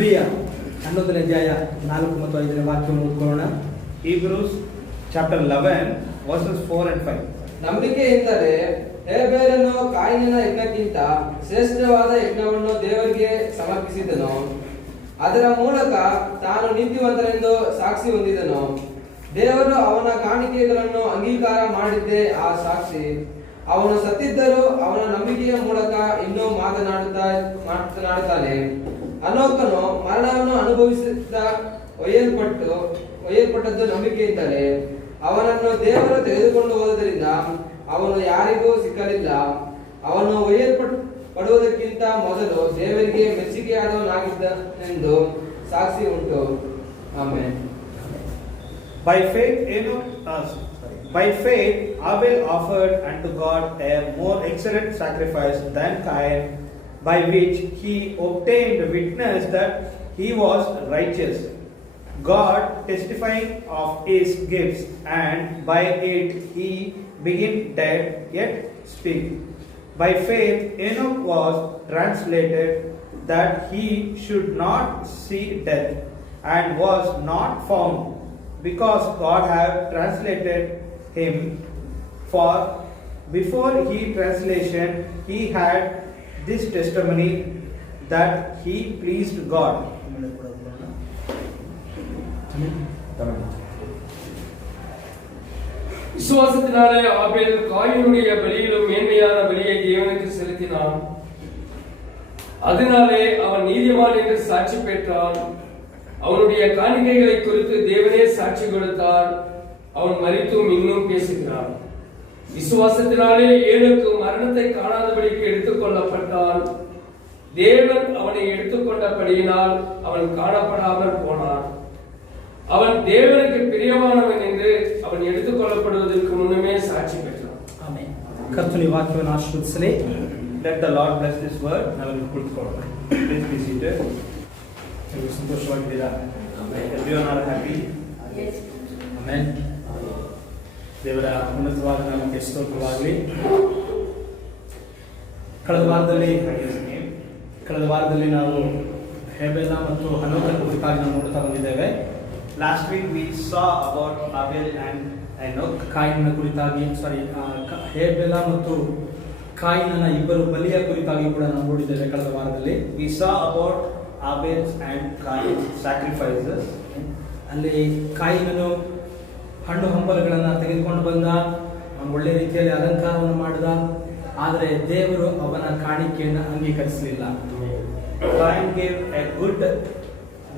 ಇಬ್ರಿಯ 11ನೇ ಅಧ್ಯಾಯ 4 ಮತ್ತು 5ನೇ ವಾಕ್ಯವನ್ನು ಓದ್ಕೊಳ್ಳೋಣ. Hebrews chapter 11 verses 4 and 5. ನಂಬಿಕೆಯಿಂದಲೇ ಹೇಬೇಲನು ಕಾಯಿನನ ಯಜ್ಞಕ್ಕಿಂತ ಶ್ರೇಷ್ಠವಾದ ಯಜ್ಞವನ್ನು ದೇವರಿಗೆ ಸಮರ್ಪಿಸಿದನು. ಅದರ ಮೂಲಕ ತಾನು ನೀತಿವಂತನೆಂದು ಸಾಕ್ಷಿ ಹೊಂದಿದನು. ದೇವರು ಅವನ ಕಾಣಿಕೆಗಳನ್ನು ಅಂಗೀಕಾರ ಮಾಡಿದ್ದೇ ಆ ಸಾಕ್ಷಿ. ಅವನು ಸತ್ತಿದ್ದರೂ ಅವನ ನಂಬಿಕೆಯ ಮೂಲಕ ಇನ್ನೂ ಮಾತನಾಡುತ್ತಾನೆ. ಅನೋಕನು ಮರಣವನ್ನು ಅನುಭವಿಸಿದ ಒಯ್ಯಲ್ಪಟ್ಟದ್ದು ನಂಬಿಕೆಯಿಂದಲೇ. ಅವನನ್ನು ದೇವರು ತೆಗೆದುಕೊಂಡು ಹೋದರಿಂದ ಅವನು ಯಾರಿಗೂ ಸಿಕ್ಕಲಿಲ್ಲ. ಅವನು ಒಯ್ಯಲ್ಪಡುವುದಕ್ಕಿಂತ ಮೊದಲು ದೇವರಿಗೆ ಮೆಚ್ಚುಗೆಯಾದವನಾಗಿದ್ದನೆಂದು ಸಾಕ್ಷಿ ಉಂಟು. Amen. By faith Abel offered unto God a more excellent sacrifice than Cain, by which he obtained witness that he was righteous, God testifying of his gifts, and by it he being dead yet speak. By faith Enoch was translated that he should not see death, and was not found, because God had translated him. For before he translation he had this testimony that he pleased God. விசுவாசத்தினாலே ஆபேல் காயினுடைய பலியிலும் மேன்மையான பலியை தேவனுக்கு செலுத்தினான். அதனாலே அவன் நீதிமான் என்று சாட்சி பெற்றான். அவனுடைய காணிக்கைகளை குறித்து தேவனே சாட்சி கொடுத்தார். அவன் மரித்தும் இன்னும் பேசுகிறான். விசுவாசத்தினாலே ஏனோக்கு மரணத்தை காணாதபடிக்கு எடுத்துக் கொள்ளப்பட்டான். தேவன் அவனை எடுத்துக்கொண்டபடியினால் அவன் காணப்படாமல் போனான். அவன் தேவனுக்கு பிரியமானவன் என்று அவன் எடுத்துக் கொள்ளப்படுவதற்கு முன்னமே சாட்சி பெற்றான். ಆಮೆನ್. ಕರ್ತನ ವಾಕ್ಯವನ್ನು ಆಶೀರ್ವದಿಸಲಿ. Let the Lord bless this word. Please be seated. ನೀವು ಸಂತೋಷವಾಗಿದ್ದೀರಾ? Everyone are happy? ಆಮೆನ್. ದೇವರ ಉನ್ನತವಾದ ನಾಮಕ್ಕೆ ಸ್ತೋತ್ರವಾಗಲಿ. ಕಳೆದ ವಾರದಲ್ಲಿ ನಾವು ಹೇಬೇಲ ಮತ್ತು ಹನೋಕನ ಕುರಿತಾಗಿ ನಾವು ನೋಡ್ತಾ ಬಂದಿದ್ದೇವೆ. Last week we saw about Abel and Enoch. ಕಾಯಿನನ ಕುರಿತಾಗಿ ಹೇಬೇಲ ಮತ್ತು ಕಾಯಿನನ ಇಬ್ಬರು ಬಲಿಯ ಕುರಿತಾಗಿ ಕೂಡ ನಾವು ನೋಡಿದ್ದೇವೆ ಕಳೆದ ವಾರದಲ್ಲಿ. We saw about Abel's and Cain's sacrifices. ಅಲ್ಲಿ ಕಾಯಿನನು ಹಣ್ಣು ಹಂಪಲುಗಳನ್ನು ತೆಗೆದುಕೊಂಡು ಬಂದ, ಒಳ್ಳೆ ರೀತಿಯಲ್ಲಿ ಅಲಂಕಾರವನ್ನು ಮಾಡಿದ, ಆದರೆ ದೇವರು ಅವನ ಕಾಣಿಕೆಯನ್ನು ಅಂಗೀಕರಿಸಲಿಲ್ಲ. Cain gave a good,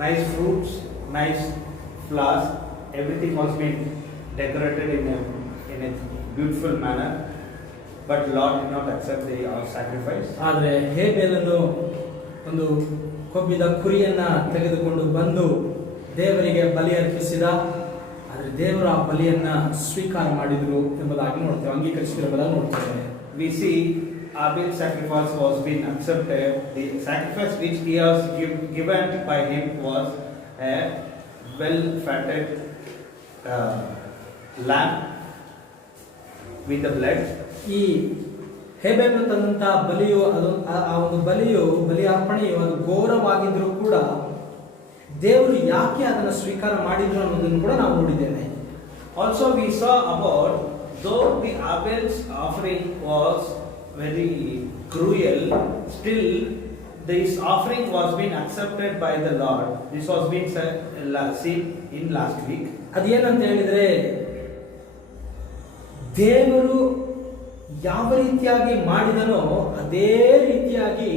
nice fruits, nice flowers. Everything was being decorated in a beautiful manner, but Lord did not accept the sacrifice. ಆದರೆ ಹೇಬೇಲನು ಒಂದು ಕೊಬ್ಬಿದ ಕುರಿಯನ್ನ ತೆಗೆದುಕೊಂಡು ಬಂದು ದೇವರಿಗೆ ಬಲಿ ಅರ್ಪಿಸಿದ. ಆದರೆ ದೇವರು ಆ ಬಲಿಯನ್ನ ಸ್ವೀಕಾರ ಮಾಡಿದ್ರು ಎಂಬುದಾಗಿ ನೋಡ್ತೇವೆ, ಅಂಗೀಕರಿಸಿದ್ರು ಎಂಬುದಾಗಿ ನೋಡ್ತೇವೆ. We see Abel's sacrifice was being accepted. The sacrifice which he was given by him was a well-fatted lamb with the blood. ಈ ಹೇಬೇಲನು ತಂದಂತಹ ಬಲಿಯು ಆ ಒಂದು ಬಲಿ ಅರ್ಪಣೆಯು ಅದು ಘೋರವಾಗಿದ್ರೂ ಕೂಡ ದೇವರು ಯಾಕೆ ಅದನ್ನು ಸ್ವೀಕಾರ ಮಾಡಿದ್ರು ಅನ್ನೋದನ್ನು ಕೂಡ ನಾವು ನೋಡಿದ್ದೇವೆ. Also we saw about, though the Abel's offering was very cruel, still this offering was being accepted by the Lord. This was being seen in last week. ಅದೇನಂತ ಹೇಳಿದ್ರೆ, ದೇವರು ಯಾವ ರೀತಿಯಾಗಿ ಮಾಡಿದನೋ ಅದೇ ರೀತಿಯಾಗಿ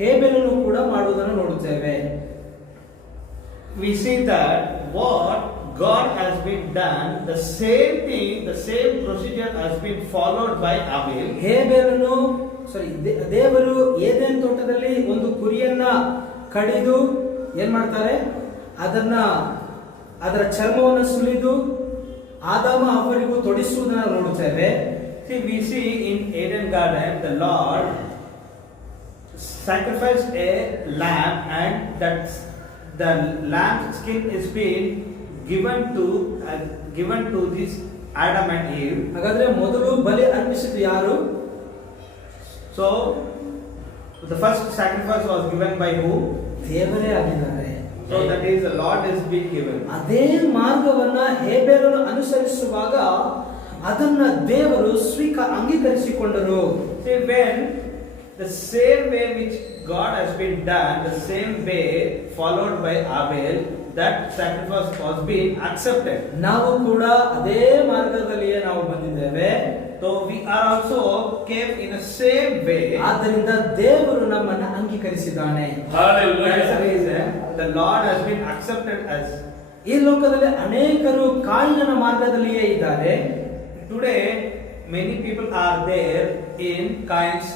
ಹೇಬೇಲನು ಕೂಡ ಮಾಡುವುದನ್ನು ನೋಡುತ್ತೇವೆ. We see that what God has been done, the same thing, the same procedure has been followed by Abel. ದೇವರು ಏದೇನ್ ತೋಟದಲ್ಲಿ ಒಂದು ಕುರಿಯನ್ನ ಕಡಿದು ಏನ್ ಮಾಡ್ತಾರೆ, ಅದರ ಚರ್ಮವನ್ನು ಸುಲಿದು ಆದಾಮ ಅವರಿಗೂ ತೊಡಿಸುವುದನ್ನು ನೋಡುತ್ತೇವೆ. We see in Eden Garden the Lord sacrificed a lamb, and that's the lamb's skin is being given to this Adam and Eve. ಹಾಗಾದ್ರೆ ಮೊದಲು ಬಲಿ ಅರ್ಪಿಸಿದ್ದು ಯಾರು? So the first sacrifice was given by who? ದೇವರೇ ಆಗಿದ್ದಾರೆ. So that is the Lord is being given. ಅದೇ ಮಾರ್ಗವನ್ನ ಹೇಬೇರನು ಅನುಸರಿಸುವಾಗ ಅದನ್ನ ದೇವರು ಅಂಗೀಕರಿಸಿಕೊಂಡರು. See, when the same way which God has been done, the same way followed by Abel, that sacrifice was being accepted. ನಾವು ಕೂಡ ಅದೇ ಮಾರ್ಗದಲ್ಲಿಯೇ ನಾವು ಬಂದಿದ್ದೇವೆ. So we are also came in the same way. ಆದ್ದರಿಂದ ದೇವರು ನಮ್ಮನ್ನು ಅಂಗೀಕರಿಸಿದ್ದಾನೆ. That's the reason the Lord has been accepted as. ಈ ಲೋಕದಲ್ಲಿ ಅನೇಕರು ಕಾಯಿನನ ಮಾರ್ಗದಲ್ಲಿಯೇ ಇದ್ದಾರೆ. Today many people are there in Cain's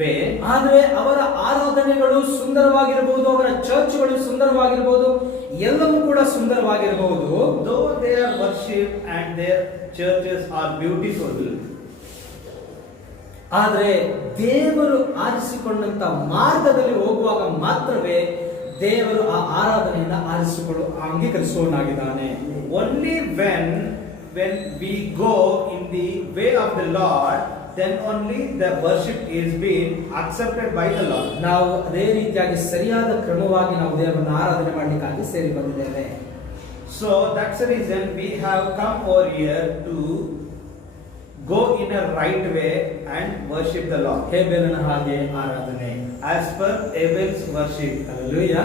way. ಆದರೆ ಅವರ ಆರಾಧನೆಗಳು ಸುಂದರವಾಗಿರಬಹುದು, ಅವರ ಚರ್ಚ್ಗಳು ಸುಂದರವಾಗಿರಬಹುದು, ಎಲ್ಲವೂ ಕೂಡ ಸುಂದರವಾಗಿರಬಹುದು. Though their worship and their churches are beautiful, ಆದರೆ ದೇವರು ಆರಿಸಿಕೊಂಡಂತ ಮಾರ್ಗದಲ್ಲಿ ಹೋಗುವಾಗ ಮಾತ್ರವೇ ದೇವರು ಆ ಆರಾಧನೆಯನ್ನು ಅಂಗೀಕರಿಸುವವನಾಗಿದ್ದಾನೆ. only when we go in the way of the Lord, then only the worship is being accepted by the Lord. ನಾವು ಅದೇ ರೀತಿಯಾಗಿ ಸರಿಯಾದ ಕ್ರಮವಾಗಿ ನಾವು ದೇವರನ್ನು ಆರಾಧನೆ ಮಾಡಲಿಕ್ಕಾಗಿ ಸೇರಿ ಬಂದಿದ್ದೇವೆ. So that's the reason we have come over here to go in a right way and worship the Lord. ಹೇಬೇಲನ ಹಾಗೆ ಆರಾಧನೆ As per Abel's worship. Hallelujah.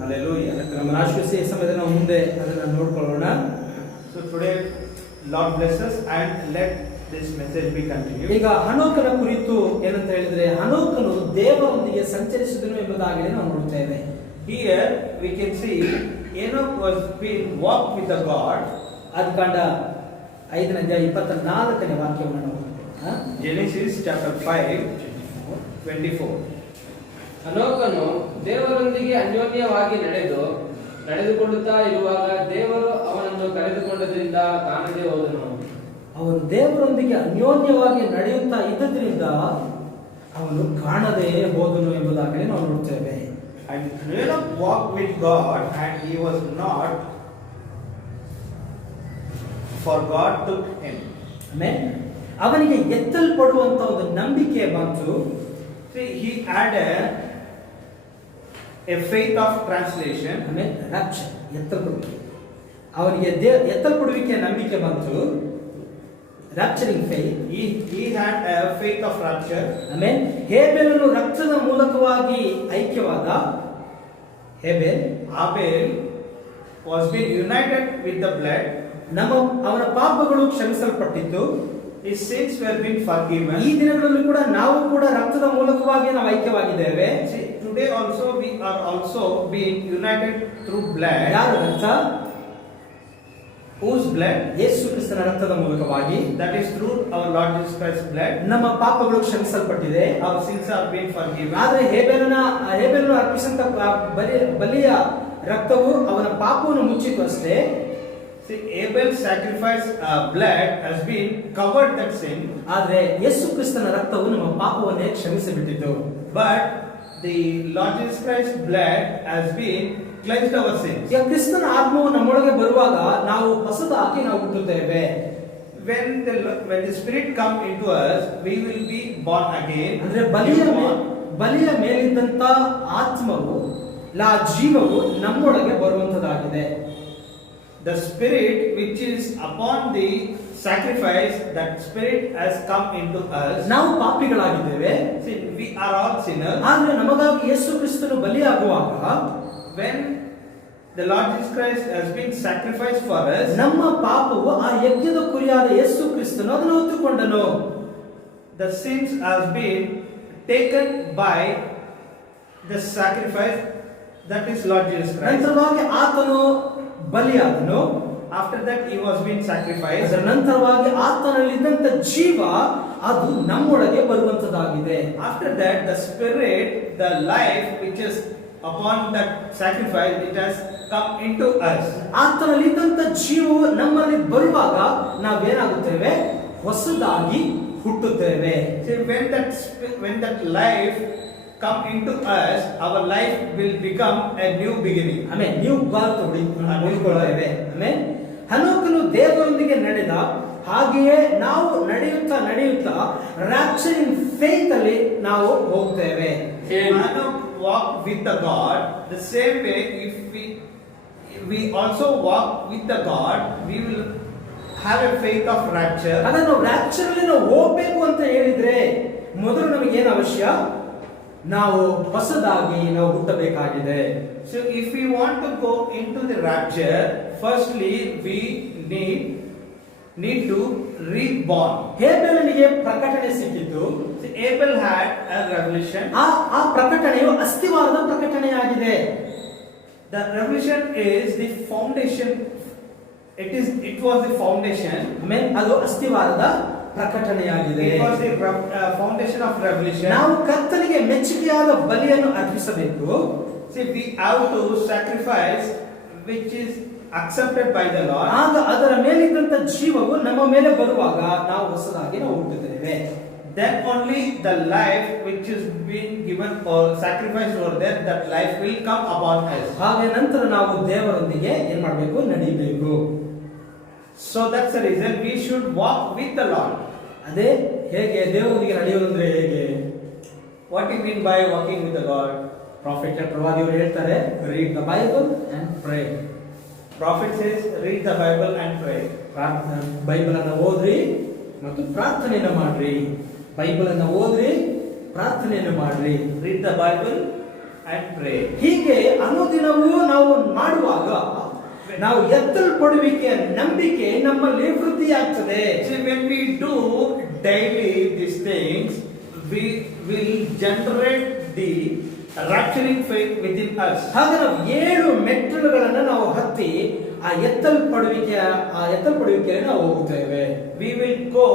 Hallelujah. ನಮ್ಮ ರಾಷ್ಟ್ರೀಯ ಸಮಯದಲ್ಲಿ ನಾವು ಮುಂದೆ ಅದನ್ನು ನೋಡ್ಕೊಳ್ಳೋಣ. So today Lord bless us and let this message be continued. ಈಗ ಹನೋಕನ ಕುರಿತು ಏನಂತ ಹೇಳಿದ್ರೆ, ಹನೋಕನು ದೇವರೊಂದಿಗೆ ಸಂಚರಿಸಿದನು ಎಂಬುದಾಗಿ ನಾವು ನೋಡ್ತೇವೆ. Here we can see Enoch was being walked with the God. ಆದಿಕಾಂಡ 5ನೇ ಅಧ್ಯಾಯ 24ನೇ ವಾಕ್ಯವನ್ನು ನಾವು Genesis chapter 5:24. ಹನೋಕನು ದೇವರೊಂದಿಗೆ ಅನ್ಯೋನ್ಯವಾಗಿ ನಡೆದುಕೊಳ್ಳುತ್ತಾ ಇರುವಾಗ ದೇವರು ಅವನನ್ನು ಕರೆದುಕೊಂಡದ್ರಿಂದ ಕಾಣದೆ ಹೋದನು. ಅವನು ದೇವರೊಂದಿಗೆ ಅನ್ಯೋನ್ಯವಾಗಿ ನಡೆಯುತ್ತಾ ಇದ್ದದ್ರಿಂದ ಅವನು ಕಾಣದೆ ಹೋದನು ಎಂಬುದಾಗಿ ನಾವು ನೋಡ್ತೇವೆ. And Enoch walked with God and he was not, for God took him. ಆಮೇಲೆ ಅವನಿಗೆ ಎತ್ತಲ್ಪಡುವಂತ ಒಂದು ನಂಬಿಕೆ ಬಂತು. See, he had a faith of translation. ಆಮೇಲೆ ರಕ್ಷೆ ಎತ್ತಲ್ಪಡುವಿಕೆ, ಅವನಿಗೆ ಎತ್ತಲ್ಪಡುವಿಕೆ ನಂಬಿಕೆ ಬಂತು. rapturing faith. He had a faith of rapture. ಆಮೇಲೆ ಹೇಬೇಲನು ರಕ್ತದ ಮೂಲಕವಾಗಿ ಐಕ್ಯವಾದ Abel was being united with the blood. ಅವನ ಪಾಪಗಳು ಕ್ಷಮಿಸಲ್ಪಟ್ಟಿತ್ತು. His sins were being forgiven. ಈ ದಿನಗಳಲ್ಲಿ ಕೂಡ ನಾವು ಕೂಡ ರಕ್ತದ ಮೂಲಕವಾಗಿ ನಾವು ಐಕ್ಯವಾಗಿದ್ದೇವೆ. See, today also we are also being united through blood. ಯಾರ ರಕ್ತ? Whose blood? ಯೇಸು ಕ್ರಿಸ್ತನ ರಕ್ತದ ಮೂಲಕವಾಗಿ. That is through our Lord Jesus Christ's blood. ನಮ್ಮ ಪಾಪಗಳು ಕ್ಷಮಿಸಲ್ಪಟ್ಟಿದೆ. Our sins are being forgiven. ಆದರೆ ಹೇಬೇಲನು ಅರ್ಪಿಸಿದ ಬಲಿಯ ರಕ್ತವು ಅವನ ಪಾಪವನ್ನು ಮುಚ್ಚಿತು ಅಷ್ಟೇ. See, Abel's sacrifice blood has been covered that sin. ಆದರೆ ಯೇಸು ಕ್ರಿಸ್ತನ ರಕ್ತವು ನಮ್ಮ ಪಾಪವನ್ನೇ ಕ್ಷಮಿಸಿಬಿಟ್ಟಿತು. But the Lord Jesus Christ's blood has been cleansed our sins. ಈಗ ಕ್ರಿಸ್ತನ ಆತ್ಮವು ನಮ್ಮೊಳಗೆ ಬರುವಾಗ ನಾವು ಹೊಸದಾಗಿ ನಾವು ಹುಟ್ಟುತ್ತೇವೆ. When the Spirit come into us, we will be born again. ಅಂದ್ರೆ ಬಲಿಯ ಮೇಲಿದ್ದಂತ ಆತ್ಮವು ಜೀವವು ನಮ್ಮೊಳಗೆ ಬರುವಂತದಾಗಿದೆ. The Spirit which is upon the sacrifice, that Spirit has come into us. ನಾವು ಪಾಪಿಗಳಾಗಿದ್ದೇವೆ. See, we are all sinners. ಆದ್ರೆ ನಮಗಾಗಿ ಯೇಸು ಕ್ರಿಸ್ತನು ಬಲಿಯಾಗುವಾಗ, when the Lord Jesus Christ has been sacrificed for us, ನಮ್ಮ ಪಾಪವು ಆ ಯಜ್ಞದ ಕುರಿಯಾದ ಯೇಸು ಕ್ರಿಸ್ತನು ಅದನ್ನು ಹೊತ್ತುಕೊಂಡನು. the sins has been taken by the sacrifice, that is Lord Jesus Christ. ನಂತರವಾಗಿ ಆತನು ಬಲಿಯಾದನು. After that he was being sacrificed. ಅದರ ನಂತರವಾಗಿ ಆತನಲ್ಲಿದ್ದಂತ ಜೀವ ಅದು ನಮ್ಮೊಳಗೆ ಬರುವಂತದಾಗಿದೆ. After that the Spirit, the life which is upon that sacrifice, it has come into us. ಆತನಲ್ಲಿದ್ದಂತ ಜೀವವು ನಮ್ಮಲ್ಲಿ ಬರುವಾಗ ನಾವೇನಾಗುತ್ತೇವೆ? ಹೊಸದಾಗಿ ಹುಟ್ಟುತ್ತೇವೆ. See, when that life come into us, our life will become a new beginning. ಆಮೇಲೆ ನೀವು ಹೊಂದಿಕೊಳ್ಳುತ್ತೇವೆ. ಆಮೇಲೆ ಹನೋಕನು ದೇವರೊಂದಿಗೆ ನಡೆದ ಹಾಗೆಯೇ ನಾವು ನಡೆಯುತ್ತಾ rapturing faith ಅಲ್ಲಿ ನಾವು ಹೋಗ್ತೇವೆ. walk with the God, the same way if we also walk with the God, we will have a faith of rapture. ಅದನ್ನು rapture ಅಲ್ಲಿ ನಾವು ಹೋಗ್ಬೇಕು ಅಂತ ಹೇಳಿದ್ರೆ ಮೊದಲು ನಮಗೆ ಏನು ಅವಶ್ಯ? ನಾವು ಹೊಸದಾಗಿ ನಾವು ಹುಟ್ಟಬೇಕಾಗಿದೆ. So if we want to go into the rapture, firstly we need to reborn. ಹೇಬೆಲನಿಗೆ ಪ್ರಕಟಣೆ ಸಿಕ್ಕಿತು. So Abel had a revelation. ಆ ಪ್ರಕಟಣೆಯು ಅಸ್ತಿವಾರದ ಪ್ರಕಟಣೆಯಾಗಿದೆ. The revelation is the foundation. It was the foundation. Amen. ಅದು ಅಸ್ತಿವಾರದ ಪ್ರಕಟಣೆಯಾಗಿದೆ. It was the foundation of revelation. ನಾವು ಕರ್ತನಿಗೆ ಮೆಚ್ಚುಗೆಯಾದ ಬಲಿಯನ್ನು ಅರ್ಪಿಸಬೇಕು. See, we have to sacrifice which is accepted by the Lord. ಆಗ ಅದರ ಮೇಲಿದ್ದಂತ ಜೀವವು ನಮ್ಮ ಮೇಲೆ ಬರುವಾಗ ನಾವು ಹೊಸದಾಗಿ ನಾವು ಹುಟ್ಟುತ್ತೇವೆ. Then only the life which is being given or sacrificed over there, that life will come upon us. ಹಾಗೆ ನಂತರ ನಾವು ದೇವರೊಂದಿಗೆ ಏನ್ ಮಾಡಬೇಕು? ನಡಿಬೇಕು. So that's the reason we should walk with the Lord. ಅದೇ ಹೇಗೆ ದೇವರೊಂದಿಗೆ ನಡೆಯೋದಂದ್ರೆ ಹೇಗೆ? What do you mean by walking with the Lord? Prophet ಪ್ರವಾದಿಯವರು ಹೇಳ್ತಾರೆ, read the Bible and pray. Prophet says, read the Bible and pray. Bible ಅನ್ನು ಓದ್ರಿ ಮತ್ತು ಪ್ರಾರ್ಥನೆಯನ್ನು ಮಾಡ್ರಿ. ಬೈಬಲ್ ಅನ್ನು ಓದ್ರಿ, ಪ್ರಾರ್ಥನೆಯನ್ನು ಮಾಡ್ರಿ. Read the Bible and pray. ಹೀಗೆ ಅನುದಿನವೂ ನಾವು ಮಾಡುವಾಗ ನಾವು ಎತ್ತಲ್ಪಡುವಿಕೆಯ ನಂಬಿಕೆ ನಮ್ಮಲ್ಲಿ ವೃದ್ಧಿಯಾಗ್ತದೆ. See, when we do daily these things, we will generate the rapturing faith within us. ಹಾಗೆ ನಾವು 7 ಮೆಟ್ಟಿಲುಗಳನ್ನು ನಾವು ಹತ್ತಿ ಆ ಎತ್ತಲ್ಪಡುವಿಕೆಯಲ್ಲಿ ನಾವು ಹೋಗುತ್ತೇವೆ. We will go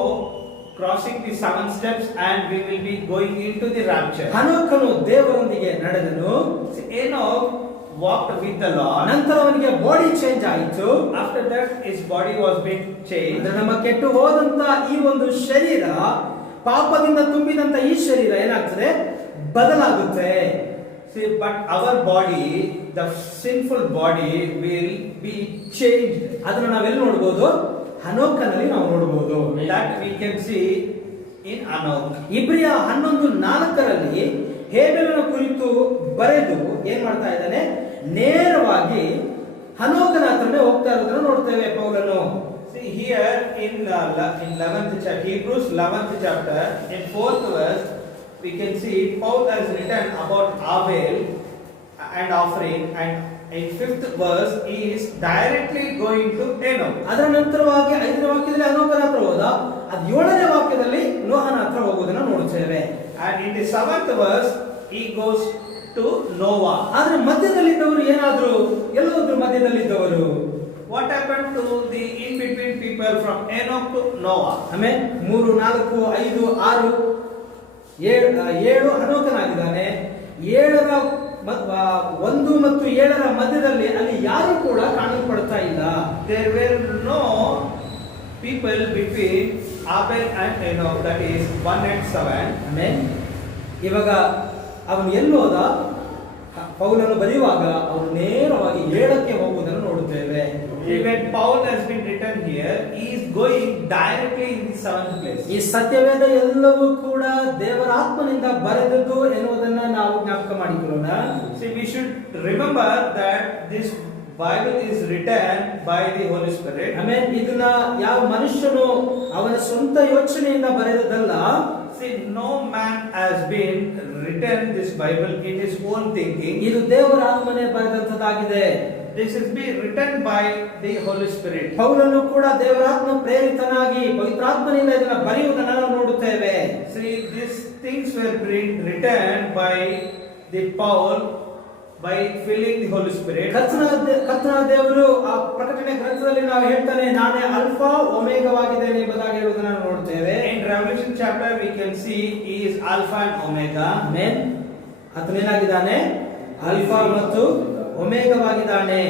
crossing the 7 steps and we will be going into the rapture. ಹನೋಕನು ದೇವರೊಂದಿಗೆ ನಡೆದನು. See, Enoch walked with the Lord. ನಂತರ ಅವನಿಗೆ ಬಾಡಿ ಚೇಂಜ್ ಆಯಿತು. After that his body was being changed. ಅಂದ್ರೆ ನಮ್ಮ ಕೆಟ್ಟು ಹೋದಂತ ಈ ಒಂದು ಶರೀರ, ಪಾಪದಿಂದ ತುಂಬಿದಂತ ಈ ಶರೀರ ಏನಾಗ್ತದೆ? ಬದಲಾಗುತ್ತೆ. See, but our body, the sinful body will be changed. ಅದನ್ನ ನಾವೆಲ್ಲಿ ನೋಡಬಹುದು? ಹನೋಕನಲ್ಲಿ ನಾವು ನೋಡಬಹುದು. That we can see in Enoch. ಇಬ್ರಿಯ 11:4 ಹೇಬೆಲನ ಕುರಿತು ಬರೆದು ಏನ್ ಮಾಡ್ತಾ ಇದ್ದಾನೆ? ನೇರವಾಗಿ ಹನೋಕನ ಹತ್ರನೇ ಹೋಗ್ತಾ ಇರೋದನ್ನ ನೋಡ್ತೇವೆ ಪೌಲನು. See here in 11th chapter, Hebrews 11th chapter, in 4th verse, we can see Paul has written about Abel and offering, and in 5th verse he is directly going to Enoch. ಅದರ ನಂತರವಾಗಿ 5ನೇ ವಾಕ್ಯದಲ್ಲಿ ಹನೋಕನ ಹತ್ರ ಹೋದ, ಅದು 7ನೇ ವಾಕ್ಯದಲ್ಲಿ ನೋಹನ ಹತ್ರ ಹೋಗುವುದನ್ನು ನೋಡುತ್ತೇವೆ. And in the 7th verse he goes to Noah. ಆದ್ರೆ ಮಧ್ಯದಲ್ಲಿದ್ದವರು ಏನಾದ್ರು? ಎಲ್ಲೋದ್ರು ಮಧ್ಯದಲ್ಲಿದ್ದವರು? What happened to the in between people from Enoch to Noah? ಆಮೇಲೆ 3, 4, 5, 6, 7 ಹನೋಕನಾಗಿದ್ದಾನೆ. 1 ಮತ್ತು 7ರ ಮಧ್ಯದಲ್ಲಿ ಅಲ್ಲಿ ಯಾರು ಕೂಡ ಕಾಣಲ್ಪಡ್ತಾ ಇಲ್ಲ. There were no people between Abel and Enoch, that is 1 and 7. ಆಮೇಲೆ ಇವಾಗ ಅವನು ಎಲ್ಲೋದ? ಪೌಲನು ಬರೆಯುವಾಗ ಅವನು ನೇರವಾಗಿ 7ಕ್ಕೆ ಹೋಗುವುದನ್ನು ನೋಡುತ್ತೇವೆ. Even Paul has been written here, he is going directly in the 7th place. ಈ ಸತ್ಯವೇದ ಎಲ್ಲವೂ ಕೂಡ ದೇವರ ಆತ್ಮನಿಂದ ಬರೆದದ್ದು ಎನ್ನುವುದನ್ನ ನಾವು ಜ್ಞಾಪಕ ಮಾಡಿಕೊಳ್ಳೋಣ. See, we should remember that this Bible is written by the Holy Spirit. ಆಮೇಲೆ ಇದನ್ನ ಯಾವ ಮನುಷ್ಯನು ಅವನ ಸ್ವಂತ ಯೋಚನೆಯಿಂದ ಬರೆದದ್ದಲ್ಲ. See, no man has been written this Bible in his own thinking. ಇದು ದೇವರ ಆತ್ಮನೇ ಬರೆದಂತದ್ದಾಗಿದೆ. This is being written by the Holy Spirit. ಪೌಲನು ಕೂಡ ದೇವರಾತ್ಮ ಪ್ರೇರಿತನಾಗಿ ಪವಿತ್ರಾತ್ಮನಿಂದ ಇದನ್ನ ಬರೆಯುವುದನ್ನು ನಾವು ನೋಡುತ್ತೇವೆ. See, these things were written by the Paul by filling the Holy Spirit. ಕರ್ತನ ದೇವರು ಆ ಪ್ರಕಟಣೆ ಗ್ರಂಥದಲ್ಲಿ ನಾವು ಹೇಳ್ತಾನೆ, ನಾನೇ ಅಲ್ಫಾ ಒಮೆಗಾವಾಗಿದ್ದೇನೆ ಎಂಬುದಾಗಿ ಹೇಳುವುದನ್ನು ನಾವು ನೋಡುತ್ತೇವೆ. In Revelation chapter we can see he is Alpha and Omega. Amen. ಆತನೇನಾಗಿದ್ದಾನೆ? ಅಲ್ಫಾ ಮತ್ತು ಒಮೆಗಾವಾಗಿದ್ದಾನೆ.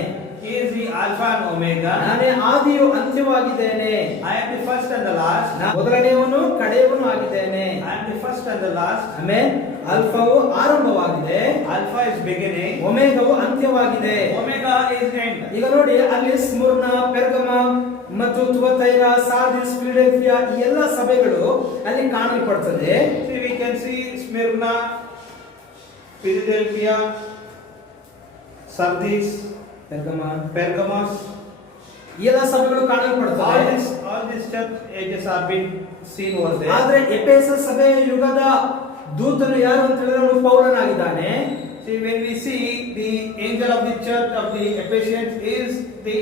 He is the Alpha and Omega. ನಾನೇ ಆದಿಯು ಅಂತ್ಯವಾಗಿದ್ದೇನೆ. I am the first and the last. ಮೊದಲನೆಯವನು ಕಡೆಯವನು ಆಗಿದ್ದೇನೆ. I am the first and the last. Amen. ಅಲ್ಫಾವು ಆರಂಭವಾಗಿದೆ, Alpha is beginning, ಒಮೆಗಾವು ಅಂತ್ಯವಾಗಿದೆ. Omega is end. ಈಗ ನೋಡಿ, ಅಲ್ಲಿ ಸ್ಮುರ್ನ, ಪೆರ್ಗಮ ಮತ್ತು ತುವತೈರ, ಸಾರ್ದಿಸ್, ಫಿಲಡೆಲ್ಫಿಯಾ ಈ ಎಲ್ಲ ಸಭೆಗಳು ಅಲ್ಲಿ ಕಾಣಲ್ಪಡ್ತದೆ. See, we can see Smyrna, Philadelphia, Sardis, Pergamos. ಈ ಎಲ್ಲ ಸಭೆಗಳು ಕಾಣಲ್ಪಡ್ತವೆ. All these church ages are being seen over there. ಆದ್ರೆ ಎಫೆಸ ಸಭೆಯ ಯುಗದ ದೂತನು ಯಾರು ಅಂತ ಹೇಳಿದ್ರೆ ಅವನು ಪೌಲನಾಗಿದ್ದಾನೆ. See, when we see the angel of the church of the Ephesians is the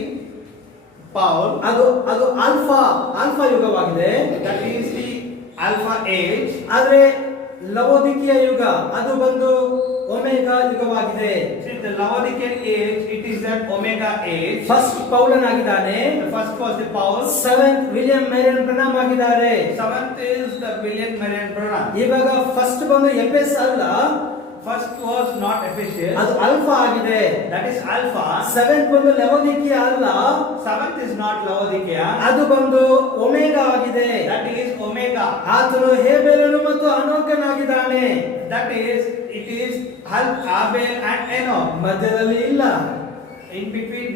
Paul. ಅದು alpha ಯುಗವಾಗಿದೆ. That is the Alpha age. ಆದ್ರೆ ಲವೋದಿಕೀಯ ಯುಗ ಅದು ಬಂದು ಒಮೆಗಾ ಯುಗವಾಗಿದೆ. See, the Laodicean age, it is an Omega age. First ಪೌಲನಾಗಿದ್ದಾನೆ. The first was the Paul. Seventh William Marion Branham ಆಗಿದ್ದಾರೆ. Seventh is the William Marion Branham. ಇವಾಗ first ಬಂದು ಎಫೆಸ್ ಅಲ್ಲ, First was not Ephesians. ಅದು Alpha ಆಗಿದೆ. That is Alpha. Seventh ಬಂದು ಲವೋದಿಕೀಯ ಅಲ್ಲ, Seventh is not Laodicea. ಅದು ಬಂದು ಒಮೆಗಾ ಆಗಿದೆ. That is Omega. ಆತನು ಹೇಬೇಲನು ಮತ್ತು ಅನೋಕನಾಗಿದ್ದಾನೆ. That is, it is Abel and Enoch. ಮಧ್ಯದಲ್ಲಿ ಇಲ್ಲ, In between,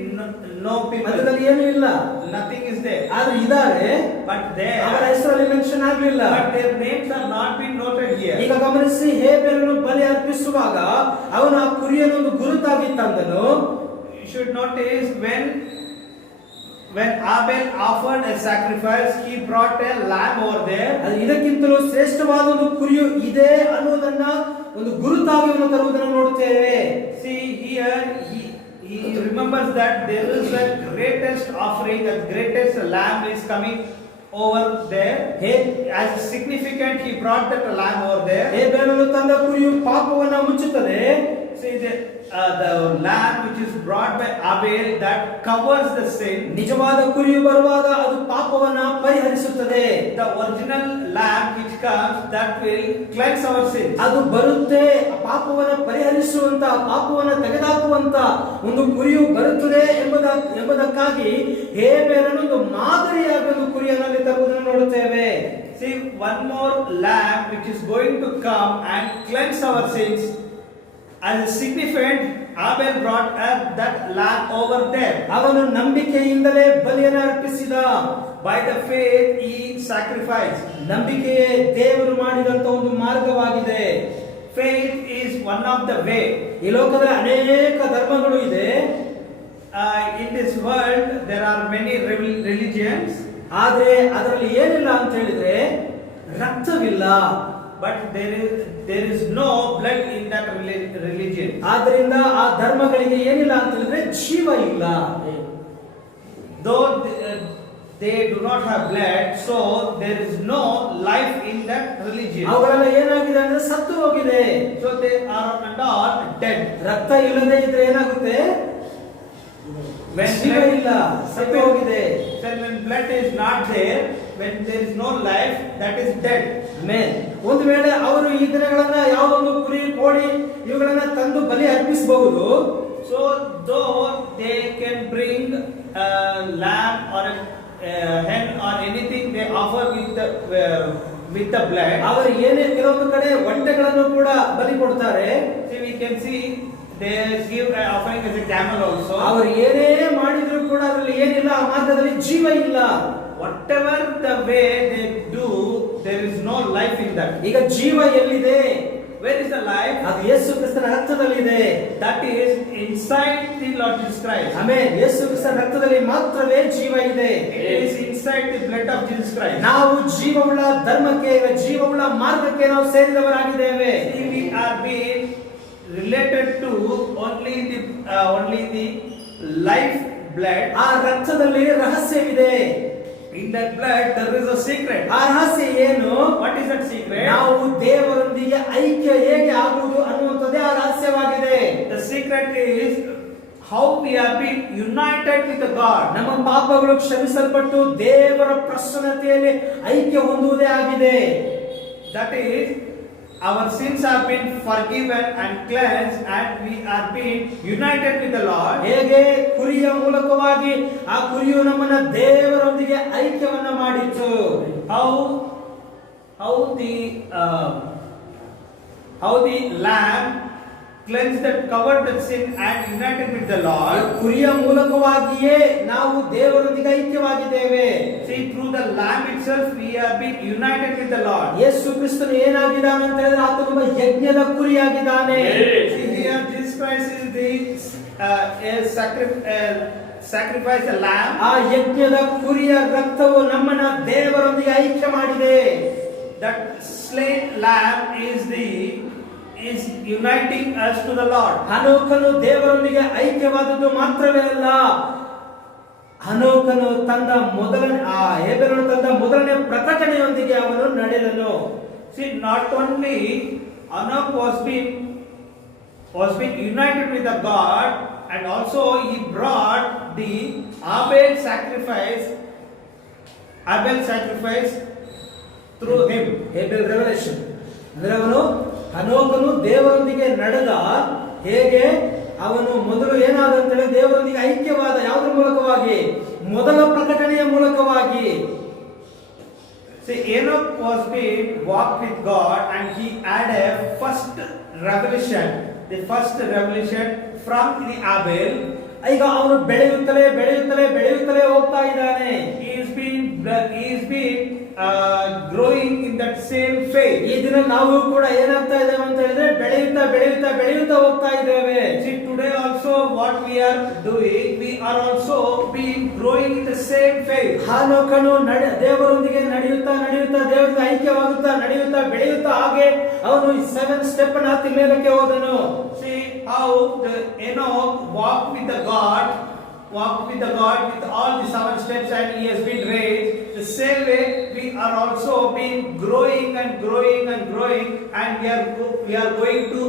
no people. ಮಧ್ಯದಲ್ಲಿ ಏನು ಇಲ್ಲ. Nothing is there. ಆದ್ರೆ ಇದ್ದಾರೆ, But there, ಅವರ ಹೆಸರಲ್ಲಿ ಮೆನ್ಷನ್ ಆಗ್ಲಿಲ್ಲ. but their names are not being noted here. ಈಗ ಗಮನಿಸಿ, ಹೇಬೇಲನು ಬಲಿ ಅರ್ಪಿಸುವಾಗ ಅವನ ಆ ಕುರಿಯನ್ನು ಒಂದು ಗುರುತಾಗಿ ತಂದನು. You should notice when Abel offered a sacrifice, he brought a lamb over there. ಅದು ಇದಕ್ಕಿಂತಲೂ ಶ್ರೇಷ್ಠವಾದ ಒಂದು ಕುರಿಯು ಇದೆ ಅನ್ನೋದನ್ನ ಒಂದು ಗುರುತಾಗಿ ಅವನು ತರುವುದನ್ನು ನೋಡುತ್ತೇವೆ. See here, he remembers that there is a greatest offering, the greatest lamb is coming over there. As significant, he brought that lamb over there. ಹೇಬೇಲನು ತಂದ ಕುರಿಯು ಪಾಪವನ್ನ ಮುಚ್ಚುತ್ತದೆ. See the lamb which is brought by Abel, that covers the sin. ನಿಜವಾದ ಕುರಿಯು ಬರುವಾಗ ಅದು ಪಾಪವನ್ನ ಪರಿಹರಿಸುತ್ತದೆ. The original lamb which comes, that will cleanse our sins. ಅದು ಬರುತ್ತೆ, ಪಾಪವನ್ನ ಪರಿಹರಿಸುವಂತ, ಪಾಪವನ್ನ ತೆಗೆದುಹಾಕುವಂತ ಒಂದು ಕುರಿಯು ಬರುತ್ತದೆ ಎಂಬುದಕ್ಕಾಗಿ ಹೇಬೇಲನು ಒಂದು ಮಾದರಿಯಾಗಿ ಒಂದು ಕುರಿಯನ್ನು ಅಲ್ಲಿ ತರುವುದನ್ನು ನೋಡುತ್ತೇವೆ. See, one more lamb which is going to come and cleanse our sins. As a significant, Abel brought up that lamb over there. ಅವನು ನಂಬಿಕೆಯಿಂದಲೇ ಬಲಿಯನ್ನು ಅರ್ಪಿಸಿದ. By the faith he sacrificed. ನಂಬಿಕೆಯೇ ದೇವರು ಮಾಡಿದಂತ ಒಂದು ಮಾರ್ಗವಾಗಿದೆ. Faith is one of the way. ಈ ಲೋಕದಲ್ಲಿ ಅನೇಕ ಧರ್ಮಗಳು ಇದೆ. In this world there are many religions. ಆದ್ರೆ ಅದರಲ್ಲಿ ಏನಿಲ್ಲ ಅಂತ ಹೇಳಿದ್ರೆ ರಕ್ತವಿಲ್ಲ. But there is no blood in that religion. ಆದ್ರಿಂದ ಆ ಧರ್ಮಗಳಿಗೆ ಏನಿಲ್ಲ ಅಂತ ಹೇಳಿದ್ರೆ ಜೀವ ಇಲ್ಲ. Though they do not have blood, so there is no life in that religion. ಅವುಗಳೆಲ್ಲ ಏನಾಗಿದೆ ಅಂದ್ರೆ ಸತ್ತು ಹೋಗಿದೆ. So they are and all dead. ರಕ್ತ ಇಲ್ಲದೆ ಇದ್ರೆ ಏನಾಗುತ್ತೆ? ಜೀವ ಇಲ್ಲ, ಸತ್ತು ಹೋಗಿದೆ. When blood is not there, when there is no life, that is dead. ಒಂದು ವೇಳೆ ಅವರು ಈ ದಿನಗಳನ್ನ ಯಾವುದೊಂದು ಕುರಿ ಕೋಳಿ ಇವುಗಳನ್ನ ತಂದು ಬಲಿ ಅರ್ಪಿಸಬಹುದು. So though they can bring a lamb or a hen or anything they offer with the blood. ಅವರು ಏನೇ ಕೆಲವೊಂದು ಕಡೆ ಒಂಟೆಗಳನ್ನು ಕೂಡ ಬಲಿ ಕೊಡ್ತಾರೆ. See, we can see they give an offering as a camel also. ಅವರು ಏನೇ ಮಾಡಿದ್ರು ಕೂಡ ಅದರಲ್ಲಿ ಏನಿಲ್ಲ, ಆ ಮಾರ್ಗದಲ್ಲಿ ಜೀವ ಇಲ್ಲ. Whatever the way they do, there is no life in that. ಈಗ ಜೀವ ಎಲ್ಲಿದೆ? Where is the life? ಅದು ಯೇಸು ಕ್ರಿಸ್ತನ ರಕ್ತದಲ್ಲಿ ಇದೆ. That is inside the Lord Jesus Christ. Amen. ಯೇಸು ಕ್ರಿಸ್ತನ ರಕ್ತದಲ್ಲಿ ಮಾತ್ರವೇ ಜೀವ ಇದೆ. It is inside the blood of Jesus Christ. ನಾವು ಜೀವವುಳ್ಳ ಧರ್ಮಕ್ಕೆ, ಜೀವವುಳ್ಳ ಮಾರ್ಗಕ್ಕೆ ನಾವು ಸೇರಿದವರಾಗಿದ್ದೇವೆ. We are being related to only the life blood. ಆ ರಕ್ತದಲ್ಲಿ ರಹಸ್ಯವಿದೆ. In that blood there is a secret. ಆ ರಹಸ್ಯ ಏನು? What is that secret? ನಾವು ದೇವರೊಂದಿಗೆ ಐಕ್ಯ ಹೇಗೆ ಆಗುವುದು ಅನ್ನುವಂಥದ್ದೇ ಆ ರಹಸ್ಯವಾಗಿದೆ. The secret is how we are being united with God. ನಮ್ಮ ಪಾಪಗಳು ಕ್ಷಮಿಸಲ್ಪಟ್ಟು ದೇವರ ಪ್ರಸನ್ನತೆಯಲ್ಲಿ ಐಕ್ಯ ಹೊಂದುವುದೇ ಆಗಿದೆ. That is, our sins have been forgiven and cleansed, and we are being united with the Lord. ಹೇಗೆ ಕುರಿಯ ಮೂಲಕವಾಗಿ ಆ ಕುರಿಯು ನಮ್ಮನ್ನ ದೇವರೊಂದಿಗೆ ಐಕ್ಯವನ್ನ ಮಾಡಿತು. How the lamb cleansed that covered the sin and united with the Lord. ಕುರಿಯ ಮೂಲಕವಾಗಿಯೇ ನಾವು ದೇವರೊಂದಿಗೆ ಐಕ್ಯವಾಗಿದ್ದೇವೆ. See, through the Lamb itself we have been united with the Lord. ಯೇಸು ಕ್ರಿಸ್ತನು ಏನಾಗಿದ್ದಾನೆ ಅಂತ ಹೇಳಿದ್ರೆ ಆತನೊಬ್ಬ ಯಜ್ಞದ ಕುರಿಯಾಗಿದ್ದಾನೆ. See, here Jesus Christ is the sacrifice, the lamb. ಆ ಯಜ್ಞದ ಕುರಿಯ ರಕ್ತವು ನಮ್ಮನ್ನ ದೇವರೊಂದಿಗೆ ಐಕ್ಯ ಮಾಡಿದೆ. That slain lamb is uniting us to the Lord. ಹನೋಕನು ದೇವರೊಂದಿಗೆ ಐಕ್ಯವಾದದ್ದು ಮಾತ್ರವೇ ಅಲ್ಲ, ಹನೋಕನು ಹೇಬೆರನು ತಂದ ಮೊದಲನೇ ಪ್ರಕಟಣೆಯೊಂದಿಗೆ ಅವನು ನಡೆದನು. See, not only Enoch was being united with the God, and also he brought the Abel sacrifice through him. ಹೇಬೆಲ್ ರೆವಲೇಷನ್ ಅಂದ್ರೆ ಹನೋಕನು ದೇವರೊಂದಿಗೆ ನಡೆದ, ಹೇಗೆ ಅವನು ಮೊದಲು ಏನಾದ ಅಂತ ಹೇಳಿ ದೇವರೊಂದಿಗೆ ಐಕ್ಯವಾದ ಯಾವುದರ ಮೂಲಕವಾಗಿ? ಮೊದಲ ಪ್ರಕಟಣೆಯ ಮೂಲಕವಾಗಿ. See, Enoch was being walked with God and he had a first revelation from the Abel. ಈಗ ಅವನು ಬೆಳೆಯುತ್ತಲೇ ಹೋಗ್ತಾ ಇದ್ದಾನೆ. He is being growing in that same faith. ಈ ದಿನ ನಾವು ಕೂಡ ಏನಾಗ್ತಾ ಇದ್ದೇವೆ ಅಂತ ಹೇಳಿದ್ರೆ ಬೆಳೆಯುತ್ತಾ ಹೋಗ್ತಾ ಇದ್ದೇವೆ. See, today also what we are doing, we are also being growing in the same faith. ಹನೋಕನು ದೇವರೊಂದಿಗೆ ನಡೆಯುತ್ತಾ ದೇವರಿಗೆ ಐಕ್ಯವಾಗುತ್ತಾ ಬೆಳೆಯುತ್ತಾ ಹಾಗೆ ಅವನು 7 ಸ್ಟೆಪ್ ಅನ್ನು ಹತ್ತಿ ಮೇಲಕ್ಕೆ ಹೋದನು. See how the Enoch walked with God with all the 7 steps and he has been raised. The same way we are also being growing and we are going to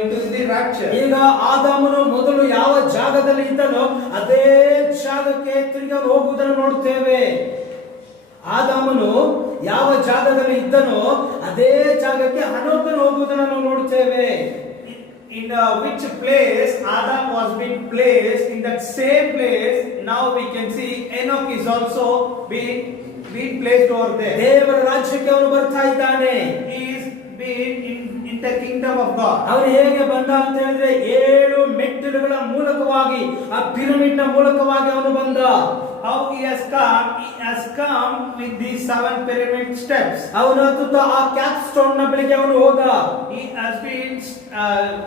into the rapture. ಈಗ ಆದಾಮನು ಮೊದಲು ಯಾವ ಜಾಗದಲ್ಲಿ ಇದ್ದನೋ ಅದೇ ಜಾಗಕ್ಕೆ ತಿರುಗಿ ಹೋಗುವುದನ್ನು ನೋಡುತ್ತೇವೆ. ಆದಾಮನು ಯಾವ ಜಾಗದಲ್ಲಿ ಇದ್ದನೋ ಅದೇ ಜಾಗಕ್ಕೆ ಹನೋಕನು ಹೋಗುವುದನ್ನು ನಾವು ನೋಡುತ್ತೇವೆ. In which place Adam was being placed, in that same place now we can see Enoch is also being placed over there. ದೇವರ ರಾಜ್ಯಕ್ಕೆ ಅವನು ಬರ್ತಾ ಇದ್ದಾನೆ. He is being in the kingdom of God. ಅವನು ಹೇಗೆ ಬಂದ ಅಂತ ಹೇಳಿದ್ರೆ 7 ಮೆಟ್ಟಿಲುಗಳ ಮೂಲಕವಾಗಿ, ಆ ಪಿರಮಿಡ್ ನ ಮೂಲಕವಾಗಿ ಅವನು ಬಂದ. How he has come with these 7 pyramid steps. ಅವನು ಹತ್ತುತ್ತಾ ಆ ಕ್ಯಾಪ್ ಸ್ಟೋನ್ ನ ಬಳಿಗೆ ಅವನು ಹೋದ. He has been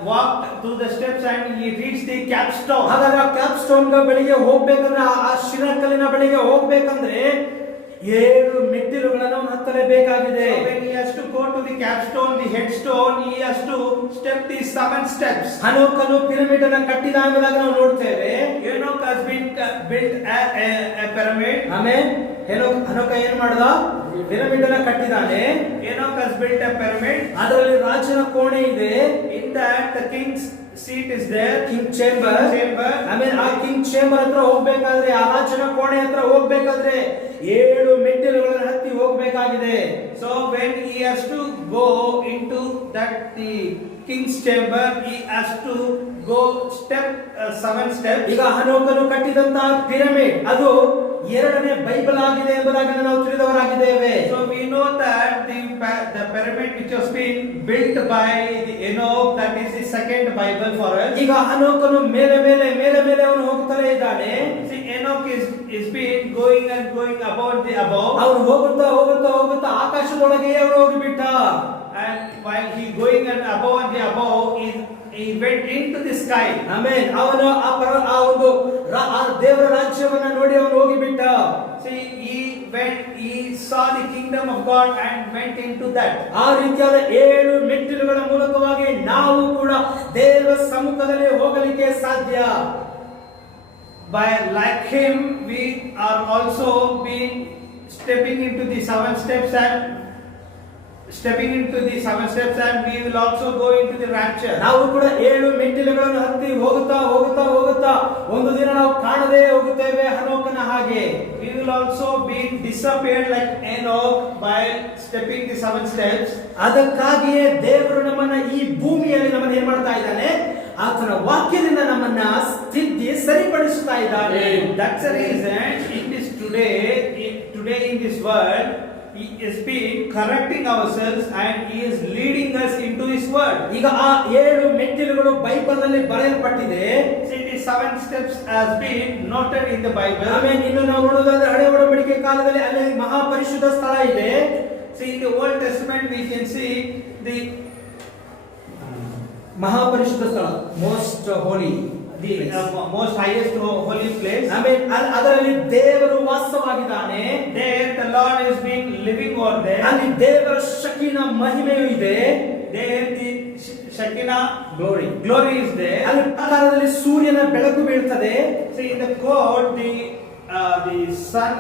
walked through the steps and he reached the capstone. ಹಾಗಾದ್ರೆ ಆ ಕ್ಯಾಪ್ ಸ್ಟೋನ್ ನ ಬಳಿಗೆ ಹೋಗ್ಬೇಕಂದ್ರೆ, ಆ ಶಿರಕಲ್ಲಿನ ಬಳಿಗೆ ಹೋಗ್ಬೇಕಂದ್ರೆ 7 ಮೆಟ್ಟಿಲುಗಳನ್ನು ಅವನು ಹತ್ತಲೇಬೇಕಾಗಿದೆ. So when he has to go to the capstone, the headstone, he has to step these 7 steps. ಹನೋಕನು pyramid ಅನ್ನು ಕಟ್ಟಿದ ಎಂಬುದಾಗಿ ನಾವು ನೋಡ್ತೇವೆ. Enoch has been built a pyramid. ಆಮೇಲೆ ಹನೋಕ ಏನು ಮಾಡಿದ? ಪಿರಮಿಡ್ ಅನ್ನು ಕಟ್ಟಿದಾನೆ. Enoch has built a pyramid. ಅದರಲ್ಲಿ ರಾಜನ ಕೋಣೆ ಇದೆ. In that the king's seat is there. King chamber. ಆಮೇಲೆ ಆ ಕಿಂಗ್ ಚೇಂಬರ್ ಹತ್ರ ಹೋಗ್ಬೇಕಾದ್ರೆ, ಆ ರಾಜನ ಕೋಣೆ ಹತ್ರ ಹೋಗ್ಬೇಕಾದ್ರೆ 7 ಮೆಟ್ಟಿಲುಗಳನ್ನು ಹತ್ತಿ ಹೋಗ್ಬೇಕಾಗಿದೆ. So when he has to go into that the king's chamber, he has to go 7 steps. ಈಗ ಹನೋಕನು ಕಟ್ಟಿದಂತಹ ಪಿರಮಿಡ್ ಅದು 2ನೇ ಬೈಬಲ್ ಆಗಿದೆ ಎಂಬುದಾಗಿ ನಾವು ತಿಳಿದವರಾಗಿದ್ದೇವೆ. So we know that the pyramid which was being built by the Enoch, that is the second Bible for us. ಈಗ ಹನೋಕನು ಮೇಲೆ ಅವನು ಹೋಗ್ತಾನೆ ಇದ್ದಾನೆ. See, Enoch is being going above. ಅವನು ಹೋಗುತ್ತಾ ಆಕಾಶದೊಳಗೆ ಅವನು ಹೋಗಿಬಿಟ್ಟ. And while he going and above, he went into the sky. ಆಮೇಲೆ ಅವನು ಆ ಒಂದು ದೇವರ ರಾಜ್ಯವನ್ನ ನೋಡಿ ಅವನು ಹೋಗಿಬಿಟ್ಟ. See, he saw the kingdom of God and went into that. ಆ ರೀತಿಯಾದ 7 ಮೆಟ್ಟಿಲುಗಳ ಮೂಲಕವಾಗಿ ನಾವು ಕೂಡ ದೇವರ ಸಮ್ಮುಖದಲ್ಲಿ ಹೋಗಲಿಕ್ಕೆ ಸಾಧ್ಯ. By like him, we are also being stepping into the 7 steps and we will also go into the rapture. ನಾವು ಕೂಡ 7 ಮೆಟ್ಟಿಲುಗಳನ್ನು ಹತ್ತಿ ಹೋಗುತ್ತಾ ಒಂದು ದಿನ ನಾವು ಕಾಣದೇ ಹೋಗುತ್ತೇವೆ ಹನೋಕನ ಹಾಗೆ. We will also be disappeared like Enoch by stepping the 7 steps. ಅದಕ್ಕಾಗಿಯೇ ದೇವರು ನಮ್ಮನ್ನ ಈ ಭೂಮಿಯಲ್ಲಿ ನಮ್ಮನ್ನ ಏನ್ ಮಾಡ್ತಾ ಇದ್ದಾನೆ? ಆತನ ವಾಕ್ಯದಿಂದ ನಮ್ಮನ್ನ ಸ್ಥಿತಿ ಸರಿಪಡಿಸುತ್ತಾ ಇದ್ದಾನೆ. That's the reason it is today in this world He has been correcting ourselves and He is leading us into His word. ಈಗ ಆ 7 ಮೆಟ್ಟಿಲುಗಳು ಬೈಬಲ್ ನಲ್ಲಿ ಬರೆಯಲ್ಪಟ್ಟಿದೆ. See, the 7 steps has been noted in the Bible. ಆಮೇಲೆ ಇನ್ನು ನಾವು ನೋಡೋದಾದ್ರೆ ಹಳೆ ಒಡಂಬಡಿಕೆ ಕಾಲದಲ್ಲಿ ಅಲ್ಲಿ ಮಹಾಪರಿಶುದ್ಧ ಸ್ಥಳ ಇದೆ. See, in the Old Testament we can see the ಮಹಾಪರಿಶುದ್ಧ ಸ್ಥಳ, ಮೋಸ್ಟ್ ಹೋಲಿ, most highest holy place. ಆಮೇಲೆ ಅದರಲ್ಲಿ ದೇವರು ವಾಸವಾಗಿದ್ದಾನೆ. There the Lord is being living over there. ಅಲ್ಲಿ ದೇವರ ಶಕೀನ ಮಹಿಮೆಯೂ ಇದೆ. There the Shekinah glory is there. ಅಲ್ಲಿ ಪ್ರಕಾರದಲ್ಲಿ ಸೂರ್ಯನ ಬೆಳಕು ಬೀಳ್ತದೆ. See, in the court the sun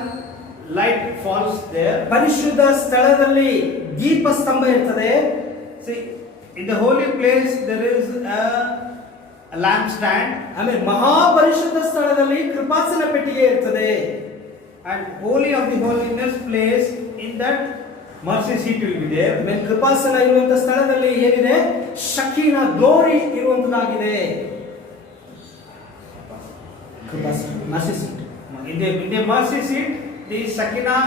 light falls there. ಪರಿಶುದ್ಧ ಸ್ಥಳದಲ್ಲಿ ದೀಪ ಸ್ತಂಭ ಇರ್ತದೆ. See, in the holy place there is a lampstand. ಆಮೇಲೆ ಮಹಾಪರಿಶುದ್ಧ ಸ್ಥಳದಲ್ಲಿ ಕೃಪಾಸನ ಪೆಟ್ಟಿಗೆ ಇರ್ತದೆ. And holy of the holiness place, in that mercy seat will be there. ಆಮೇಲೆ ಕೃಪಾಸನ ಇರುವಂತ ಸ್ಥಳದಲ್ಲಿ ಏನಿದೆ, ಶಕೀನ glory ಇರುವಂತದಾಗಿದೆ. ಕೃಪಾಸನ mercy seat. In the mercy seat the Shekinah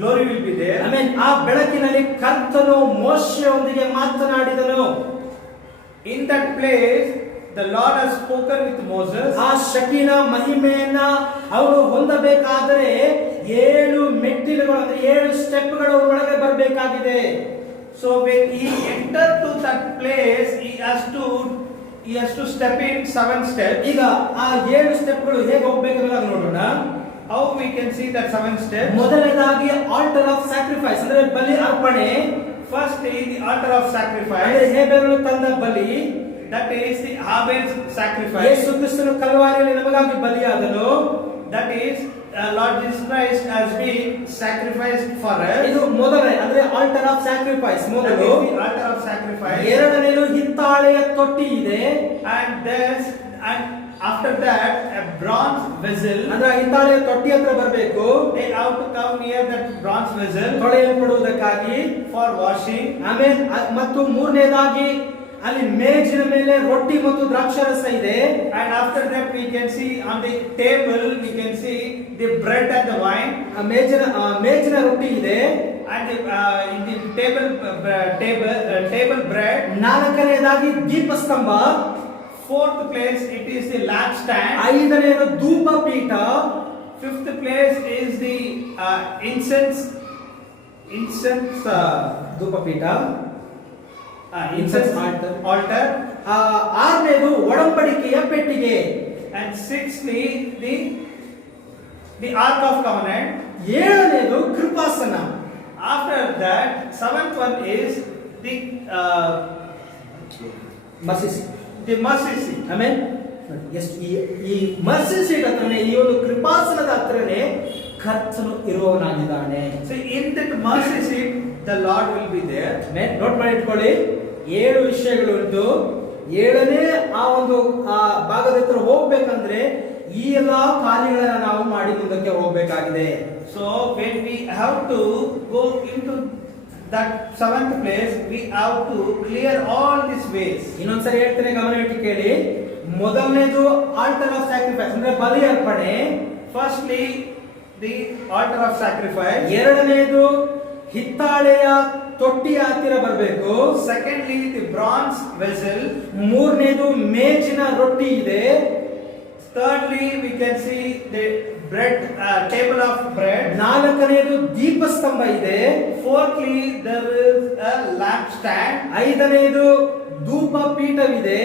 glory will be there. ಆಮೇಲೆ ಆ ಬೆಳಕಿನಲ್ಲಿ ಕರ್ತನು ಮೋಶೆಯೊಂದಿಗೆ ಮಾತನಾಡಿದನು. In that place the Lord has spoken with Moses. ಆ ಶಕೀನ ಮಹಿಮೆಯನ್ನ ಅವರು ಹೊಂದಬೇಕಾದರೆ 7 ಮೆಟ್ಟಿಲುಗಳು ಅಂದ್ರೆ 7 ಸ್ಟೆಪ್ಗಳು ಒಳಗೆ ಬರಬೇಕಾಗಿದೆ. So when he entered to that place, he has to step in 7 steps. ಈಗ ಆ 7 ಸ್ಟೆಪ್ಗಳು ಹೇಗೆ ಹೋಗಬೇಕು ಅಂತ ನೋಡೋಣ. How we can see that 7 steps? ಮೊದಲನೇದಾಗಿ ಆಲ್ಟರ್ ಆಫ್ ಸ್ಯಾಕ್ರಿಫೈಸ್ ಅಂದ್ರೆ ಬಲಿ ಅರ್ಪಣೆ. First is the altar of ಅಂದ್ರೆ sacrifice. ಹೇಬೆರನು ತಂದ ಬಲಿ. That is the Abel's sacrifice. ಯೇಸು ಕ್ರಿಸ್ತನು ಕಲ್ವಾರಿಯಲ್ಲಿ ನಮಗಾಗಿ ಬಲಿಯಾದನು. That is Lord Jesus Christ has been sacrificed for us. ಇದು ಮೊದಲನೇ ಅಂದ್ರೆ ಆಲ್ಟರ್ ಆಫ್ ಸ್ಯಾಕ್ರಿಫೈಸ್ That ಮೊದಲು. is the altar of sacrifice. ಎರಡನೇದು ಹಿತ್ತಾಳೆಯ ತೊಟ್ಟಿ ಇದೆ. And after that a bronze vessel. ಅಂದ್ರೆ ಹಿತ್ತಾಳೆಯ ತೊಟ್ಟಿ ಹತ್ರ ಬರಬೇಕು. They have to come near that bronze vessel ತೊಳೆಯಲ್ಪಡುವುದಕ್ಕಾಗಿ for washing. ಆಮೇಲೆ ಮತ್ತು ಮೂರನೇದಾಗಿ ಅಲ್ಲಿ ಮೇಜಿನ ಮೇಲೆ ರೊಟ್ಟಿ ಮತ್ತು ದ್ರಾಕ್ಷಾರಸ ಇದೆ. And after that we can see on the table we can see the bread and the wine. ಆ ಮೇಜಿನ ರೊಟ್ಟಿ ಇದೆ. And in the table bread. ನಾಲ್ಕನೇದಾಗಿ ದೀಪಸ್ತಂಭ. Fourth place it is the lampstand. ಐದನೇದು ಧೂಪ ಪೀಠ. Fifth place is the incense ಧೂಪ ಪೀಠ, incense altar. ಆರನೇದು ಒಡಂಬಡಿಕೆಯ ಪೆಟ್ಟಿಗೆ. And sixthly the ark of covenant. ಏಳನೇದು ಕೃಪಾಸನ. After that 7th one is the mercy seat. mercy seat. ಆಮೇಲೆ ಎಷ್ಟು ಈ ಮರ್ಸಿ ಸೀಟ್ ಹತ್ರನೇ, ಈ ಒಂದು ಕೃಪಾಸನದ ಹತ್ರನೇ ಕರ್ತನು ಇರುವವನಾಗಿದ್ದಾನೆ. So in that mercy seat the Lord will be there. Note ಮಾಡಿ ಇಟ್ಕೊಳ್ಳಿ, 7 ವಿಷಯಗಳು ಉಂಟು. 7ನೇ ಆ ಒಂದು ಭಾಗದ ಹತ್ರ ಹೋಗ್ಬೇಕಂದ್ರೆ ಈ ಎಲ್ಲಾ ಕಾರ್ಯಗಳನ್ನ ನಾವು ಮಾಡಿ ಮುಂದಕ್ಕೆ ಹೋಗ್ಬೇಕಾಗಿದೆ. So when we have to go into that 7th place we have to clear all these ways. ಇನ್ನೊಂದ್ಸರಿ ಹೇಳ್ತೇನೆ, ಗಮನವಿಟ್ಟು ಕೇಳಿ. ಮೊದಲನೇದು ಆಲ್ಟರ್ ಆಫ್ ಸ್ಯಾಕ್ರಿಫೈಸ್ ಅಂದ್ರೆ ಬಲಿ ಅರ್ಪಣೆ. Firstly the altar of sacrifice. ಎರಡನೇದು ಹಿತ್ತಾಳೆಯ ತೊಟ್ಟಿಯ ಹತ್ತಿರ ಬರಬೇಕು. Secondly the bronze vessel. ಮೂರನೇದು ಮೇಜಿನ ರೊಟ್ಟಿ ಇದೆ. Thirdly we can see the table of bread. ನಾಲ್ಕನೇದು ದೀಪಸ್ತಂಭ ಇದೆ. Fourthly there is a lampstand. ಐದನೇದು ಧೂಪ ಪೀಠವಿದೆ.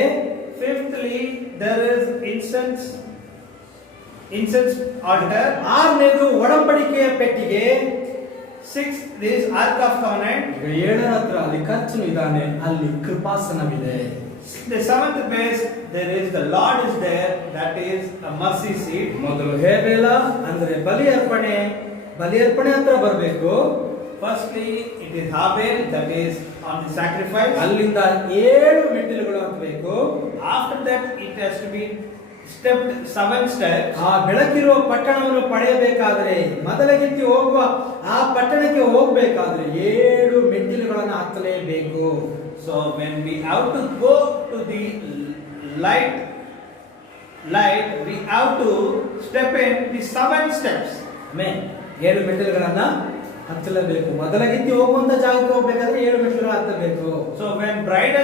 Fifthly there is incense altar. ಆರನೇದು ಒಡಂಬಡಿಕೆಯ ಪೆಟ್ಟಿಗೆ. Sixth is ark of covenant. ಏಳರ ಹತ್ರ ಅಲ್ಲಿ ಕರ್ತನು ಇದ್ದಾನೆ, ಅಲ್ಲಿ ಕೃಪಾಸನವಿದೆ. The 7th place there is the Lord is there, that is a mercy seat. ಮೊದಲು ಹೇಬೇಲ ಅಂದ್ರೆ ಬಲಿ ಅರ್ಪಣೆ ಹತ್ರ ಬರಬೇಕು. Firstly it is Abel, that is on the sacrifice. ಅಲ್ಲಿಂದ 7 ಮೆಟ್ಟಿಲುಗಳು ಹತ್ತಬೇಕು. After that it has to be stepped 7 steps. ಆ ಬೆಳಕಿರುವ ಪಟ್ಟಣವನ್ನು ಪಡೆಯಬೇಕಾದ್ರೆ, ಮೊದಲಗಿತ್ತಿ ಹೋಗುವ ಆ ಪಟ್ಟಣಕ್ಕೆ ಹೋಗಬೇಕಾದ್ರೆ 7 ಮೆಟ್ಟಿಲುಗಳನ್ನು ಹತ್ತಲೇಬೇಕು. So when we have to go to the light we have to step in the 7 steps. ಆಮೇಲೆ 7 ಮೆಟ್ಟಿಲುಗಳನ್ನ ಹತ್ತಲೇಬೇಕು. ಮೊದಲಗಿತ್ತಿ ಹೋಗುವಂತ ಜಾಗಕ್ಕೆ ಹೋಗ್ಬೇಕಾದ್ರೆ 7 ಮೆಟ್ಟಿಲುಗಳು ಹತ್ತಬೇಕು. So when bride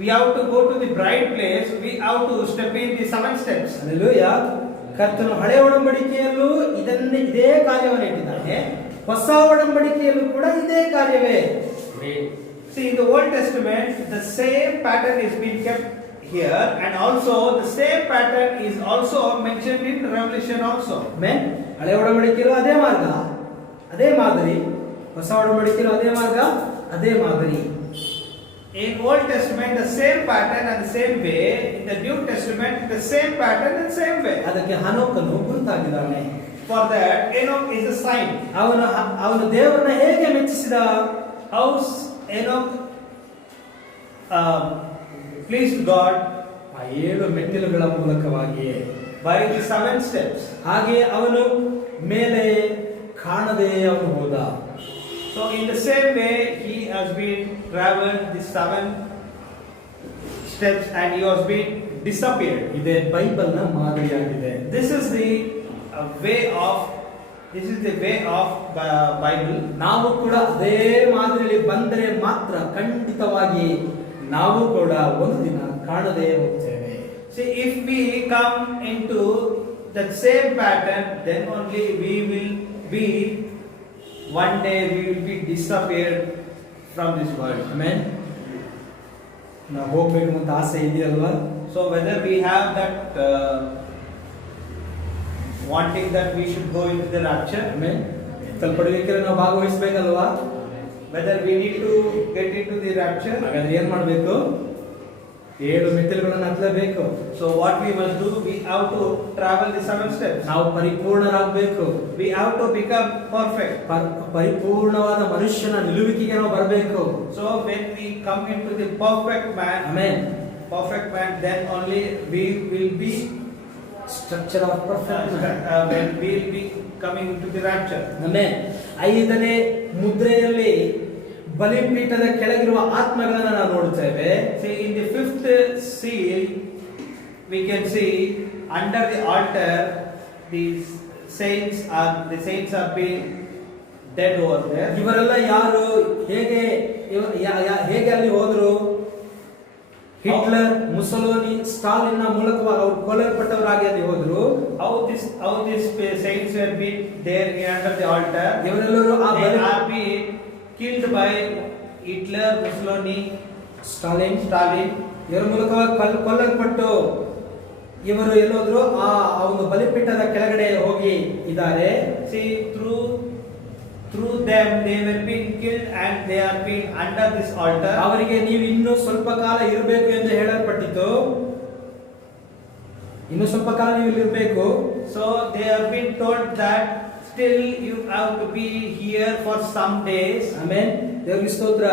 we have to go to the bride place, we have to step in the 7 steps. Hallelujah. ಕರ್ತನು ಹಳೆ ಒಡಂಬಡಿಕೆಯಲ್ಲೂ ಇದೇ ಕಾರ್ಯವನ್ನು ಇಟ್ಟಿದ್ದಾನೆ, ಹೊಸ ಒಡಂಬಡಿಕೆಯಲ್ಲೂ ಕೂಡ ಇದೇ ಕಾರ್ಯವೇ. See, in the Old Testament, the same pattern is being kept here, and also the same pattern is also mentioned in Revelation also. Amen. ಹಳೆ ಒಡಂಬಡಿಕೆಯಲ್ಲೂ ಅದೇ ಮಾರ್ಗ, ಅದೇ ಮಾದರಿ, ಹೊಸ ಒಡಂಬಡಿಕೆಯಲ್ಲೂ ಅದೇ ಮಾರ್ಗ, ಅದೇ ಮಾದರಿ. In Old Testament, the same pattern and the same way. In the New Testament, the same pattern and same way. ಅದಕ್ಕೆ ಹನೋಕನು ಗುರುತಾಗಿದ್ದಾನೆ. For that, Enoch is a sign. ಅವನು ದೇವರನ್ನ ಹೇಗೆ ಮೆಚ್ಚಿಸಿದ? How Enoch pleased God? ಆ 7 ಮೆಟ್ಟಿಲುಗಳ ಮೂಲಕವಾಗಿಯೇ, By the 7 steps. ಹಾಗೆ ಅವನು ಮೇಲೆ ಕಾಣದೆ ಅವನು ಹೋದ. So in the same way, he has been traveled the 7 steps and he has been disappeared. ಇದೇ ಬೈಬಲ್ನ ಮಾದರಿಯಾಗಿದೆ. This is the way of Bible. ನಾವು ಕೂಡ ಅದೇ ಮಾದರಿಯಲ್ಲಿ ಬಂದರೆ ಮಾತ್ರ ಖಂಡಿತವಾಗಿ ನಾವು ಕೂಡ ಒಂದು ದಿನ ಕಾಣದೇ ಹೋಗ್ತೇವೆ. See, if we come into that same pattern, then only we will be one day we will be disappeared from this world. Amen. ನಾವು ಹೋಗ್ಬೇಕು ಅಂತ ಆಸೆ ಇದೆಯಲ್ವಾ? So whether we have that wanting that we should go into the rapture, amen. ಎತ್ತಲ್ಪಡುವಿಕೆಯಲ್ಲಿ ನಾವು ಭಾಗವಹಿಸಬೇಕಲ್ವಾ? whether we need to get into the rapture, ಹಾಗಾದ್ರೆ ಏನ್ ಮಾಡಬೇಕು? 7 ಮೆಟ್ಟಿಲುಗಳನ್ನು ಹತ್ತಲೇಬೇಕು. so what we must do, we have to travel the 7 steps. ನಾವು ಪರಿಪೂರ್ಣರಾಗಬೇಕು. We have to become perfect. ಪರಿಪೂರ್ಣವಾದ ಮನುಷ್ಯನ ನಿಲುವಿಕೆಗೆ ನಾವು ಬರಬೇಕು. So when we come into the perfect man, amen. then only we will be structure of perfect when we will be coming into the rapture. Amen. 5ನೇ ಮುದ್ರೆಯಲ್ಲಿ ಬಲಿಪೀಠದ ಕೆಳಗಿರುವ ಆತ್ಮಗಳನ್ನು ನಾವು ನೋಡುತ್ತೇವೆ. See, in the 5th seal, we can see under the altar the saints are being dead over there. ಇವರೆಲ್ಲ ಯಾರು? ಹೇಗೆ ಅಲ್ಲಿ ಹೋದ್ರು? ಹಿಟ್ಲರ್, ಮುಸೋಲಿನಿ, ಸ್ಟಾಲಿನ್ ಮೂಲಕವಾಗಿ ಅವರು ಕೊಲ್ಲಲ್ಪಟ್ಟವರಾಗಿ ಅಲ್ಲಿ ಹೋದ್ರು. How these saints were being there under the altar? ಇವರೆಲ್ಲರೂ They are being killed by Hitler, Mussolini, Stalin ಇವರ ಮೂಲಕವಾಗಿ ಕೊಲ್ಲಲ್ಪಟ್ಟು ಇವರು ಎಲ್ಲೋದ್ರು? ಆ ಒಂದು ಬಲಿಪೀಠದ ಕೆಳಗಡೆ ಹೋಗಿ ಇದ್ದಾರೆ. See, through them they were being killed and they are being under this altar. ಅವರಿಗೆ ನೀವು ಇನ್ನೂ ಸ್ವಲ್ಪ ಕಾಲ ಇರಬೇಕು ಎಂದು ಹೇಳಲ್ಪಟ್ಟಿತು. ಇನ್ನು ಸ್ವಲ್ಪ ಕಾಲ ನೀವು ಇರಬೇಕು. So they are being told that still you have to be here for some days. Amen. ದೇವರಿಗೆ ಸ್ತೋತ್ರ.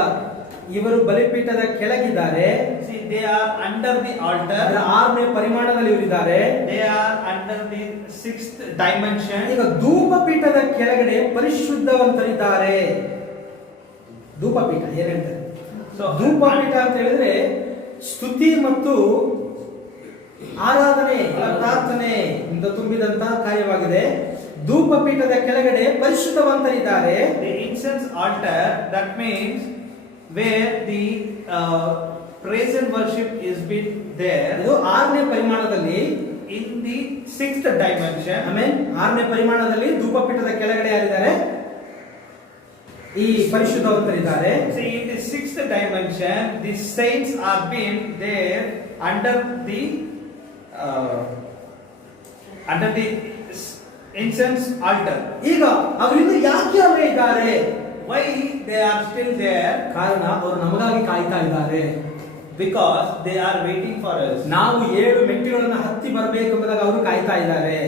ಇವರು ಬಲಿಪೀಠದ ಕೆಳಗಿದ್ದಾರೆ. See, they are under the altar. 6ನೇ ಪರಿಮಾಣದಲ್ಲಿ ಇವರಿದ್ದಾರೆ. They are under the 6th dimension. ಈಗ ಧೂಪಪೀಠದ ಕೆಳಗಡೆ ಪರಿಶುದ್ಧವಂತರಿದ್ದಾರೆ. ಧೂಪಪೀಠ ಏನ್ ಹೇಳ್ತಾರೆ? So ಧೂಪಪೀಠ ಅಂತ ಹೇಳಿದ್ರೆ ಸ್ತುತಿ ಮತ್ತು ಆರಾಧನೆ, ಪ್ರಾರ್ಥನೆ ಇಂದ ತುಂಬಿದಂತ ಕಾರ್ಯವಾಗಿದೆ. ಧೂಪಪೀಠದ ಕೆಳಗಡೆ ಪರಿಶುದ್ಧವಂತರಿದ್ದಾರೆ. the incense altar, that means where the praise and worship is been there. ಇದು 6ನೇ ಪರಿಮಾಣದಲ್ಲಿ In the 6th dimension. Amen. 6ನೇ ಪರಿಮಾಣದಲ್ಲಿ ಧೂಪಪೀಠದ ಕೆಳಗಡೆ ಯಾರಿದ್ದಾರೆ? ಈ ಪರಿಶುದ್ಧವಂತರಿದ್ದಾರೆ. See, in the 6th dimension, the saints are being there under the incense altar. ಈಗ ಅವರಿಂದ ಯಾಕೆ ಅವರೇ ಇದ್ದಾರೆ? Why they are still there? ಕಾರಣ ಅವರು ನಮಗಾಗಿ ಕಾಯ್ತಾ ಇದ್ದಾರೆ. Because they are waiting for us. ನಾವು 7 ಮೆಟ್ಟಿಲುಗಳನ್ನು ಹತ್ತಿ ಬರಬೇಕೆಂಬುದಾಗಿ ಅವರು ಕಾಯ್ತಾ ಇದ್ದಾರೆ.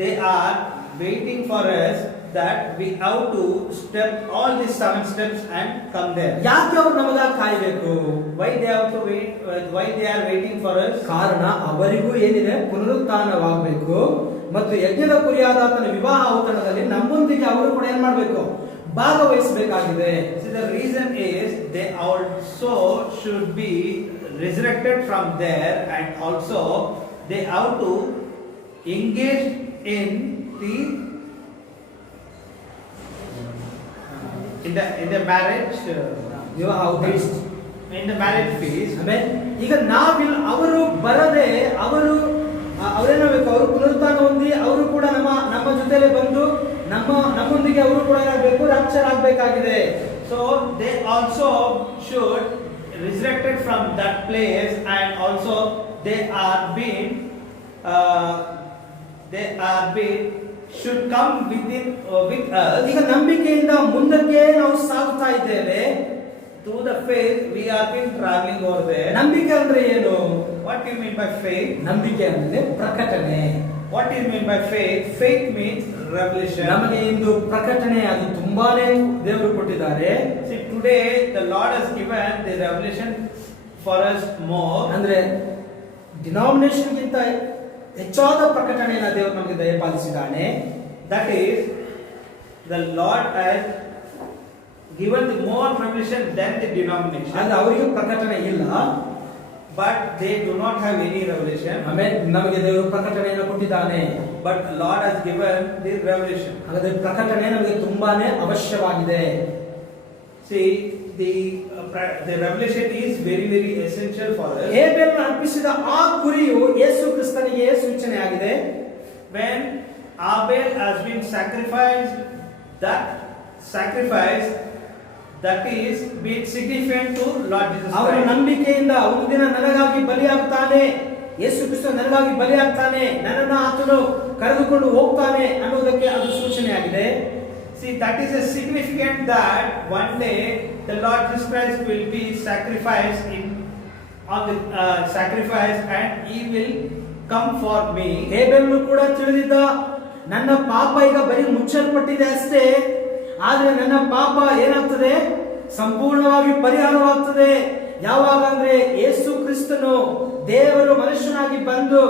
They are waiting for us that we have to step all these 7 steps and come there. ಯಾಕೆ ಅವರು ನಮಗಾಗಿ ಕಾಯಬೇಕು? Why they have to wait? Why they are waiting for us? ಕಾರಣ ಅವರಿಗೂ ಏನಿದೆ, ಪುನರುತ್ಥಾನವಾಗಬೇಕು ಮತ್ತು ಯಜ್ಞದ ಕುರಿಯಾದಾತನ ವಿವಾಹ ಔತಣದಲ್ಲಿ ನಮ್ಮೊಂದಿಗೆ ಅವರು ಕೂಡ ಏನ್ ಮಾಡಬೇಕು? ಭಾಗವಹಿಸಬೇಕಾಗಿದೆ. See, the reason is they also should be resurrected from there, and also they have to engage in the in the marriage ವಿವಾಹ ಉದ್ದೇಶ in the marriage feast. ಆಮೇಲೆ ಈಗ ನಾವಿಲ್ ಅವರು ಬರದೆ ಅವರೇನಾಗಬೇಕು, ಅವರು ಪುನರುತ್ಥಾನ ಹೊಂದಿ ಅವರು ಕೂಡ ನಮ್ಮ ಜೊತೆಲೆ ಬಂದು ನಮ್ಮೊಂದಿಗೆ ಅವರು ಕೂಡ ಏನಾಗಬೇಕು, ರಾಪ್ಚರ್ ಆಗಬೇಕಾಗಿದೆ. So they also should resurrected from that place, and also they are being should come with us. ಈಗ ನಂಬಿಕೆಯಿಂದ ಮುಂದಕ್ಕೆ ನಾವು ಸಾಗುತ್ತಾ ಇದ್ದೇವೆ. Through the faith we are been traveling over there. ನಂಬಿಕೆ ಅಂದ್ರೆ ಏನು? What do you mean by faith? ನಂಬಿಕೆ ಅಂದ್ರೆ ಪ್ರಕಟಣೆ. What do you mean by faith? Faith means revelation. ನಮಗೆ ಇಂದು ಪ್ರಕಟಣೆ ಅದು ತುಂಬಾನೇ ದೇವರು ಕೊಟ್ಟಿದ್ದಾರೆ. See, today the Lord has given the revelation for us more. ಅಂದ್ರೆ ಡಿನಾಮಿನೇಷನ್ ಗಿಂತ ಹೆಚ್ಚಾದ ಪ್ರಕಟಣೆಯನ್ನು ದೇವರು ನಮಗೆ ದಯಪಾಲಿಸಿದ್ದಾನೆ. That is, the Lord has given the more revelation than the denomination. ಅಂದ್ರೆ ಅವರಿಗೆ ಪ್ರಕಟಣೆ ಇಲ್ಲ, but they do not have any revelation. ಆಮೇಲೆ ನಮಗೆ ದೇವರು ಪ್ರಕಟಣೆಯನ್ನು ಕೊಟ್ಟಿದ್ದಾನೆ. But the Lord has given the revelation. ಹಾಗಾದ್ರೆ ಪ್ರಕಟಣೆ ನಮಗೆ ತುಂಬಾನೇ ಅವಶ್ಯವಾಗಿದೆ. See, the revelation is very very essential for us. ಹೇಬೆಲನು ಅರ್ಪಿಸಿದ ಆ ಕುರಿಯು ಯೇಸು ಕ್ರಿಸ್ತನಿಗೆ ಸೂಚನೆಯಾಗಿದೆ. When Abel has been sacrificed, that sacrifice that is being significant to Lord Jesus Christ. ಅವರ ನಂಬಿಕೆಯಿಂದ ಒಂದು ದಿನ ನನಗಾಗಿ ಬಲಿಯಾಗ್ತಾನೆ, ಯೇಸು ಕ್ರಿಸ್ತ ನನಗಾಗಿ ಬಲಿಯಾಗ್ತಾನೆ, ನನ್ನನ್ನು ಆತನು ಕರೆದುಕೊಂಡು ಹೋಗ್ತಾನೆ ಅನ್ನೋದಕ್ಕೆ ಅದು ಸೂಚನೆಯಾಗಿದೆ. See, that is a significant that one day the Lord Jesus Christ will be sacrificed on the sacrifice, and He will come for me. ಹೇಬೆಲನು ಕೂಡ ತಿಳಿದಿದ್ದ, ನನ್ನ ಪಾಪ ಈಗ ಬರೀ ಮುಚ್ಚಲ್ಪಟ್ಟಿದೆ ಅಷ್ಟೇ, ಆದ್ರೆ ನನ್ನ ಪಾಪ ಏನಾಗ್ತದೆ, ಸಂಪೂರ್ಣವಾಗಿ ಪರಿಹಾರವಾಗ್ತದೆ. ಯಾವಾಗ ಅಂದ್ರೆ ಯೇಸು ಕ್ರಿಸ್ತನು ದೇವರು ಮನುಷ್ಯನಾಗಿ ಬಂದು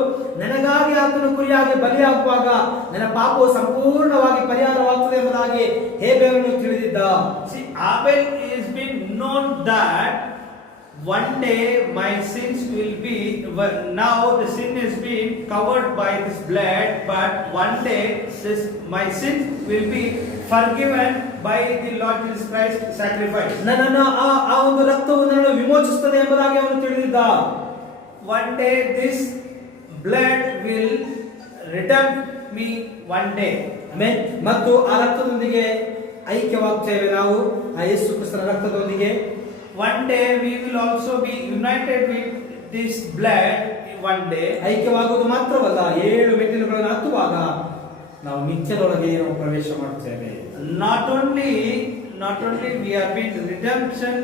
ನನಗಾಗಿ ಆತನು ಕುರಿಯಾಗಿ ಬಲಿಯಾಗುವಾಗ ನನ್ನ ಪಾಪವು ಸಂಪೂರ್ಣವಾಗಿ ಪರಿಹಾರವಾಗ್ತದೆ ಎಂಬುದಾಗಿ ಹೇಬೆಲನು ತಿಳಿದಿದ್ದ. See, Abel is been known that one day my sins will be, now the sin is being covered by this blood, but one day my sins will be forgiven by the Lord Jesus Christ sacrifice. ನನ್ನನ್ನು ಆ ಒಂದು ರಕ್ತವು ನನ್ನನ್ನು ವಿಮೋಚಿಸುತ್ತದೆ ಎಂಬುದಾಗಿ ಅವನು ತಿಳಿದಿದ್ದ. One day this blood will redeem me one day. Amen. ಮತ್ತು ಆ ರಕ್ತದೊಂದಿಗೆ ಐಕ್ಯವಾಗ್ತೇವೆ ನಾವು, ಆ ಯೇಸು ಕ್ರಿಸ್ತನ ರಕ್ತದೊಂದಿಗೆ. One day we will also be united with this blood. One day ಐಕ್ಯವಾಗುವುದು ಮಾತ್ರವಲ್ಲ, 7 ಮೆಟ್ಟಿಲುಗಳನ್ನು ಹತ್ತುವಾಗ ನಾವು ನಿತ್ಯದೊಳಗೆ ನಾವು ಪ್ರವೇಶ ಮಾಡುತ್ತೇವೆ. not only we have been redemption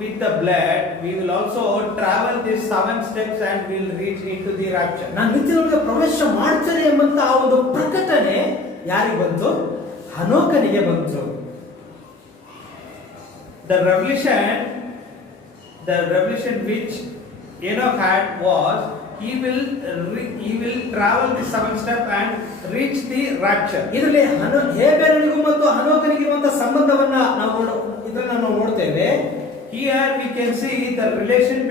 with the blood, we will also travel these 7 steps and we will reach into the rapture. ನಾನು ನಿತ್ಯದೊಳಗೆ ಪ್ರವೇಶ ಮಾಡ್ತೇನೆ ಎಂಬಂತ ಆ ಒಂದು ಪ್ರಕಟಣೆ ಯಾರಿಗೆ ಬಂತು? ಹನೋಕನಿಗೆ ಬಂತು. The revelation which Enoch had was he will travel the 7 step and reach the rapture. ಇದರಲ್ಲಿ ಹೇಬೆಲನಿಗೂ ಮತ್ತು ಹನೋಕನಿಗಿರುವಂತಹ ಸಂಬಂಧವನ್ನ ನಾವು ನೋಡ್ತೇವೆ. Here we can see the relationship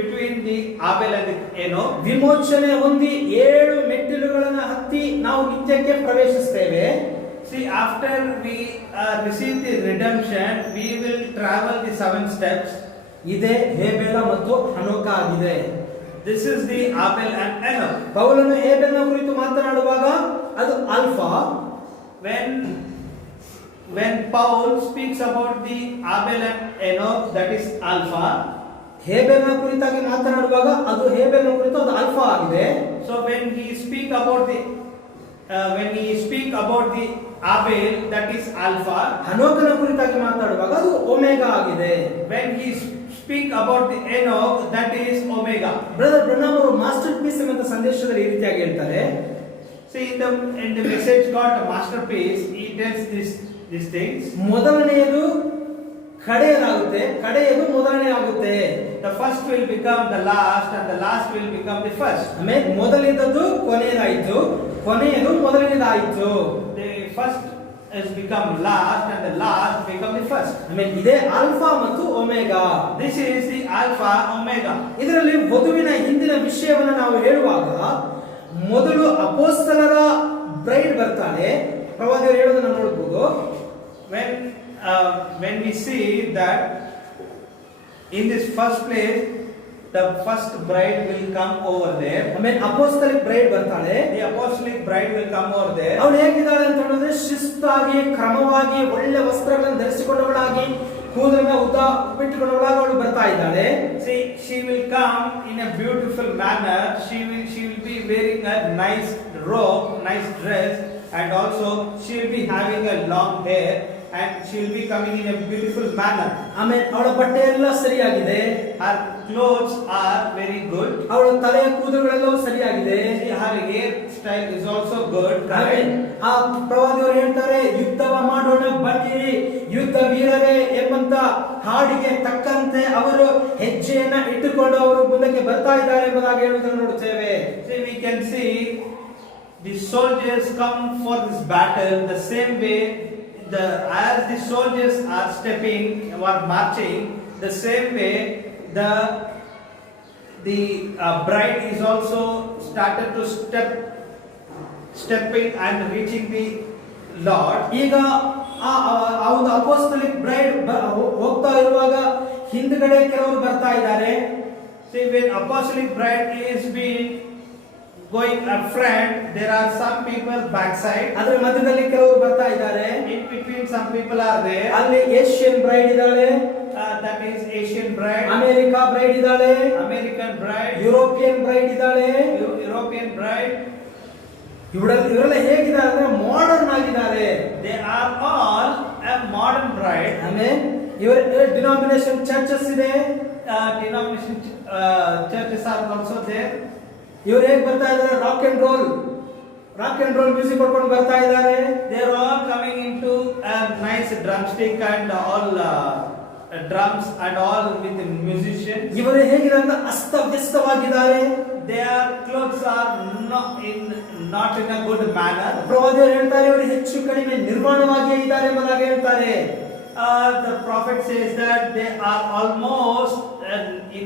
between the Abel and the Enoch. ವಿಮೋಚನೆ ಹೊಂದಿ 7 ಮೆಟ್ಟಿಲುಗಳನ್ನು ಹತ್ತಿ ನಾವು ನಿತ್ಯಕ್ಕೆ ಪ್ರವೇಶಿಸ್ತೇವೆ. See, after we receive the redemption, we will travel the 7 steps. ಇದೇ ಹೇಬೆಲ ಮತ್ತು ಹನೋಕ ಆಗಿದೆ. This is the Abel and Enoch. ಪೌಲನು ಹೇಬೆಲನ ಕುರಿತು ಮಾತನಾಡುವಾಗ ಅದು alpha. When Paul speaks about the Abel and Enoch, that is alpha. ಹೇಬೆಲನ ಕುರಿತಾಗಿ ಮಾತನಾಡುವಾಗ ಅದು ಹೇಬೆಲನ ಕುರಿತು ಅದು ಆಲ್ಫಾ ಆಗಿದೆ. So when he speak about the Abel, that is alpha. ಹನೋಕನ ಕುರಿತಾಗಿ ಮಾತನಾಡುವಾಗ ಅದು ಒಮೆಗಾ ಆಗಿದೆ. When he speak about the Enoch, that is omega. Brother Branham ಅವರು ಮಾಸ್ಟರ್ ಪೀಸ್ ಎಂಬ ಸಂದೇಶದಲ್ಲಿ ಈ ರೀತಿಯಾಗಿ ಹೇಳ್ತಾರೆ. See, in the message called masterpiece, he tells these things. ಮೊದಲನೆಯದು ಕಡೆಯದಾಗುತ್ತೆ, ಕಡೆಯದು ಮೊದಲನೇ ಆಗುತ್ತೆ. The first will become the last and the last will become the first. ಆಮೇಲೆ ಮೊದಲಿದ್ದದ್ದು ಕೊನೆಯದಾಯಿತು, ಕೊನೆಯದು ಮೊದಲನೇದಾಯಿತು. The first has become last and the last become the first. ಆಮೇಲೆ ಇದೇ alpha ಮತ್ತು omega. This is the alpha omega. ಇದರಲ್ಲಿ ವಧುವಿನ ಹಿಂದಿನ ವಿಷಯವನ್ನು ನಾವು ಹೇಳುವಾಗ ಮೊದಲು ಅಪೋಸ್ತಲರ ಬ್ರೈಡ್ ಬರ್ತಾಳೆ, ಪ್ರವಾದಿಯವರು ಹೇಳೋದನ್ನ ನೋಡಬಹುದು. When we see that in this first place the first bride will come over there. ಆಮೇಲೆ ಅಪೊಸ್ತಲಿಕ್ ಬ್ರೈಡ್ ಬರ್ತಾಳೆ. The apostolic bride will come over there. ಅವಳು ಹೇಗಿದ್ದಾಳೆ ಅಂತ ಹೇಳಿದ್ರೆ ಶಿಸ್ತಾಗಿ, ಕ್ರಮವಾಗಿ, ಒಳ್ಳೆ ವಸ್ತ್ರಗಳನ್ನು ಧರಿಸಿಕೊಂಡವಳಾಗಿ, ಕೂದಲನ್ನ ಉದ್ದ ಬಿಟ್ಟುಕೊಂಡವಳಾಗಿ ಅವಳು ಬರ್ತಾ ಇದ್ದಾಳೆ. See, she will come in a beautiful manner. She will be wearing a nice robe, nice dress, and also she will be having a long hair, and she will be coming in a beautiful manner. ಆಮೇಲೆ ಅವಳ ಬಟ್ಟೆ ಎಲ್ಲ ಸರಿಯಾಗಿದೆ. Her clothes are very good. ಅವಳ ತಲೆಯ ಕೂದಲುಗಳೆಲ್ಲವೂ ಸರಿಯಾಗಿದೆ. Her hair style is also good. ಆಮೇಲೆ ಆ ಪ್ರವಾದಿಯವರು ಹೇಳ್ತಾರೆ, ಯುದ್ಧವ ಮಾಡೋಣ ಬನ್ನಿರಿ ಯುದ್ಧ ವೀರರೇ ಎಂಬಂತ ಹಾಡಿಗೆ ತಕ್ಕಂತೆ ಅವರು ಹೆಜ್ಜೆಯನ್ನ ಇಟ್ಟುಕೊಂಡು ಅವರು ಮುಂದಕ್ಕೆ ಬರ್ತಾ ಇದ್ದಾರೆ ಎಂಬುದಾಗಿ ಹೇಳುವುದನ್ನು ನೋಡುತ್ತೇವೆ. See, we can see the soldiers come for this battle the same way. As the soldiers are stepping or marching, the same way the bride is also started to stepping and reaching the Lord. ಈಗ ಆ ಒಂದು ಅಪೊಸ್ತಲಿಕ್ bride ಹೋಗ್ತಾ ಇರುವಾಗ ಹಿಂದ್ಗಡೆ ಕೆಲವರು ಬರ್ತಾ ಇದ್ದಾರೆ. See, when apostolic bride is being going up front, there are some people backside. ಅದರ ಮಧ್ಯದಲ್ಲಿ ಕೆಲವರು ಬರ್ತಾ ಇದ್ದಾರೆ. In between some people are there. ಅಲ್ಲಿ ಏಷ್ಯನ್ ಬ್ರೈಡ್ ಇದ್ದಾಳೆ. That is Asian bride. America bride ಇದ್ದಾಳೆ. American bride. ಯುರೋಪಿಯನ್ ಬ್ರೈಡ್ ಇದ್ದಾಳೆ. European bride. ಇವರೆಲ್ಲ ಹೇಗಿದ್ದಾರೆ ಅಂದ್ರೆ ಮಾಡರ್ನ್ ಆಗಿದ್ದಾರೆ. They are all a modern bride. ಆಮೇಲೆ ಇವರ ಡಿನಾಮಿನೇಷನ್ ಚರ್ಚಸ್ ಇದೆ. Denomination churches are also there. ಇವರು ಹೇಗೆ ಬರ್ತಾ ಇದ್ದಾರೆ? ರಾಕ್ ಅಂಡ್ ರೋಲ್ ಮ್ಯೂಸಿಕ್ ಕೊಡ್ಕೊಂಡು ಬರ್ತಾ ಇದ್ದಾರೆ. They are all coming into a nice drumstick and all drums and all with the musicians. ಇವರು ಹೇಗಿದ್ದಾರೆ ಅಂದ್ರೆ ಅಸ್ತವ್ಯಸ್ತವಾಗಿದ್ದಾರೆ. Their clothes are not in a good manner. ಪ್ರವಾದಿಯವರು ಹೇಳ್ತಾರೆ, ಇವರು ಹೆಚ್ಚು ಕಡಿಮೆ ನಿರ್ಮಾಣವಾಗಿ ಇದ್ದಾರೆ ಎಂಬುದಾಗಿ ಹೇಳ್ತಾರೆ. The prophet says that they are almost in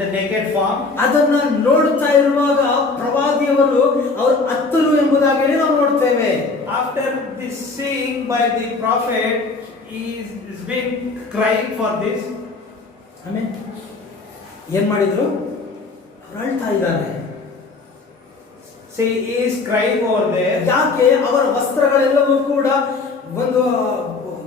the naked form. ಅದನ್ನ ನೋಡುತ್ತಾ ಇರುವಾಗ ಪ್ರವಾದಿಯವರು ಅವರು ಅತ್ತರು ಎಂಬುದಾಗಿ ಹೇಳಿ ನಾವು ನೋಡ್ತೇವೆ. After this seeing by the prophet, he is been crying for this. ಆಮೇಲೆ ಏನ್ ಮಾಡಿದ್ರು? ಅವರು ಅಳ್ತಾ ಇದ್ದಾರೆ. See, he is crying over there. ಯಾಕೆ? ಅವರ ವಸ್ತ್ರಗಳೆಲ್ಲವೂ ಕೂಡ ಒಂದು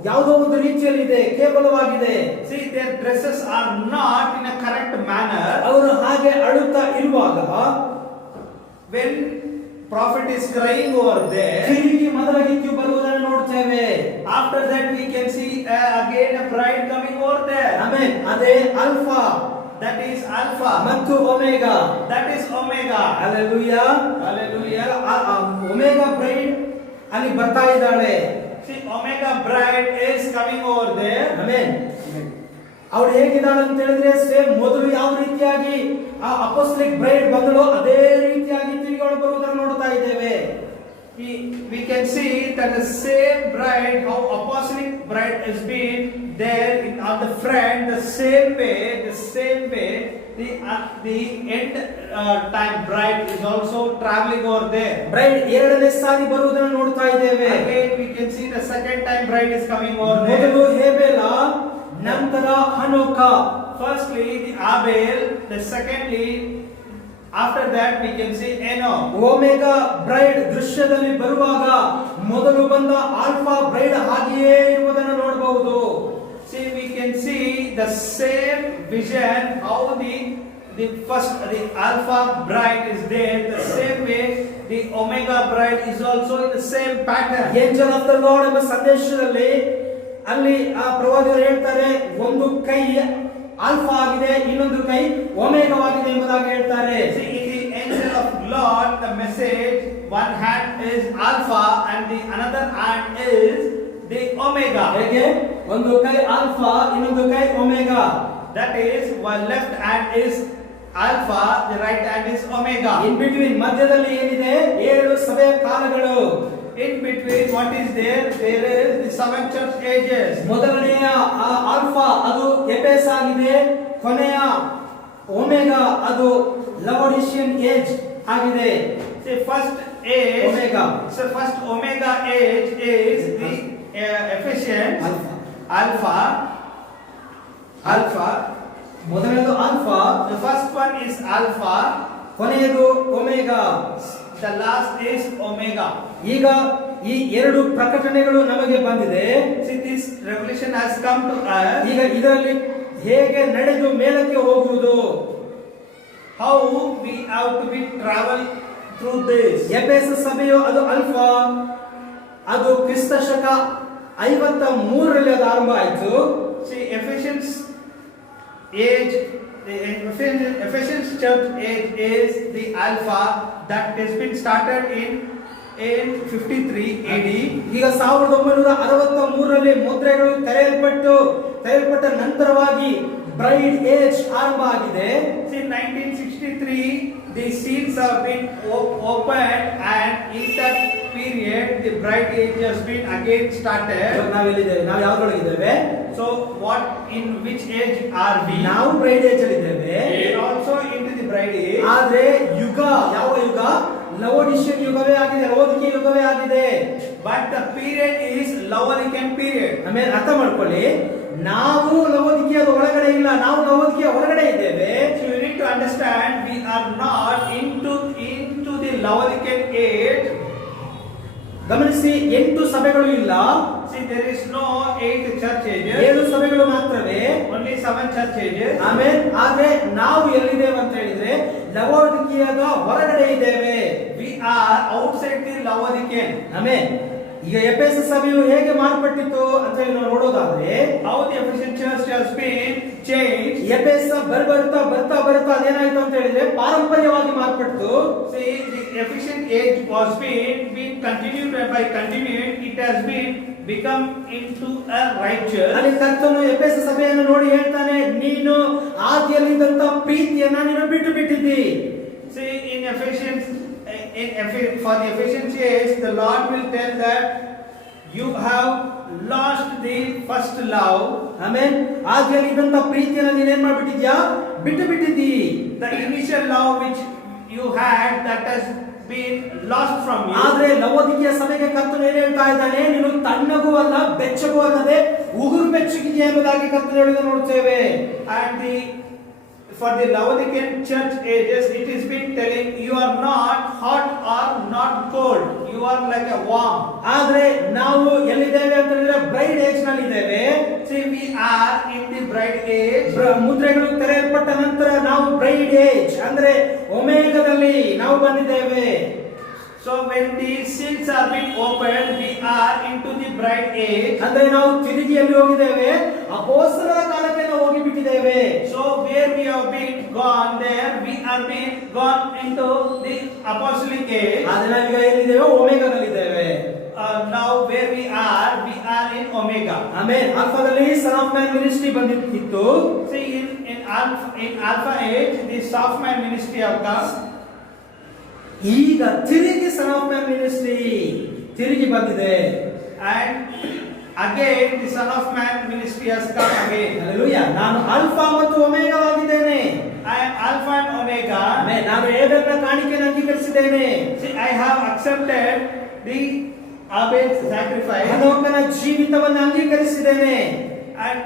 ಯಾವುದೋ ಒಂದು ರೀತಿಯಲ್ಲಿ ಇದೆ, ಕೇವಲವಾಗಿದೆ. See, their dresses are not in a correct manner. ಅವರು ಹಾಗೆ ಅಳುತ್ತಾ ಇರುವಾಗ when prophet is crying over there, ತಿರುಗಿ ಮದಲಗಿತ್ತು ಬರುವುದನ್ನು ನೋಡ್ತೇವೆ. after that we can see again a bride coming over there. ಆಮೇಲೆ ಅದೇ ಆಲ್ಫಾ, that is alpha ಮತ್ತು omega, that is omega. Hallelujah, Hallelujah. Omega bride ಅಲ್ಲಿ ಬರ್ತಾ ಇದ್ದಾಳೆ. See, omega bride is coming over there. Amen. ಅವಳು ಹೇಗಿದ್ದಾಳೆ ಅಂತ ಹೇಳಿದ್ರೆ same ಮೊದಲು ಯಾವ ರೀತಿಯಾಗಿ ಆ ಅಪೊಸ್ತಲಿಕ್ ಬ್ರೈಡ್ ಬಂದಳೋ ಅದೇ ರೀತಿಯಾಗಿ ತಿರುಗಿ ಅವಳು ಬರುವುದನ್ನು ನೋಡ್ತಾ ಇದ್ದೇವೆ. We can see that the same bride, how apostolic bride is being there on the front, the same way the end time bride is also traveling over there. Bride ಎರಡನೇ ಸಾರಿ ಬರುವುದನ್ನು ನೋಡ್ತಾ ಇದ್ದೇವೆ. Again we can see the second time bride is coming over there. ಮೊದಲು ಹೇಬೆಲ, ನಂತರ ಹನೋಕ. Firstly the Abel, the secondly after that we can see Enoch. Omega bride ದೃಶ್ಯದಲ್ಲಿ ಬರುವಾಗ ಮೊದಲು ಬಂದ ಆಲ್ಫಾ ಬ್ರೈಡ್ ಹಾಗೆಯೇ ಇರುವುದನ್ನು ನೋಡಬಹುದು. See, we can see the same vision how the alpha bride is there, the same way the omega bride is also in the same pattern. Angel of the lord ಎಂಬ ಸಂದೇಶದಲ್ಲಿ ಅಲ್ಲಿ ಆ ಪ್ರವಾದಿಗಳು ಹೇಳ್ತಾರೆ, ಒಂದು ಕೈ ಆಲ್ಫಾ ಆಗಿದೆ, ಇನ್ನೊಂದು ಕೈ ಒಮೆಗಾವಾಗಿದೆ ಎಂಬುದಾಗಿ ಹೇಳ್ತಾರೆ. See, in the angel of Lord, the message, one hand is alpha and the another hand is the omega. ಹೇಗೆ? ಒಂದು ಕೈ ಆಲ್ಫಾ, ಇನ್ನೊಂದು ಕೈ omega. That is, one left hand is alpha, the right hand is omega. In between ಮಧ್ಯದಲ್ಲಿ ಏನಿದೆ? 7 ಸಭೆಯ ಕಾಲಗಳು. In between what is there? There is the 7 church ages. ಮೊದಲನೆಯ alpha ಅದು ಎಫೆಸ ಆಗಿದೆ, ಕೊನೆಯ ಒಮೆಗಾ ಅದು ಲವೋಡಿಷಿಯನ್ ಏಜ್ ಆಗಿದೆ. See, first age, Omega. So first omega age is the Ephesians Alpha. Alpha. ಮೊದಲನೇದು alpha, The first one is alpha. ಕೊನೆಯದು omega. The last is omega. ಈಗ ಈ ಎರಡು ಪ್ರಕಟಣೆಗಳು ನಮಗೆ ಬಂದಿದೆ. See, this revelation has come to us. ಈಗ ಇದರಲ್ಲಿ ಹೇಗೆ ನಡೆದು ಮೇಲಕ್ಕೆ ಹೋಗುವುದು, How we have to be travel through this. ಎಫೆಸ ಸಭೆಯು ಅದು ಆಲ್ಫಾ, ಅದು ಕ್ರಿಸ್ತ ಶಕ 53ರಲ್ಲಿ ಅದು ಆರಂಭ ಆಯಿತು. See, Ephesians age, the Ephesians church age is the alpha that has been started in 53 AD. ಈಗ 1963ರಲ್ಲಿ ಮುದ್ರೆಗಳು ತೆರೆಯಲ್ಪಟ್ಟ ನಂತರವಾಗಿ ಬ್ರೈಡ್ ಏಜ್ ಆರಂಭ ಆಗಿದೆ. In 1963, the seals have been opened, and in that period, the bride age has been again started. ನಾವೆಲ್ಲಿದ್ದೇವೆ? ನಾವು ಯಾವ್ದ್ರೊಳಗಿದ್ದೇವೆ? So, in which age are we? ನಾವು bride age ಅಲ್ಲಿ ಇದ್ದೇವೆ. We are also into the bride age. ಆದ್ರೆ ಯುಗ ಯಾವ ಯುಗ? ಲವೋಡಿಷಿಯನ್ ಯುಗವೇ ಆಗಿದೆ, ಲವೋದಿಕೆ ಯುಗವೇ ಆಗಿದೆ. But the period is Laodicean period. ಆಮೇಲೆ ಅರ್ಥ ಮಾಡ್ಕೊಳ್ಳಿ, ನಾವು ಲವೋದಿಕೆಯ ಒಳಗಡೆ ಇಲ್ಲ, ನಾವು ಲವೋದಿಕೆಯ ಹೊರಗಡೆ ಇದ್ದೇವೆ. So you need to understand, we are not into the Laodicean age. ಗಮನಿಸಿ, 8 ಸಭೆಗಳು ಇಲ್ಲ. See, there is no 8 church ages. 7 ಸಭೆಗಳು ಮಾತ್ರವೇ. Only 7 church ages. ಆಮೇಲೆ ಆದ್ರೆ ನಾವು ಎಲ್ಲಿದ್ದೇವೆ ಅಂತ ಹೇಳಿದ್ರೆ ಲವೋದಿಕೆಯದ ಹೊರಗಡೆ ಇದ್ದೇವೆ. We are outside the Laodicean. ಆಮೇಲೆ ಈಗ ಎಫೆಸ ಸಭೆಯು ಹೇಗೆ ಮಾರ್ಪಟ್ಟಿತ್ತು ಅಂತ ಹೇಳಿ ನಾವು ನೋಡೋದಾದ್ರೆ, How the Ephesian church has been changed. ಎಫೆಸ ಬರ್ತಾ ಅದೇನಾಯ್ತು ಅಂತ ಹೇಳಿದ್ರೆ ಪಾರಂಪರ್ಯವಾಗಿ ಮಾರ್ಪಟ್ಟಿತು. See, the Ephesian age was being continued, and by continuing it has been become into a righteous. ಅಲ್ಲಿ ಕರ್ತನು ಎಫೆಸ ಸಭೆಯನ್ನು ನೋಡಿ ಹೇಳ್ತಾನೆ, ನೀನು ಆದಿಯಲ್ಲಿದ್ದಂತ ಪ್ರೀತಿಯನ್ನ ನೀನು ಬಿಟ್ಟು ಬಿಟ್ಟಿದ್ದಿ. See, for the Ephesians age, the Lord will tell that you have lost the first love. ಆಮೇಲೆ ಆದಿಯಲ್ಲಿದ್ದಂತ ಪ್ರೀತಿಯನ್ನ ನೀನು ಏನ್ ಮಾಡ್ಬಿಟ್ಟಿದ್ಯಾ? ಬಿಟ್ಟು ಬಿಟ್ಟಿದ್ದಿ. The initial love which you had, that has been lost from you. ಆದ್ರೆ ಲವೋದಿಕೆಯ ಸಭೆಗೆ ಕರ್ತನು ಏನ್ ಹೇಳ್ತಾ ಇದ್ದಾನೆ? ನೀನು ತಣ್ಣಗೂ ಅಲ್ಲ ಬೆಚ್ಚಗೂ ಅಲ್ಲದೆ ಉಗುರು ಬೆಚ್ಚಗಿದೆಯಾ ಎಂಬುದಾಗಿ ಕರ್ತನು ಹೇಳಿದ ನೋಡ್ತೇವೆ. And for the Laodicean church ages, it is been telling you are not hot or not cold, you are like a warm. ಆದ್ರೆ ನಾವು ಎಲ್ಲಿದ್ದೇವೆ ಅಂತ ಹೇಳಿದ್ರೆ ಬ್ರೈಡ್ ಏಜ್ ನಲ್ಲಿ ಇದ್ದೇವೆ. See, we are in the bride age. ಮುದ್ರೆಗಳು ತೆರೆಯಲ್ಪಟ್ಟ ನಂತರ ನಾವು bride age ಅಂದ್ರೆ ಒಮೆಗಾದಲ್ಲಿ ನಾವು ಬಂದಿದ್ದೇವೆ. So when the seals are being opened, we are into the bride age. ಅಂದ್ರೆ ನಾವು ತಿರುಗಿ ಎಲ್ಲಿ ಹೋಗಿದ್ದೇವೆ? ಅಪೊಸ್ತಲರ ಕಾಲಕ್ಕೆ ನಾವು ಹೋಗಿ ಬಿಟ್ಟಿದ್ದೇವೆ. So where we have been gone, there we are being gone into the apostolic age. ಆದ್ರೆ ನಾವೀಗ ಎಲ್ಲಿದ್ದೇವೆ? ಒಮೆಗಾದಲ್ಲಿ ಇದ್ದೇವೆ. Now where we are in omega. ಆಮೇಲೆ ಆಲ್ಫಾದಲ್ಲಿ ಸನ್ ಆಫ್ ಮ್ಯಾನ್ ಮಿನಿಸ್ಟ್ರಿ ಬಂದಿತ್ತು. See, in alpha age, the soft man ministry have come. ಈಗ ತಿರುಗಿ son of man ministry ತಿರುಗಿ ಬಂದಿದೆ. And again the son of man ministry has come again. Hallelujah. ನಾನು alpha ಮತ್ತು omega ಆಗಿದ್ದೇನೆ. I am alpha and omega. ನಾನು ಏಬೆಲ್ನ ಕಾಣಿಕೆಯನ್ನು ಅಂಗೀಕರಿಸಿದ್ದೇನೆ. See, I have accepted the Abel's sacrifice. ಹನೋಕನ ಜೀವಿತವನ್ನು ಅಂಗೀಕರಿಸಿದ್ದೇನೆ. And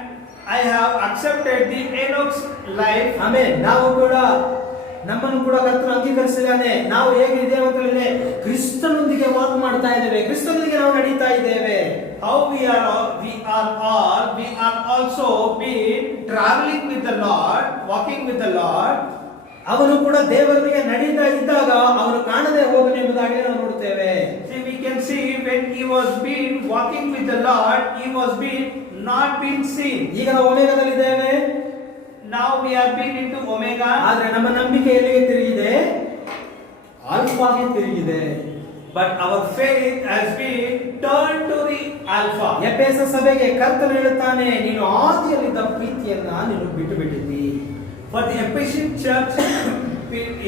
I have accepted the Enoch's life. ಆಮೇಲೆ ನಾವು ಕೂಡ ನಮ್ಮನ್ನು ಕೂಡ ಕರ್ತನು ಅಂಗೀಕರಿಸಿದ್ದಾನೆ. ನಾವು ಹೇಗಿದ್ದೇವೆ ಅಂತ ಹೇಳಿದ್ರೆ ಕ್ರಿಸ್ತನೊಂದಿಗೆ ವಾಕ್ ಮಾಡ್ತಾ ಇದ್ದೇವೆ, ಕ್ರಿಸ್ತನೊಂದಿಗೆ ನಾವು ನಡೀತಾ ಇದ್ದೇವೆ. How we are also been traveling with the Lord, walking with the Lord. ಅವನು ಕೂಡ ದೇವರೊಂದಿಗೆ ನಡೀತಾ ಇದ್ದಾಗ ಅವನು ಕಾಣದೆ ಹೋದನು ಎಂಬುದಾಗಿ ನಾವು ನೋಡುತ್ತೇವೆ. See, we can see when he was been walking with the Lord, he was been not been seen. ಈಗ ನಾವು ಒಮೆಗಾದಲ್ಲಿದ್ದೇವೆ. Now we are been into omega. ಆದ್ರೆ ನಮ್ಮ ನಂಬಿಕೆ ಎಲ್ಲಿಗೆ ತಿರುಗಿದೆ? ಆಲ್ಫಾಗೆ ತಿರುಗಿದೆ. But our faith has been turned to the alpha. ಎಫೆಸ ಸಭೆಗೆ ಕರ್ತನು ಹೇಳುತ್ತಾನೆ, ನೀನು ಆದಿಯಲ್ಲಿದ್ದ ಪ್ರೀತಿಯನ್ನ ನೀನು ಬಿಟ್ಟು ಬಿಟ್ಟಿದ್ದಿ. For the Ephesian church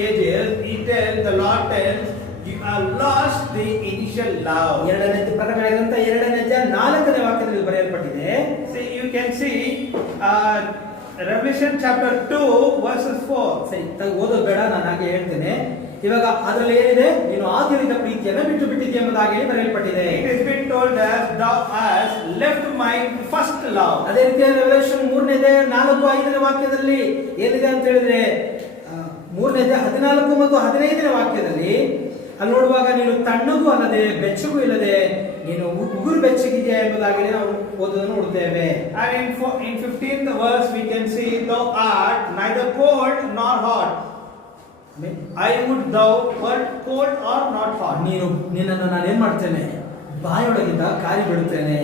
ages, the Lord tells, you have lost the initial love. ಎರಡನೇ ಪ್ರಕಟಣೆ ಗ್ರಂಥ 2ನೇ ಅಧ್ಯಾಯ 4ನೇ ವಾಕ್ಯದಲ್ಲಿ ಬರೆಯಲ್ಪಟ್ಟಿದೆ. See, you can see Revelation chapter 2 verses 4. ಸರಿ, ಓದೋದು ಬೇಡ, ನಾನು ಹಾಗೆ ಹೇಳ್ತೇನೆ. ಇವಾಗ ಅದರಲ್ಲಿ ಏನಿದೆ, ನೀನು ಆಗಿರಿದ ಪ್ರೀತಿಯನ್ನು ಬಿಟ್ಟು ಬಿಟ್ಟಿದ್ದೀಯ ಎಂಬುದಾಗಿ ಬರೆಯಲ್ಪಟ್ಟಿದೆ. It has been told as thou hast left my first love. ಅದೇ ರೀತಿಯಾಗಿ ರೆವಲ್ಯೂಷನ್ 3ನೇ 4-5ನೇ ವಾಕ್ಯದಲ್ಲಿ ಏನಿದೆ ಅಂತ ಹೇಳಿದ್ರೆ, 3ನೇ 14 ಮತ್ತು 15ನೇ ವಾಕ್ಯದಲ್ಲಿ ಅಲ್ಲಿ ನೋಡುವಾಗ, ನೀನು ತಣ್ಣಗೂ ಅಲ್ಲದೆ ಬೆಚ್ಚಗೂ ಇಲ್ಲದೆ ನೀನು ಉಗುರು ಬೆಚ್ಚಗಿದೆಯಾ ಎಂಬುದಾಗಿ ನಾವು ಓದೋದನ್ನು ನೋಡುತ್ತೇವೆ. And in 15th verse we can see, thou art neither cold nor hot. I would thou wert cold or not hot. ನಿನ್ನನ್ನು ನಾನು ಏನ್ ಮಾಡ್ತೇನೆ, ಬಾಯೊಳಗಿಂದ ಕಾರಿ ಬಿಡುತ್ತೇನೆ.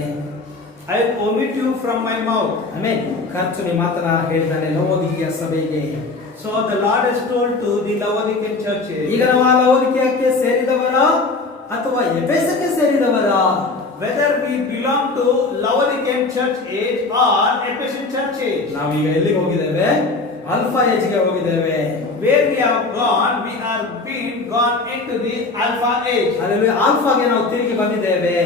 I will vomit you from my mouth. Amen. ಕರ್ತನು ಮಾತನ್ನ ಹೇಳಿದ್ದಾನೆ ಲವೋದಿಕೀಯ ಸಭೆಗೆ. So the Lord has told to the Laodicean church. ಈಗ ನಾವು ಆ ಲವೋದಿಕೀಯಕ್ಕೆ ಸೇರಿದವರ ಅಥವಾ ಎಫೆಸಕ್ಕೆ ಸೇರಿದವರ, whether we belong to Laodicean church age or Ephesian church age. ನಾವೀಗ ಎಲ್ಲಿಗೆ ಹೋಗಿದ್ದೇವೆ? ಆಲ್ಫಾ ಏಜ್ಗೆ ಹೋಗಿದ್ದೇವೆ. Where we have gone, we are being gone into the alpha age. ಅಲ್ಲಿ ಆಲ್ಫಾಗೆ ನಾವು ತಿರುಗಿ ಬಂದಿದ್ದೇವೆ.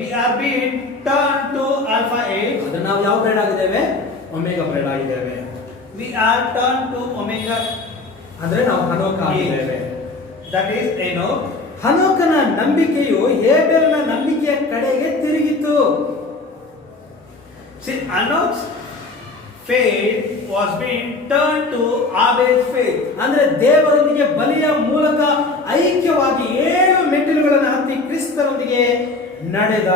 We are being turned to alpha age. ಅದನ್ನ ನಾವು ಯಾವ ಬ್ರೇಡ್ ಆಗಿದ್ದೇವೆ? ಒಮೆಗಾ ಬ್ರೇಡ್ ಆಗಿದ್ದೇವೆ. We are turned to omega, ಅಂದ್ರೆ ನಾವು ಹನೋಕ ಆಗಿದ್ದೇವೆ. that is Enoch. ಹನೋಕನ ನಂಬಿಕೆಯು ಹೇಬೆಲನ ನಂಬಿಕೆಯ ಕಡೆಗೆ ತಿರುಗಿತು. See, Enoch's faith was being turned to Abel's faith. ಅಂದ್ರೆ ದೇವರೊಂದಿಗೆ ಬಲಿಯ ಮೂಲಕ ಐಕ್ಯವಾಗಿ 7 ಮೆಟ್ಟಿಲುಗಳನ್ನು ಹತ್ತಿ ಕ್ರಿಸ್ತರೊಂದಿಗೆ ನಡೆದ.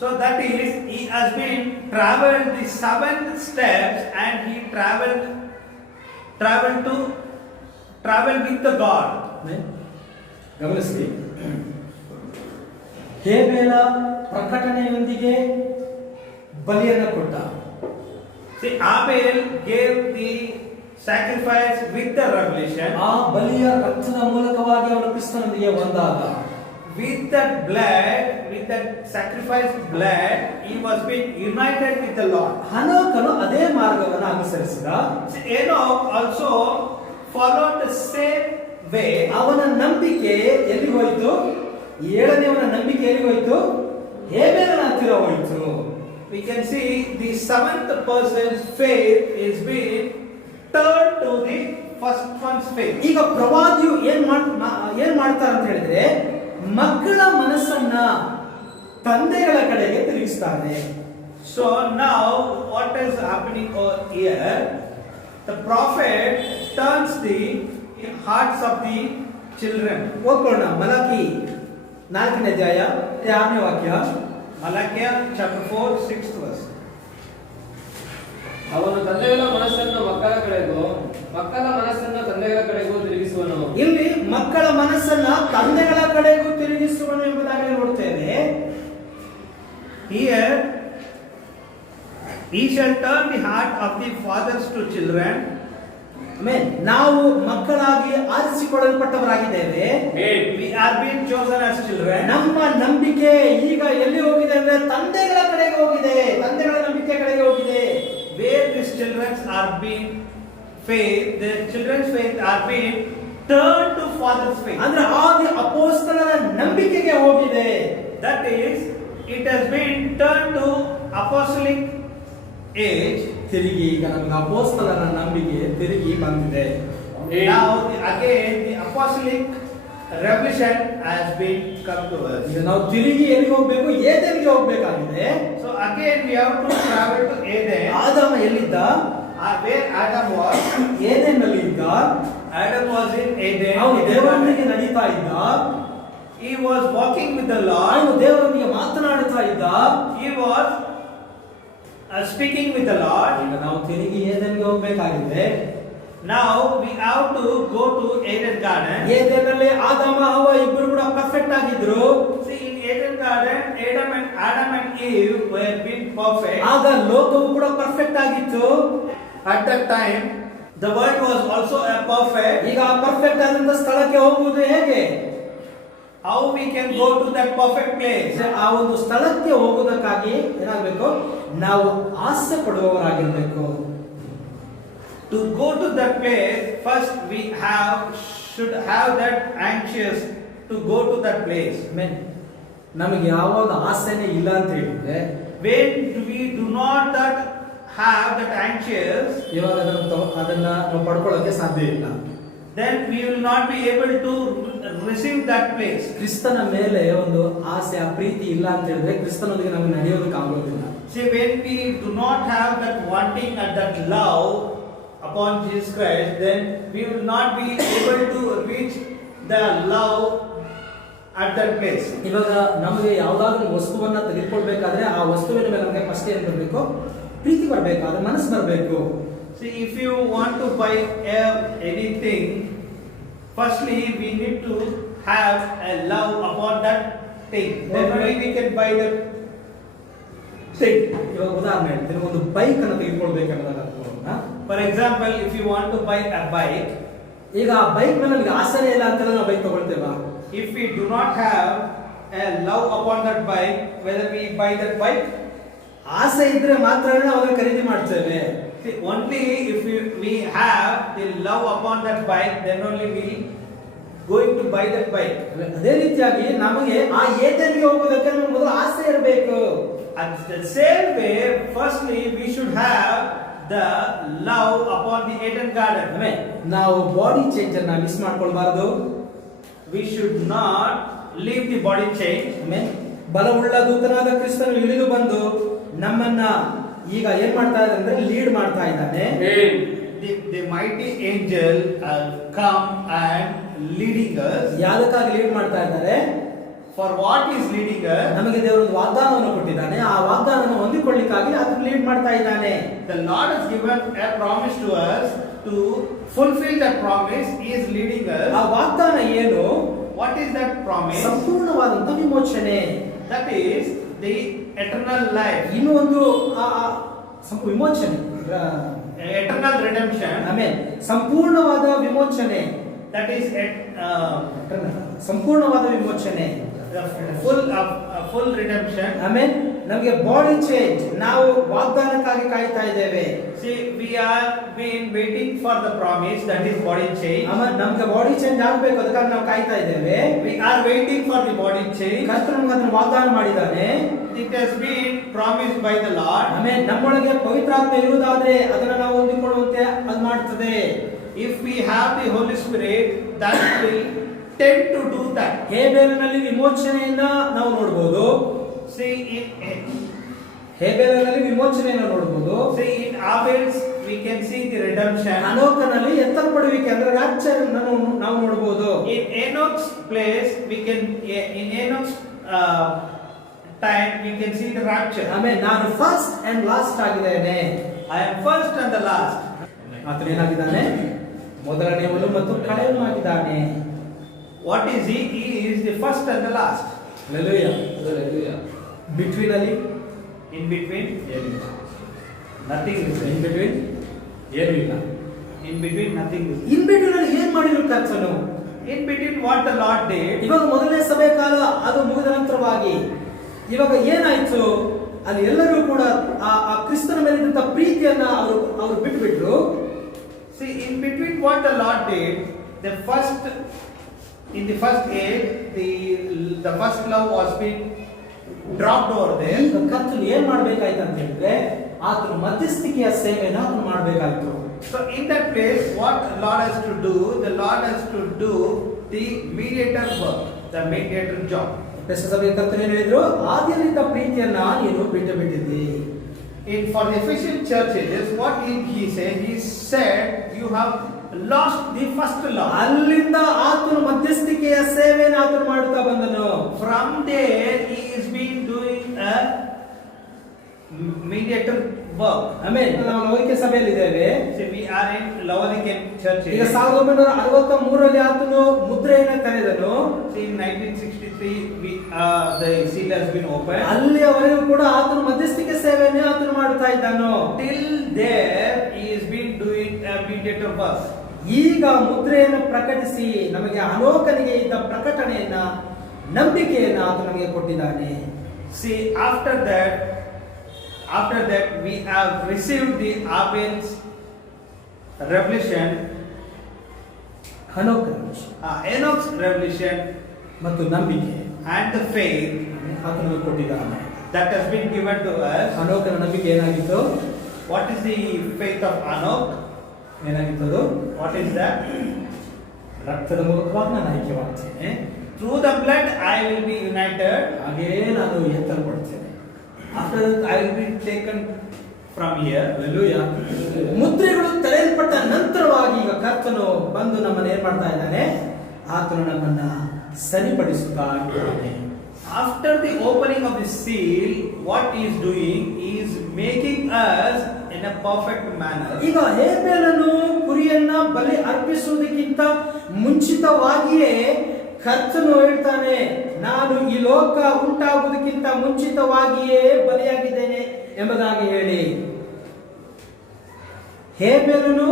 So that is, he has been traveled the 7 steps, and he traveled with the God. ಗಮನಿಸಿ, ಹೇಬೇಲ ಪ್ರಕಟಣೆಯೊಂದಿಗೆ ಬಲಿಯನ್ನು ಕೊಟ್ಟ. See, Abel gave the sacrifice with the revelation. ಆ ಬಲಿಯ ರಕ್ತದ ಮೂಲಕವಾಗಿ ಅವನು ಕ್ರಿಸ್ತನೊಂದಿಗೆ ಒಂದಾದ. With that blood, with that sacrificed blood, he was being united with the Lord. ಹನೋಕನು ಅದೇ ಮಾರ್ಗವನ್ನು ಅನುಸರಿಸಿದ. See, Enoch also followed the same way. ಅವನ ನಂಬಿಕೆ ಎಲ್ಲಿ ಹೋಯಿತು? 7ನೇವನ ನಂಬಿಕೆ ಎಲ್ಲಿ ಹೋಯಿತು? ಹೇಬೇಲನ ಹತ್ತಿರ ಹೋಯಿತು. We can see the 7th person's faith is being turned to the first one's faith. ಈಗ ಪ್ರವಾದಿಯು ಏನ್ ಮಾಡ್ತಾರೆ ಅಂತ ಹೇಳಿದ್ರೆ, ಮಕ್ಕಳ ಮನಸ್ಸನ್ನ ತಂದೆಗಳ ಕಡೆಗೆ ತಿರುಗಿಸ್ತಾನೆ. So now what is happening over here? The prophet turns the hearts of the children. ಓದ್ಕೊಳ್ಳೋಣ. Malachi 4ನೇ ಅಧ್ಯಾಯ 6ನೇ ವಾಕ್ಯ. Malachi chapter 4 6th verse. ಅವನು ತಂದೆಗಳ ಮನಸ್ಸನ್ನು ಮಕ್ಕಳ ಕಡೆಗೂ ಮಕ್ಕಳ ಮನಸ್ಸನ್ನು ತಂದೆಗಳ ಕಡೆಗೂ ತಿರುಗಿಸುವನು. ಇಲ್ಲಿ ಮಕ್ಕಳ ಮನಸ್ಸನ್ನ ತಂದೆಗಳ ಕಡೆಗೂ ತಿರುಗಿಸುವನು ಎಂಬುದಾಗಿ ನೋಡ್ತೇವೆ. Here he shall turn the heart of the fathers to children. Amen. ನಾವು ಮಕ್ಕಳಾಗಿ ಆರಿಸಿಕೊಳ್ಳಲ್ಪಟ್ಟವರಾಗಿದ್ದೇವೆ. We are being chosen as children. ನಮ್ಮ ನಂಬಿಕೆ ಈಗ ಎಲ್ಲಿ ಹೋಗಿದೆ ಅಂದ್ರೆ ತಂದೆಗಳ ಕಡೆಗೆ ಹೋಗಿದೆ. ತಂದೆಗಳ ನಂಬಿಕೆ ಕಡೆಗೆ ಹೋಗಿದೆ. Where these children are being faith, the children's faith are being turned to father's faith. ಅಂದ್ರೆ ಆದಿ ಅಪೊಸ್ತಲರ ನಂಬಿಕೆಗೆ ಹೋಗಿದೆ. That is, it has been turned to apostolic age. ತಿರುಗಿ ಈಗ ನಮಗೆ ಅಪೊಸ್ತಲರ ನಂಬಿಕೆ ತಿರುಗಿ ಬಂದಿದೆ. Now again the apostolic revelation has been come to us. ಈಗ ನಾವು ತಿರುಗಿ ಎಲ್ಲಿಗೆ ಹೋಗ್ಬೇಕು? ಏದೆನ್ಗೆ ಹೋಗ್ಬೇಕಾಗಿದೆ. So again we have to travel to Eden. ಆದಾಮ ಎಲ್ಲಿದ್ದ? Where Adam was. ಏದೆನ್ನಲ್ಲಿ ಇದ್ದ. Adam was in Eden. ಅವನು ದೇವರೊಂದಿಗೆ ನಡೀತಾ ಇದ್ದ. He was walking with the Lord. ಅವನು ದೇವರೊಂದಿಗೆ ಮಾತನಾಡುತ್ತಾ ಇದ್ದ. He was speaking with the Lord. ಈಗ ನಾವು ತಿರುಗಿ ಏದೆನ್ಗೆ ಹೋಗ್ಬೇಕಾಗಿದೆ. Now we have to go to Eden garden. ಏದೆನ್ನಲ್ಲಿ ಆದಾಮ ಹವ್ವ ಇಬ್ಬರು ಕೂಡ ಪರ್ಫೆಕ್ಟ್ ಆಗಿದ್ರು. See, in Eden garden, Adam and Eve were being perfect. ಆಗ ಲೋಕವು ಕೂಡ ಪರ್ಫೆಕ್ಟ್ ಆಗಿತ್ತು. At that time, the world was also a perfect. ಈಗ ಪರ್ಫೆಕ್ಟ್ ಆದಂತ ಸ್ಥಳಕ್ಕೆ ಹೋಗುವುದು ಹೇಗೆ? How we can go to that perfect place? ಆ ಒಂದು ಸ್ಥಳಕ್ಕೆ ಹೋಗುವುದಕ್ಕಾಗಿ ಏನಾಗಬೇಕು? ನಾವು ಆಸೆ ಪಡುವವರಾಗಿರಬೇಕು. To go to that place, first we should have that anxious to go to that place. Amen. ನಮಗೆ ಯಾವ ಒಂದು ಆಸೆನೇ ಇಲ್ಲ ಅಂತ ಹೇಳಿದ್ರೆ, When we do not have that anxious, ಇವಾಗ ಅದನ್ನ ನಾವು ಪಡ್ಕೊಳ್ಳೋಕೆ ಸಾಧ್ಯ ಇಲ್ಲ. then we will not be able to receive that place. ಕ್ರಿಸ್ತನ ಮೇಲೆ ಒಂದು ಆಸೆ ಆ ಪ್ರೀತಿ ಇಲ್ಲ ಅಂತ ಹೇಳಿದ್ರೆ ಕ್ರಿಸ್ತನೊಂದಿಗೆ ನಮಗೆ ನಡೆಯೋದಕ್ಕೆ ಆಗೋದಿಲ್ಲ. See, when we do not have that wanting and that love upon Jesus Christ, then we will not be able to reach the love at that place. ಇವಾಗ ನಮಗೆ ಯಾವ್ದಾದ್ರು ವಸ್ತುವನ್ನ ತೆಗೆದುಕೊಳ್ಬೇಕಾದ್ರೆ ಆ ವಸ್ತುವಿನ ಮೇಲೆ ನಮಗೆ ಫಸ್ಟ್ ಏನ್ ಬರಬೇಕು? ಪ್ರೀತಿ ಬರಬೇಕು, ಅದರ ಮನಸ್ಸು ಬರಬೇಕು. See, if you want to buy anything, firstly we need to have a love upon that thing. Then only we can buy that thing. ಇವಾಗ ಉದಾಹರಣೆ ಹೇಳ್ತೀನಿ, ಒಂದು ಬೈಕ್ ಅನ್ನು ತೆಗೆದುಕೊಳ್ಬೇಕಂದಾಗ For example, if you want to buy a bike, ಈಗ ಆ bike ಮೇಲೆ ನಮಗೆ ಆಸೆನೇ ಇಲ್ಲ ಅಂತ ನಾವು bike ತಗೊಳ್ತೇವಾ? if we do not have a love upon that bike, whether we buy that bike, ಆಸೆ ಇದ್ರೆ ಮಾತ್ರ ನಾವು ಅದನ್ನು ಖರೀದಿ ಮಾಡ್ತೇವೆ. see, only if we have the love upon that bike, then only we going to buy that bike. ಅದೇ ರೀತಿಯಾಗಿ ನಮಗೆ ಆ ಏತನಿಗೆ ಹೋಗೋದಕ್ಕೆ ನಮಗೆ ಮೊದಲು ಆಸೆ ಇರಬೇಕು. At the same way, firstly we should have the love upon the Eden garden. ನಾವು ಬಾಡಿ ಚೇಂಜ್ ಅನ್ನ ಮಿಸ್ ಮಾಡ್ಕೊಳ್ಬಾರ್ದು. We should not leave the body change. ಬಲವುಳ್ಳ ದೂತನಾದ ಕ್ರಿಸ್ತನು ಇಳಿದು ಬಂದು ನಮ್ಮನ್ನ ಈಗ ಏನ್ ಮಾಡ್ತಾ ಇದ್ದಾನೆ ಅಂದ್ರೆ ಲೀಡ್ ಮಾಡ್ತಾ ಇದ್ದಾನೆ. The mighty angel come and leading us. ಯಾವುದಕ್ಕಾಗಿ ಲೀಡ್ ಮಾಡ್ತಾ ಇದ್ದಾರೆ? For what is leading us? ನಮಗೆ ದೇವರು ಒಂದು ವಾಗ್ದಾನವನ್ನು ಕೊಟ್ಟಿದ್ದಾನೆ. ಆ ವಾಗ್ದಾನವನ್ನು ಹೊಂದಿಕೊಳ್ಳಿಕ್ಕಾಗಿ ಅದನ್ನು ಲೀಡ್ ಮಾಡ್ತಾ ಇದ್ದಾನೆ. The Lord has given a promise to us. To fulfill that promise, He is leading us. ಆ ವಾಗ್ದಾನ ಏನು? What is that promise? ಸಂಪೂರ್ಣವಾದಂತ ವಿಮೋಚನೆ. That is the eternal life. ಇನ್ನು ಒಂದು ವಿಮೋಚನೆ, Eternal redemption. ಆಮೇಲೆ ಸಂಪೂರ್ಣವಾದ ವಿಮೋಚನೆ. That is ಸಂಪೂರ್ಣವಾದ ವಿಮೋಚನೆ, full redemption. ಆಮೇಲೆ ನಮಗೆ ಬಾಡಿ ಚೇಂಜ್. ನಾವು ವಾಗ್ದಾನಕ್ಕಾಗಿ ಕಾಯ್ತಾ ಇದ್ದೇವೆ. See, we are been waiting for the promise, that is body change. ಆಮೇಲೆ ನಮಗೆ ಬಾಡಿ ಚೇಂಜ್ ಆಗಬೇಕು, ಅದಕ್ಕಾಗಿ ನಾವು ಕಾಯ್ತಾ ಇದ್ದೇವೆ. We are waiting for the body change. ಕರ್ತನು ನಮಗೆ ಅದನ್ನು ವಾಗ್ದಾನ ಮಾಡಿದ್ದಾನೆ. It has been promised by the Lord. ಆಮೇಲೆ ನಮ್ಮೊಳಗೆ ಪವಿತ್ರಾತ್ಮ ಇರುವುದಾದ್ರೆ ಅದನ್ನ ನಾವು ಹೊಂದಿಕೊಳ್ಳುವಂತೆ ಅದು ಮಾಡ್ತದೆ. If we have the Holy Spirit, that will tend to do that. ಹೇಬೇಲನಲ್ಲಿ ವಿಮೋಚನೆಯನ್ನ ನಾವು ನೋಡಬಹುದು. See, ಹೇಬೇಲನಲ್ಲಿ ವಿಮೋಚನೆಯನ್ನು ನೋಡಬಹುದು. See, in Abel's we can see the redemption. ಹನೋಕನಲ್ಲಿ ಎತ್ತರಪಡುವಿಕೆ ಅಂದ್ರೆ ರಾಪ್ಚರ್ ನಾವು ನೋಡಬಹುದು. In Enoch's place, we can in Enoch's time we can see the rapture. ಆಮೇಲೆ ನಾನು first and last ಆಗಿದ್ದೇನೆ. I am first and the last. ಆತನು ಏನಾಗಿದ್ದಾನೆ? ಮೊದಲನೆಯವನು ಮತ್ತು ಕಡೆಯವನು ಆಗಿದ್ದಾನೆ. What is he? He is the first and the last. Hallelujah. Between ali, in between, nothing is there. in between ಏನು ಇಲ್ಲ. In between, nothing is there. In between ಅಲ್ಲಿ ಏನ್ ಮಾಡಿದ್ರು ಕರ್ತನು? In between, what the Lord did. ಇವಾಗ ಮೊದಲನೇ ಸಭೆ ಕಾಲ ಅದು ಮುಗಿದ ನಂತರವಾಗಿ ಇವಾಗ ಏನಾಯ್ತು? ಅಲ್ಲಿ ಎಲ್ಲರೂ ಕೂಡ ಆ ಕ್ರಿಸ್ತನ ಮೇಲಿದ್ದಂತ ಪ್ರೀತಿಯನ್ನ ಅವರು ಬಿಟ್ಬಿಟ್ರು. See, in between what the Lord did, in the first age, the first love was being dropped over there. ಈಗ ಕರ್ತನು ಏನ್ ಮಾಡ್ಬೇಕಾಯ್ತು ಅಂತ ಹೇಳಿದ್ರೆ ಆತನ ಮಧ್ಯಸ್ಥಿಕೆಯ ಸೇವೆನ ಆತನು ಮಾಡ್ಬೇಕಾಯ್ತು. So in that place, what the Lord has to do, the Lord has to do the mediator work, the mediator job. ಸಭೆಯ ಕರ್ತನು ಏನು ಹೇಳಿದ್ರು? ಆದಿಯಲ್ಲಿದ್ದ ಪ್ರೀತಿಯನ್ನ ನೀನು ಬಿಟ್ಟಿದ್ದಿ. For the Ephesian churches, what did he say? He said, you have lost the first love. ಅಲ್ಲಿಂದ ಆತನು ಮಧ್ಯಸ್ಥಿಕೆಯ ಸೇವೆಯನ್ನು ಆತನು ಮಾಡುತ್ತಾ ಬಂದನು. From there, he is been doing a mediator work. ಆಮೇಲೆ ನಾವು ಲವೋದಿಕೆ ಸಭೆಯಲ್ಲಿ ಇದ್ದೇವೆ. See, we are in Laodicean churches. ಈಗ 1963ರಲ್ಲಿ ಆತನು ಮುದ್ರೆಯನ್ನು ತೆರೆದನು. See, in 1963, the seal has been opened. ಅಲ್ಲಿಯವರೆಗೂ ಕೂಡ ಆತನು ಮಧ್ಯಸ್ಥಿಕೆ ಸೇವೆಯನ್ನು ಆತನು ಮಾಡುತ್ತಾ ಇದ್ದಾನು. Till there, he has been doing a mediator work. ಈಗ ಮುದ್ರೆಯನ್ನು ಪ್ರಕಟಿಸಿ ನಮಗೆ ಹನೋಕನಿಗೆ ಇದ್ದ ಪ್ರಕಟಣೆಯನ್ನ, ನಂಬಿಕೆಯನ್ನ ಆತನು ನಮಗೆ ಕೊಟ್ಟಿದ್ದಾನೆ. See, after that we have received the Abel's revelation, Enoch's revelation, ಮತ್ತು ನಂಬಿಕೆ and the faith ಆತನು ಕೊಟ್ಟಿದ್ದಾನೆ. that has been given to us. ಹನೋಕನ ನಂಬಿಕೆ ಏನಾಗಿತ್ತು? What is the faith of Enoch? ಏನಾಗಿತ್ತು? What is that? ರಕ್ತದ ಮೂಲಕವಾಗಿ ನಾನು ಐಕ್ಯವಾಗ್ತೇನೆ, through the blood I will be united, ಹಾಗೇ ನಾನು ಎತ್ತಲ್ಪಡ್ತೇನೆ. after that I will be taken from here. Hallelujah. ಮುದ್ರೆಗಳು ತೆರೆಯಲ್ಪಟ್ಟ ನಂತರವಾಗಿ ಈಗ ಕರ್ತನು ಬಂದು ನಮ್ಮನ್ನು ಏನ್ ಮಾಡ್ತಾ ಇದ್ದಾನೆ, ಆತನು ನಮ್ಮನ್ನ ಸರಿಪಡಿಸುತ್ತಾ ಇದ್ದಾನೆ. After the opening of the seal, what he is doing is making us in a perfect manner. ಈಗ ಹೇಬೇಲನು ಕುರಿಯನ್ನ ಬಲಿ ಅರ್ಪಿಸುವುದಕ್ಕಿಂತ ಮುಂಚಿತವಾಗಿಯೇ ಕರ್ತನು ಹೇಳ್ತಾನೆ, ನಾನು ಈ ಲೋಕ ಉಂಟಾಗುವುದಕ್ಕಿಂತ ಮುಂಚಿತವಾಗಿಯೇ ಬಲಿಯಾಗಿದ್ದೇನೆ ಎಂಬುದಾಗಿ ಹೇಳಿ, ಹೇಬೇಲನು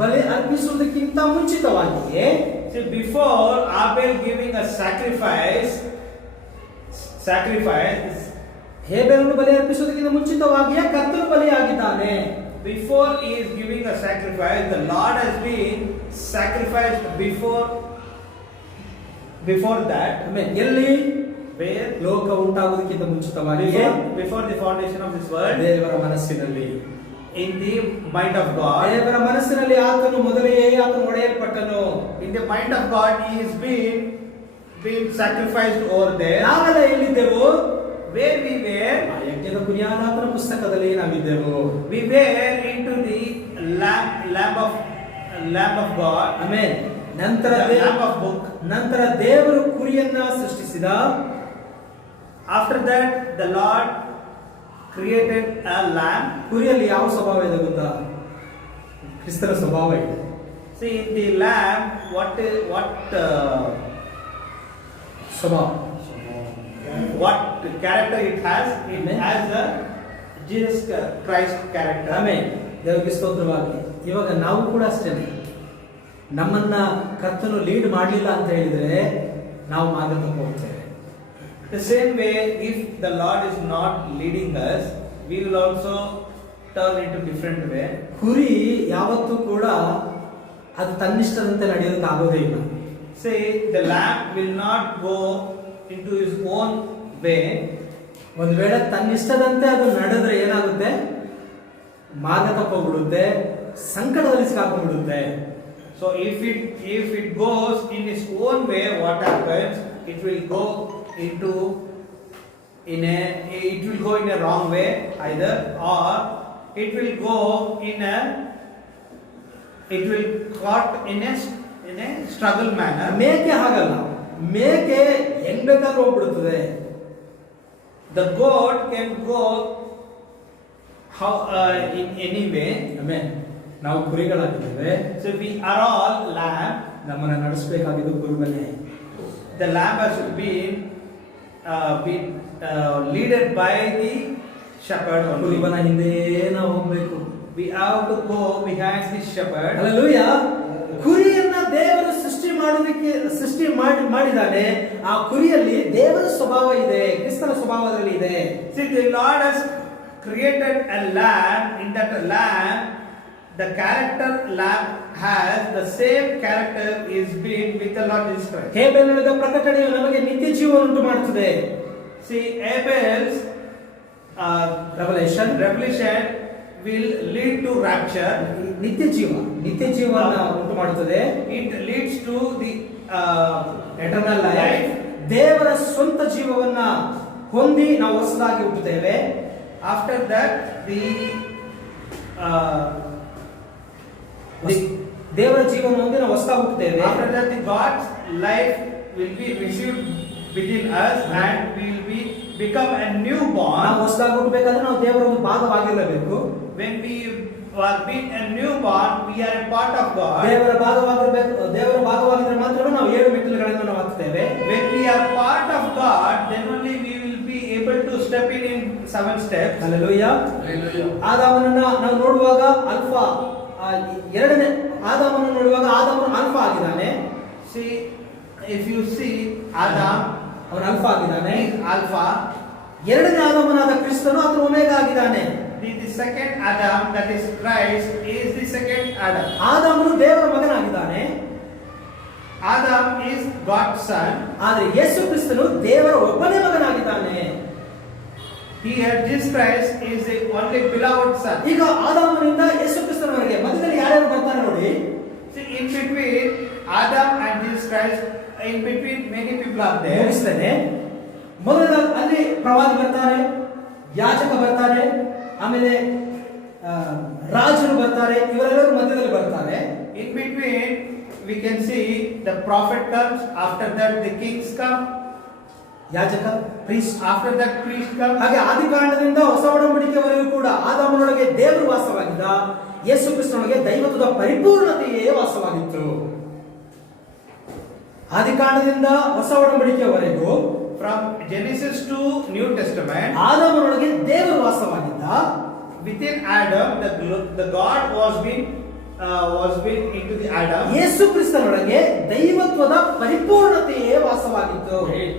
ಬಲಿ ಅರ್ಪಿಸುವುದಕ್ಕಿಂತ ಮುಂಚಿತವಾಗಿಯೇ, See, before Abel giving a sacrifice, ಹೇಬೇಲನು ಬಲಿ ಅರ್ಪಿಸುವುದಕ್ಕಿಂತ ಮುಂಚಿತವಾಗಿಯೇ ಕರ್ತನು ಬಲಿಯಾಗಿದ್ದಾನೆ. before he is giving a sacrifice, the Lord has been sacrificed before that. Amen. ಎಲ್ಲಿ? Where? ಲೋಕ ಉಂಟಾಗುವುದಕ್ಕಿಂತ ಮುಂಚಿತವಾಗಿಯೇ Before the foundation of this world, ದೇವರ ಮನಸ್ಸಿನಲ್ಲಿ, in the mind of God. ದೇವರ ಮನಸ್ಸಿನಲ್ಲಿ ಆತನು ಮೊದಲೇ ಆತನು ಒಡೆಯಲ್ಪಟ್ಟನು. In the mind of God, he is being sacrificed over there. ನಾವೆಲ್ಲ ಎಲ್ಲಿದ್ದೆವು? Where we were, ಆ ಯಜ್ಞದ ಕುರಿಯಾದ ಆತನ ಪುಸ್ತಕದಲ್ಲಿ ನಾವಿದ್ದೆವು. we were into the lamb of God. Amen. ನಂತರ The lamb of book. ನಂತರ ದೇವರು ಕುರಿಯನ್ನ ಸೃಷ್ಟಿಸಿದ. After that, the Lord created a lamb. ಕುರಿಯಲ್ಲಿ ಯಾವ ಸ್ವಭಾವ ಇದೆ ಗೊತ್ತಾ? ಕ್ರಿಸ್ತನ ಸ್ವಭಾವ ಇದೆ. See, in the lamb, what character it has? It Amen. has a Jesus Christ character. Amen. ದೇವರಿಗೆ ಸ್ತೋತ್ರವಾಗಲಿ. ಇವಾಗ ನಾವು ಕೂಡ ಅಷ್ಟೇನೆ, ನಮ್ಮನ್ನ ಕರ್ತನು ಲೀಡ್ ಮಾಡಲಿಲ್ಲ ಅಂತ ಹೇಳಿದ್ರೆ ನಾವು ಮಾರ್ಗ ತಪ್ಪಿ ಹೋಗ್ತೇವೆ. The same way, if the Lord is not leading us, we will also turn into different way. ಕುರಿ ಯಾವತ್ತೂ ಕೂಡ ಅದು ತನ್ನಿಷ್ಟದಂತೆ ನಡೆಯೋದಕ್ಕೆ ಆಗೋದೇ ಇಲ್ಲ. Say the lamb will not go into his own way. ಒಂದು ವೇಳೆ ತನ್ನಿಷ್ಟದಂತೆ ಅದು ನಡೆದ್ರೆ ಏನಾಗುತ್ತೆ? ಮಾರ್ಗ ತಪ್ಪೋಗ್ಬಿಡುತ್ತೆ, ಸಂಕಟದಲ್ಲಿ ಸಿಕ್ಕಾಕೊಂಡ್ಬಿಡುತ್ತೆ. So if it goes in its own way, what happens? It will go in a wrong way either, or it will caught in a struggle manner. ಮೇಕೆ ಹಾಗಲ್ಲ, ಮೇಕೆ ಹೆಂಗ್ ಬೇಕಾದ್ರೂ ಹೋಗ್ಬಿಡುತ್ತದೆ. The goat can go in any way. ಆಮೇಲೆ ನಾವು ಕುರಿಗಳಾಗಿದ್ದೇವೆ. So we are all lamb. ನಮ್ಮನ್ನ ನಡೆಸಬೇಕಾಗಿದ್ದು ಕುರುಬನೇ. The lamb has been leaded by the shepherd only. ಕುರುಬನ ಹಿಂದೆ ನಾವು ಹೋಗ್ಬೇಕು. We have to go behind the shepherd. Hallelujah. ಕುರಿಯನ್ನ ದೇವರು ಸೃಷ್ಟಿ ಮಾಡಿದಾನೆ. ಆ ಕುರಿಯಲ್ಲಿ ದೇವರ ಸ್ವಭಾವ ಇದೆ, ಕ್ರಿಸ್ತನ ಸ್ವಭಾವದಲ್ಲಿ ಇದೆ. See, the Lord has created a lamb. In that lamb, the character lamb has the same character is being with the Lord Jesus Christ. ಹೇಬೇಲನ ಪ್ರಕಟಣೆಯು ನಮಗೆ ನಿತ್ಯ ಜೀವನ ಉಂಟು ಮಾಡುತ್ತದೆ. See, Abel's revelation will lead to rapture. ನಿತ್ಯ ಜೀವನ ಉಂಟು ಮಾಡುತ್ತದೆ. It leads to the eternal life. ದೇವರ ಸ್ವಂತ ಜೀವವನ್ನ ಹೊಂದಿ ನಾವು ಹೊಸದಾಗಿ ಹುಟ್ಟುತ್ತೇವೆ. After that, ದೇವರ ಜೀವನ ಹೊಂದಿ ನಾವು ಹೊಸದಾಗಿ ಹುಟ್ಟುತ್ತೇವೆ. after that, the God's life will be received within us, and we will become a ನಾವು newborn. ಹೊಸದಾಗಿ ಹುಟ್ಟಬೇಕಾದ್ರೆ ನಾವು ದೇವರ ಒಂದು ಭಾಗವಾಗಿರಬೇಕು. When we are being a newborn, we are a part of God. ದೇವರ ಭಾಗವಾಗಿದ್ರೆ ಮಾತ್ರ ನಾವು 7 ಮೆಟ್ಟಿಲುಗಳನ್ನು ನಾವು ಹತ್ತುತ್ತೇವೆ. When we are part of God, then only we will be able to step in 7 steps. Hallelujah. ಆದಾಮನನ್ನ ನಾವು ನೋಡುವಾಗ ಅಲ್ಫಾ, ಎರಡನೇ ಆದಾಮನನ್ನು ನೋಡುವಾಗ ಆದಾಮನು ಆಲ್ಫಾ ಆಗಿದ್ದಾನೆ. See, if you see Adam, ಅವನು ಆಲ್ಫಾ ಆಗಿದ್ದಾನೆ. he is alpha. ಎರಡನೇ ಆದಾಮನಾದ ಕ್ರಿಸ್ತನು ಆತನು ಒಮೆಗಾ ಆಗಿದ್ದಾನೆ. The second Adam, that is Christ, is the second Adam. ಆದಾಮನು ದೇವರ ಮಗನಾಗಿದ್ದಾನೆ. Adam is God's son. ಆದರೆ ಯೇಸು ಕ್ರಿಸ್ತನು ದೇವರ ಒಬ್ಬನೇ ಮಗನಾಗಿದ್ದಾನೆ. Here, Jesus Christ is the only beloved son. ಈಗ ಆದಾಮನಿಂದ ಯೇಸು ಕ್ರಿಸ್ತನವರೆಗೆ ಮಧ್ಯದಲ್ಲಿ ಯಾರ್ಯಾರು ಬರ್ತಾರೆ ನೋಡಿ. See, in between Adam and Jesus Christ, in between many people are there. ಮುಗಿಸ್ತೇನೆ. ಮೊದಲನೇದಾಗಿ ಅಲ್ಲಿ ಪ್ರವಾದಿ ಬರ್ತಾರೆ, ಯಾಜಕ ಬರ್ತಾರೆ, ಆಮೇಲೆ ರಾಜರು ಬರ್ತಾರೆ, ಇವರೆಲ್ಲರೂ ಮಧ್ಯದಲ್ಲಿ ಬರ್ತಾರೆ. In between we can see the prophet comes, after that the kings come, ಯಾಜಕ, priest, after that priest comes. ಹಾಗೆ ಆದಿಕಾಂಡದಿಂದ ಹೊಸ ಒಡಂಬಡಿಕೆವರೆಗೂ ಕೂಡ ಆದಾಮನೊಳಗೆ ದೇವರು ವಾಸವಾಗಿದ್ದ, ಯೇಸು ಕ್ರಿಸ್ತನೊಳಗೆ ದೈವತ್ವದ ಪರಿಪೂರ್ಣತೆಯೇ ವಾಸವಾಗಿತ್ತು. ಆದಿಕಾಂಡದಿಂದ ಹೊಸ ಒಡಂಬಡಿಕೆವರೆಗೂ, From Genesis to New Testament, ಆದಾಮನೊಳಗೆ ದೇವರು ವಾಸವಾಗಿದ್ದ. within Adam the God was been into the Adam. ಯೇಸು ಕ್ರಿಸ್ತನೊಳಗೆ ದೈವತ್ವದ ಪರಿಪೂರ್ಣತೆಯೇ ವಾಸವಾಗಿತ್ತು.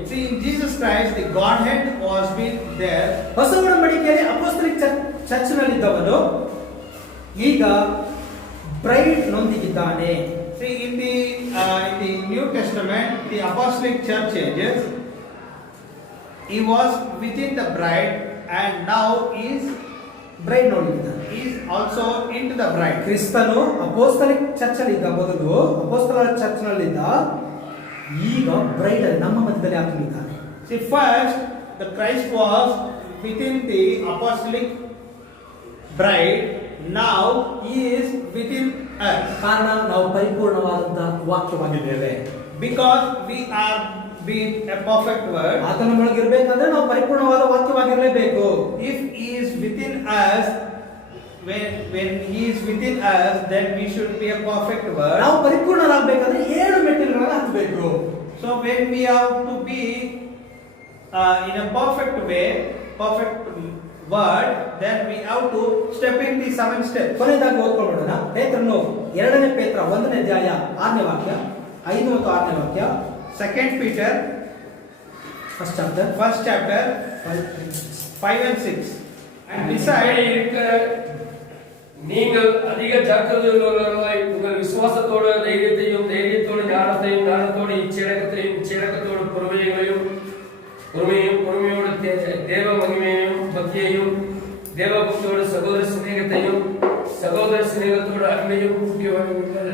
See, in Jesus Christ the Godhead was been there. ಹೊಸ ಒಡಂಬಡಿಕೆಯಲ್ಲಿ ಅಪೊಸ್ತಲಿಕ್ ಚರ್ಚ್ನಲ್ಲಿದ್ದವನು ಈಗ bride ನೊಂದಿಗಿದ್ದಾನೆ. See, in the New Testament, the apostolic church ages, he was within the bride, and now is bride ನೊಂದಿಗಿದ್ದಾನೆ. also into the bride. ಕ್ರಿಸ್ತನು ಅಪೋಸ್ತಲಿಕ್ ಚರ್ಚ್ನಲ್ಲಿದ್ದ, ಮೊದಲು ಅಪೋಸ್ತಲರ ಚರ್ಚ್ನಲ್ಲಿದ್ದ, ಈಗ bride ನಮ್ಮ ಮಧ್ಯದಲ್ಲಿ ಹಾಕಿದ್ದಾನೆ. See, first the Christ was within the apostolic bride, now he is within us. ಕಾರಣ ನಾವು ಪರಿಪೂರ್ಣವಾದಂತಹ ವಾಕ್ಯವಾಗಿದ್ದೇವೆ. Because we are being a perfect word. ಆತನ ನಮ್ಮೊಳಗೆ ಇರಬೇಕಾದ್ರೆ ನಾವು ಪರಿಪೂರ್ಣವಾದ ವಾಕ್ಯವಾಗಿರಲೇಬೇಕು. If he is within us, when he is within us, then we should be a perfect word. ನಾವು ಪರಿಪೂರ್ಣರಾಗಬೇಕಾದ್ರೆ 7 ಮೆಟ್ಟಿಲುಗಳನ್ನು ಹತ್ತಬೇಕು. So when we have to be in a perfect way, perfect word, then we have to step in the 7 steps. ಕೊನೆಯದಾಗಿ ಓದ್ಕೊಳ್ಳೋಣ. ಪೇತ್ರನು 2ನೇ ಪೇತ್ರ 1ನೇ ಅಧ್ಯಾಯ 6ನೇ ವಾಕ್ಯ, 5 ಮತ್ತು 6ನೇ ವಾಕ್ಯ. 2 Peter, first chapter, 1st chapter, 5 and 6. And beside, நீங்கள் அதிக ஜாக்கிரதையுள்ளவர்களாய் உங்கள் விசுவாசத்தோடு தைரியத்தோடு ஞானத்தோடு இச்சடக்கத்தோடு பொறுமையோடு தேவ மகிமையையும் பக்தியையும், தேவ பக்தியோடு சகோதர சிநேகத்தோடு அன்பையும் கூட்டி வருவீர்கள்.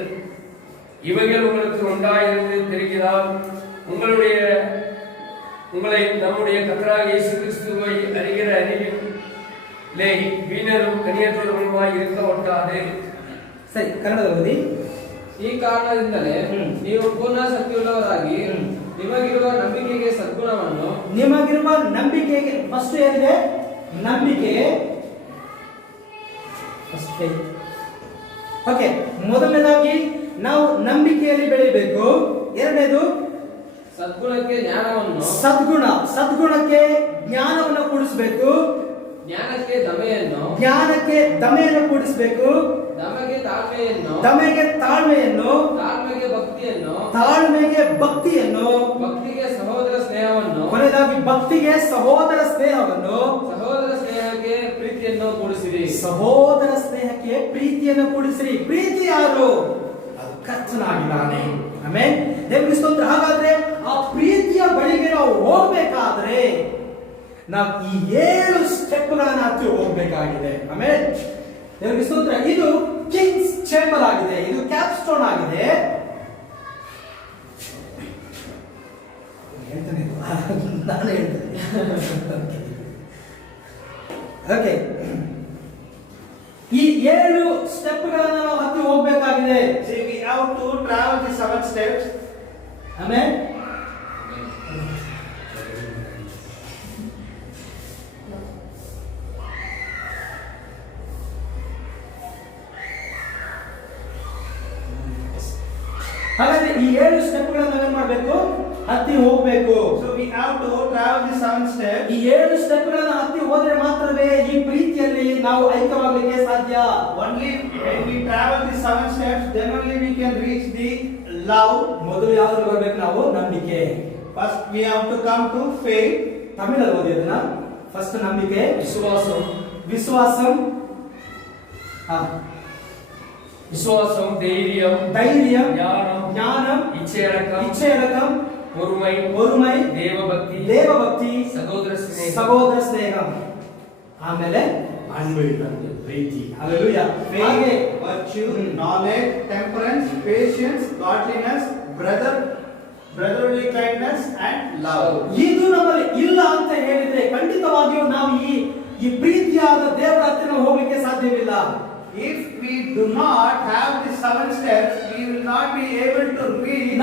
இவைகள் உங்களுக்கு உண்டாயிருந்து தெரிகிறால் உங்களை நம்முடைய கர்த்தராகிய இயேசு கிறிஸ்துவை அறிகிற அறிவிலே வீணரும் கனியற்றவர்களுமாய் இருக்க ஒட்டாது. ಸರಿ, ಕನ್ನಡದಲ್ಲಿ ಓದಿ. ಈ ಕಾರಣದಿಂದಲೇ ನೀವು ಪೂರ್ಣ ಶಕ್ತಿಯುಳ್ಳವರಾಗಿ ನಿಮಗಿರುವ ನಂಬಿಕೆಗೆ ಸದ್ಗುಣವನ್ನು, ನಿಮಗಿರುವ ನಂಬಿಕೆಗೆ, ಫಸ್ಟ್ ಏನಿದೆ? ನಂಬಿಕೆ. ಓಕೆ, ಮೊದಲನೇದಾಗಿ ನಾವು ನಂಬಿಕೆಯಲ್ಲಿ ಬೆಳಿಬೇಕು. ಎರಡನೇದು ಸದ್ಗುಣಕ್ಕೆ ಜ್ಞಾನವನ್ನು, ಸದ್ಗುಣಕ್ಕೆ ಜ್ಞಾನವನ್ನು ಕೂಡಿಸಬೇಕು. ಜ್ಞಾನಕ್ಕೆ ದಮೆಯನ್ನು ಕೂಡಿಸಬೇಕು. ದಮೆಗೆ ತಾಳ್ಮೆಯನ್ನು, ತಾಳ್ಮೆಗೆ ಭಕ್ತಿಯನ್ನು, ಭಕ್ತಿಗೆ ಸಹೋದರ ಸ್ನೇಹವನ್ನು, ಕೊನೆಯದಾಗಿ ಭಕ್ತಿಗೆ ಸಹೋದರ ಸ್ನೇಹವನ್ನು, ಸಹೋದರ ಸ್ನೇಹಕ್ಕೆ ಪ್ರೀತಿಯನ್ನು ಕೂಡಿಸಿರಿ. ಸಹೋದರ ಸ್ನೇಹಕ್ಕೆ ಪ್ರೀತಿಯನ್ನು ಕೂಡಿಸಿರಿ. ಪ್ರೀತಿ ಯಾರು? ಅದು ಕರ್ತನಾಗಿದ್ದಾನೆ. ಆಮೆನ್. ದೇವರಿಗೆ ಸ್ತೋತ್ರ. ಹಾಗಾದ್ರೆ ಆ ಪ್ರೀತಿಯ ಬಳಿಗೆ ನಾವು ಹೋಗ್ಬೇಕಾದ್ರೆ ನಾವು ಈ 7 ಸ್ಟೆಪ್ಗಳನ್ನು ಹತ್ತಿ ಹೋಗ್ಬೇಕಾಗಿದೆ. ಆಮೇಲೆ ದೇವರಿಗೆ ಸ್ತೋತ್ರ. ಇದು ಕಿಂಗ್ಸ್ ಚೇಂಬರ್ ಆಗಿದೆ, ಇದು ಕ್ಯಾಪ್ ಸ್ಟೋನ್ ಆಗಿದೆ. ಹೇಳ್ತಾನೆ ನಾನು ಹೇಳ್ತೇನೆ. ಓಕೆ, ಈ 7 ಸ್ಟೆಪ್ಗಳನ್ನು ನಾವು ಹತ್ತಿ ಹೋಗ್ಬೇಕಾಗಿದೆ. see, we have to travel the 7 steps. ಆಮೇಲೆ ಹಾಗಾದ್ರೆ ಈ 7 ಸ್ಟೆಪ್ಗಳನ್ನು ನಾವೇನ್ ಮಾಡಬೇಕು? ಹತ್ತಿ ಹೋಗ್ಬೇಕು. So we have to travel the 7 steps. ಈ 7 ಸ್ಟೆಪ್ಗಳನ್ನು ಹತ್ತಿ ಹೋದ್ರೆ ಮಾತ್ರವೇ ಈ ಪ್ರೀತಿಯಲ್ಲಿ ನಾವು ಐಕ್ಯವಾಗಲಿಕ್ಕೆ ಸಾಧ್ಯ. Only when we travel the 7 steps, then only we can reach the love. ಮೊದಲು ಯಾವ್ದು ಬರಬೇಕು? ನಾವು ನಂಬಿಕೆ. First we have to come to faith. ತಮಿಳಲ್ಲಿ ಓದಿ ಅದನ್ನ. ಫಸ್ಟ್ ನಂಬಿಕೆ, ವಿಶ್ವಾಸಂ, விசுவாசம், தைரியம், ஞானம், இச்சையடக்கம், பொறுமை, தேவபக்தி, சகோதர ஸ்நேகம், ಆಮೇಲೆ ಅನ್ಬು, ಪ್ರೀತಿ. Hallelujah. Faith, virtue, knowledge, temperance, patience, godliness, brotherly kindness and love. ಇದು ನಮ್ಮಲ್ಲಿ ಇಲ್ಲ ಅಂತ ಹೇಳಿದ್ರೆ ಖಂಡಿತವಾಗಿಯೂ ನಾವು ಈ ಪ್ರೀತಿಯಾದ ದೇವರ ಹತ್ತಿರ ಹೋಗ್ಲಿಕ್ಕೆ ಸಾಧ್ಯವಿಲ್ಲ. If we do not have the 7 steps, we will not be able to reach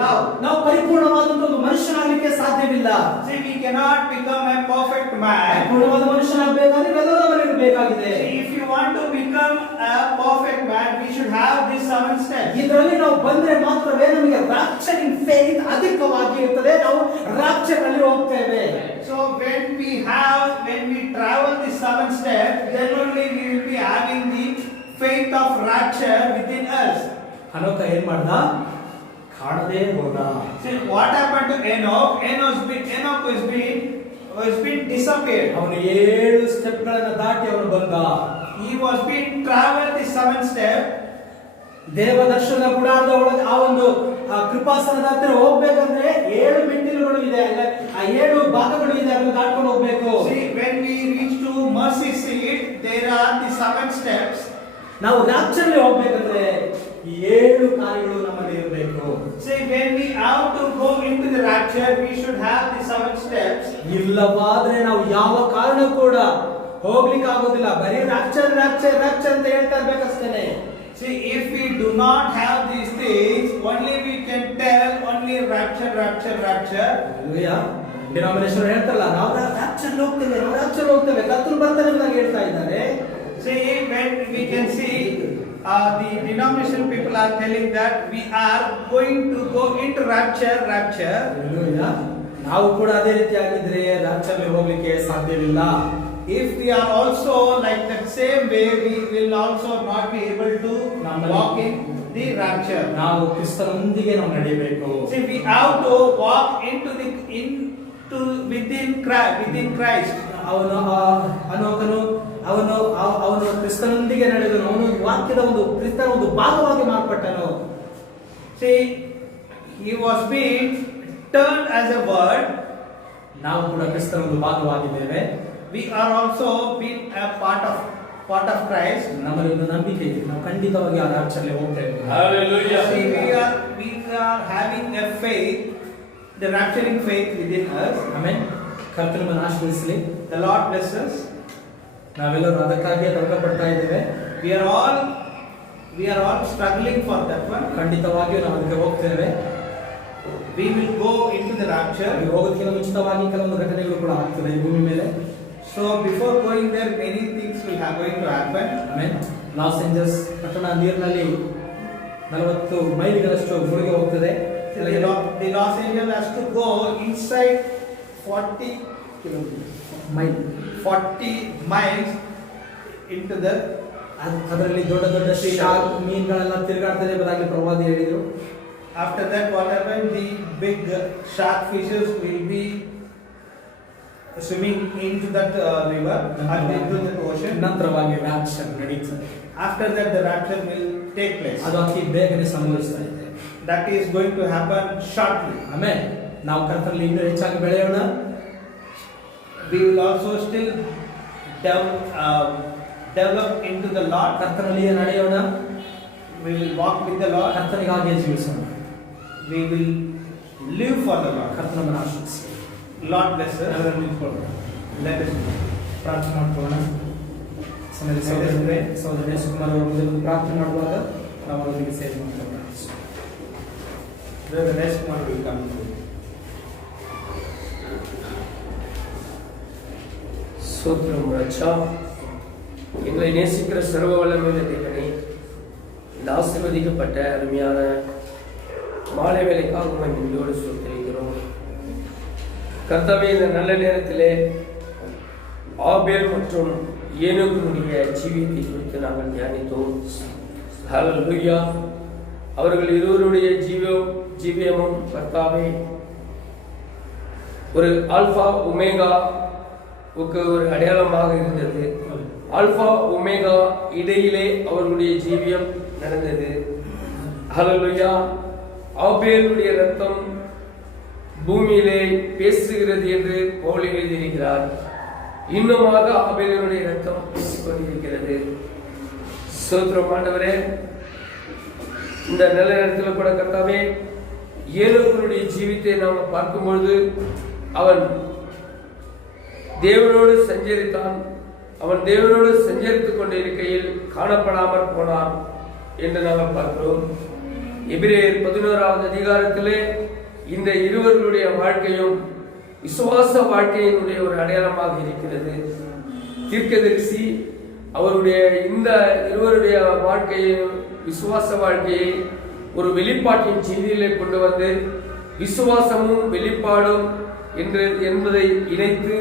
love. ನಾವು ಪರಿಪೂರ್ಣವಾದಂತ ಒಂದು ಮನುಷ್ಯನಾಗಲಿಕ್ಕೆ ಸಾಧ್ಯವಿಲ್ಲ. See, we cannot become a perfect man. ಪೂರ್ಣವಾದ ಮನುಷ್ಯನಾಗಬೇಕಾದ್ರೆ ಇವೆಲ್ಲವೂ ನಮ್ಮಲ್ಲಿ ಬೇಕಾಗಿದೆ. See, if you want to become a perfect man, we should have these 7 steps. ಇದರಲ್ಲಿ ನಾವು ಬಂದ್ರೆ ಮಾತ್ರವೇ ನಮಗೆ ರಾಪ್ಚರಿಂಗ್ ಫೇತ್ ಅಧಿಕವಾಗಿ ಇರ್ತದೆ, ನಾವು ರಾಪ್ಚರ್ ಅಲ್ಲಿ ಹೋಗ್ತೇವೆ. So when we travel these 7 steps, then only we will be having the faith of rapture within us. ಹನೋಕ ಏನ್ ಮಾಡ್ದ? ಕಾಣದೇ ಹೋದ. See, what happened to Enoch? Enoch was been disappeared. ಅವನು 7 ಸ್ಟೆಪ್ಗಳನ್ನು ದಾಟಿ ಅವನು ಬಂದ. He was being traveled the 7th step. ದೇವ ದರ್ಶನ ಗುಡಾರದ ಒಳಗೆ ಆ ಒಂದು ಕೃಪಾಸನದ ಹತ್ತಿರ ಹೋಗ್ಬೇಕಂದ್ರೆ 7 ಮೆಟ್ಟಿಲುಗಳು ಇದೆ, ಆ 7 ಭಾಗಗಳು ಇದೆ, ಅದನ್ನು ದಾಟ್ಕೊಂಡು ಹೋಗ್ಬೇಕು. See, when we reach to mercy seat, there are the 7 steps. ನಾವು ರಾಪ್ಚರ್ಲಿ ಹೋಗ್ಬೇಕಂದ್ರೆ ಈ 7 ಕಾರ್ಯಗಳು ನಮ್ಮಲ್ಲಿ ಇರಬೇಕು. See, when we have to go into the rapture, we should have the 7 steps. ಇಲ್ಲವಾದ್ರೆ ನಾವು ಯಾವ ಕಾರಣ ಕೂಡ ಹೋಗ್ಲಿಕ್ಕೆ ಆಗೋದಿಲ್ಲ. ಬರೀ ರಾಪ್ಚರ್ ರಾಪ್ಚರ್ ರಾಪ್ಚರ್ ಅಂತ ಹೇಳ್ತಾ ಇರ್ಬೇಕಷ್ಟೇನೆ. See, if we do not have these things, only we can tell only rapture, rapture, rapture. Hallelujah. Denomination ಹೇಳ್ತಾರಲ್ಲ, ನಾವು ರಾಪ್ಚರ್ ಹೋಗ್ತೇವೆ, ನಾವು ರಾಪ್ಚರ್ ಹೋಗ್ತೇವೆ, ಕರ್ತನು ಬರ್ತಾನೆ ಅಂತ ಹೇಳ್ತಾ ಇದ್ದಾರೆ. See, when we can see the denomination people are telling that we are going to go into rapture, rapture. Hallelujah. ನಾವು ಕೂಡ ಅದೇ ರೀತಿ ಆಗಿದ್ರೆ ರಾಪ್ಚರ್ಲಿ ಹೋಗ್ಲಿಕ್ಕೆ ಸಾಧ್ಯವಿಲ್ಲ. If we are also like that same way, we will also not be able to walk in the rapture. ನಾವು ಕ್ರಿಸ್ತನೊಂದಿಗೆ ನಾವು ನಡೆಯಬೇಕು. See, we have to walk within Christ. ಅವನು ಕ್ರಿಸ್ತನೊಂದಿಗೆ ನಡೆದನು. ಅವನು ವಾಕ್ಯದ ಕ್ರಿಸ್ತನ ಒಂದು ಭಾಗವಾಗಿ ಮಾರ್ಪಟ್ಟನು. See, he was being turned as a word. ನಾವು ಕೂಡ ಕ್ರಿಸ್ತನ ಒಂದು ಭಾಗವಾಗಿದ್ದೇವೆ. We are also being a part of Christ. ನಮ್ಮಲ್ಲಿ ಒಂದು ನಂಬಿಕೆ ಇದೆ, ನಾವು ಖಂಡಿತವಾಗಿ ಆ ರಾಜ್ಯದಲ್ಲಿ ಹೋಗ್ತೇವೆ. Hallelujah. See, we are having a faith, the rapturing faith within us. Amen. ಕರ್ತನು ನಮ್ಮನ್ನು ಆಶೀರ್ವದಿಸಲಿ. The Lord bless us. ನಾವೆಲ್ಲರೂ ಅದಕ್ಕಾಗಿಯೇ ತರ್ಕ ಪಡ್ತಾ ಇದ್ದೇವೆ. We are all struggling for that one. ಖಂಡಿತವಾಗಿಯೂ ನಾವು ಅದಕ್ಕೆ ಹೋಗ್ತೇವೆ. We will go into the rapture. ಹೋಗೋದಕ್ಕಿಂತ ಮುಂಚಿತವಾಗಿ ಕೆಲವೊಂದು ಘಟನೆಗಳು ಕೂಡ ಆಗ್ತದೆ ಈ ಭೂಮಿ ಮೇಲೆ. So before going there, many things going to happen. Amen. Loss angels ಪಟ್ಟಣ ನೀರಿನಲ್ಲಿ 40 ಮೈಲಿಗಳಷ್ಟು ಮುಳುಗಿ ಹೋಗ್ತದೆ. The Los Angeles has to go inside 40 miles into the. ಅದರಲ್ಲಿ ದೊಡ್ಡ ದೊಡ್ಡ ಶಾರ್ಕ್ ಮೀನುಗಳೆಲ್ಲ ತಿರುಗಾಡ್ತದೆ ಎಂಬುದಾಗಿ ಪ್ರವಾದಿ ಹೇಳಿದರು. After that, what happened? The big shark fishes will be swimming into that river and into the ocean. ನಂತರವಾಗಿ rapture ನಡೀತದೆ. After that, the rapture will take place. ಅದು ಅತಿ ಬೇಗನೆ ಸಂಭವಿಸ್ತಾ ಇದೆ. That is going to happen shortly. ಆಮೇಲೆ ನಾವು ಕರ್ತನಲ್ಲಿ ಇನ್ನೂ ಹೆಚ್ಚಾಗಿ ಬೆಳೆಯೋಣ. We will also still develop into the Lord. ಕರ್ತನಲ್ಲಿಯೇ ನಡೆಯೋಣ. We will walk with the Lord. ಕರ್ತನಿಗಾಗಿಯೇ ಜೀವಿಸೋಣ. We will live for the Lord. ಕರ್ತನನ್ನು ಆಶೀರ್ವದಿಸಲಿ. Lord bless us. ಎಲ್ಲರೂ ನಿಂತ್ಕೊಳ್ಳೋಣ. Let us ಪ್ರಾರ್ಥನೆ ಮಾಡ್ಕೊಳ್ಳೋಣ. ಸಹೋದರ ಸುಕುಮಾರ್ ಅವರ ಮುಂದೆ ಒಂದು ಪ್ರಾರ್ಥನೆ ಮಾಡುವಾಗ ನಾವು ಅವರಿಗೆ ಸೇವೆ ಮಾಡ್ಕೊಳ್ಳೋಣ. the rest one will come through. சோத்திரம் ரட்சா, எங்களை நேசிக்கிற சர்வ வல்லமையுள்ள தேவனே, இந்த ஆசீர்வதிக்கப்பட்ட அருமையான மாலை வேலைக்காக உம்மை நன்றியோடு ஸ்தோத்திரிக்கிறோம். கர்த்தாவே, இந்த நல்ல நேரத்திலே ஆபேல் மற்றும் ஏனோக்கினுடைய ஜீவியத்தை குறித்து நாங்கள் தியானித்தோம். ஹல்லேலூயா. அவர்கள் இருவருடைய ஜீவியமும் கர்த்தாவே ஒரு ஆல்பா ஒமேகா ஒரு அடையாளமாக இருந்தது. ஆல்பா ஒமேகா இடையிலே அவர்களுடைய ஜீவியம் நடந்தது. ஹல்லேலூயா. ஆபேலுடைய ரத்தம் பூமியிலே பேசுகிறது என்று பவுல் எழுதியிருக்கிறார். இன்னுமாக ஆபேலுடைய ரத்தம் பேசிக் கொண்டிருக்கிறது. ஸ்தோத்திரம் ஆண்டவரே. இந்த நல்ல நேரத்தில் கூட கர்த்தாவே ஏனோக்குடைய ஜீவித்தை நாம் பார்க்கும்பொழுது அவன் தேவனோடு சஞ்சரித்தான். அவன் தேவனோடு சஞ்சரித்துக் கொண்டு இருக்கையில் காணப்படாமல் போனான் என்று நாங்கள் பார்க்கிறோம். எபிரேயர் 11வது அதிகாரத்திலே இந்த இருவர்களுடைய வாழ்க்கையும் விசுவாச வாழ்க்கையினுடைய ஒரு அடையாளமாக இருக்கிறது. தீர்க்கதரிசி அவருடைய இந்த இருவருடைய வாழ்க்கையை, விசுவாச வாழ்க்கையை ஒரு வெளிப்பாட்டின் செய்தியிலே கொண்டு வந்து விசுவாசமும் வெளிப்பாடும் என்பதை இணைத்து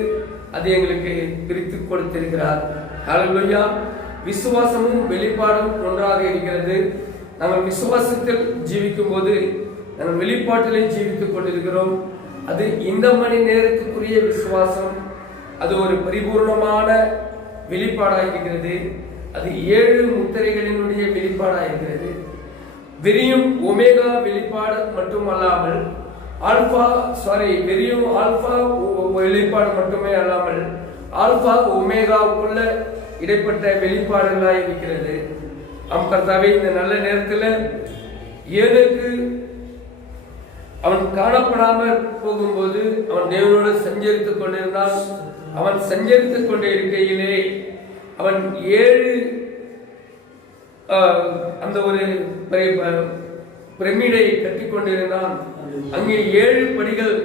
அது எங்களுக்கு பிரித்து கொடுத்திருக்கிறார். ஹல்லேலூயா. விசுவாசமும் வெளிப்பாடும் ஒன்றாக இருக்கிறது. நாங்கள் விசுவாசத்தில் ஜீவிக்கும் போது நாங்கள் வெளிப்பாட்டிலே ஜீவித்துக் கொண்டிருக்கிறோம். அது இந்த மணி நேரத்துக்குரிய விசுவாசம். அது ஒரு பரிபூர்ணமான வெளிப்பாடாக இருக்கிறது. அது 7 முத்திரைகளினுடைய வெளிப்பாடாக இருக்கிறது. வெறியும் ஒமேகா வெளிப்பாடு மட்டும் அல்லாமல் வெறியும் ஆல்பா வெளிப்பாடு மட்டுமே அல்லாமல் ஆல்பா ஒமேகாவுக்குள்ள இடைப்பட்ட வெளிப்பாடுகளாக இருக்கிறது. கர்த்தாவே, இந்த நல்ல நேரத்தில் ஏனுக்கு அவன் காணப்படாமல் போகும்போது அவன் தேவனோடு சஞ்சரித்துக் கொண்டிருந்தான். அவன் சஞ்சரித்துக் கொண்டே இருக்கையிலே அவன் 7 அந்த ஒரு பிரமிடை கட்டி கொண்டிருந்தான். அங்கே 7 படிகள்,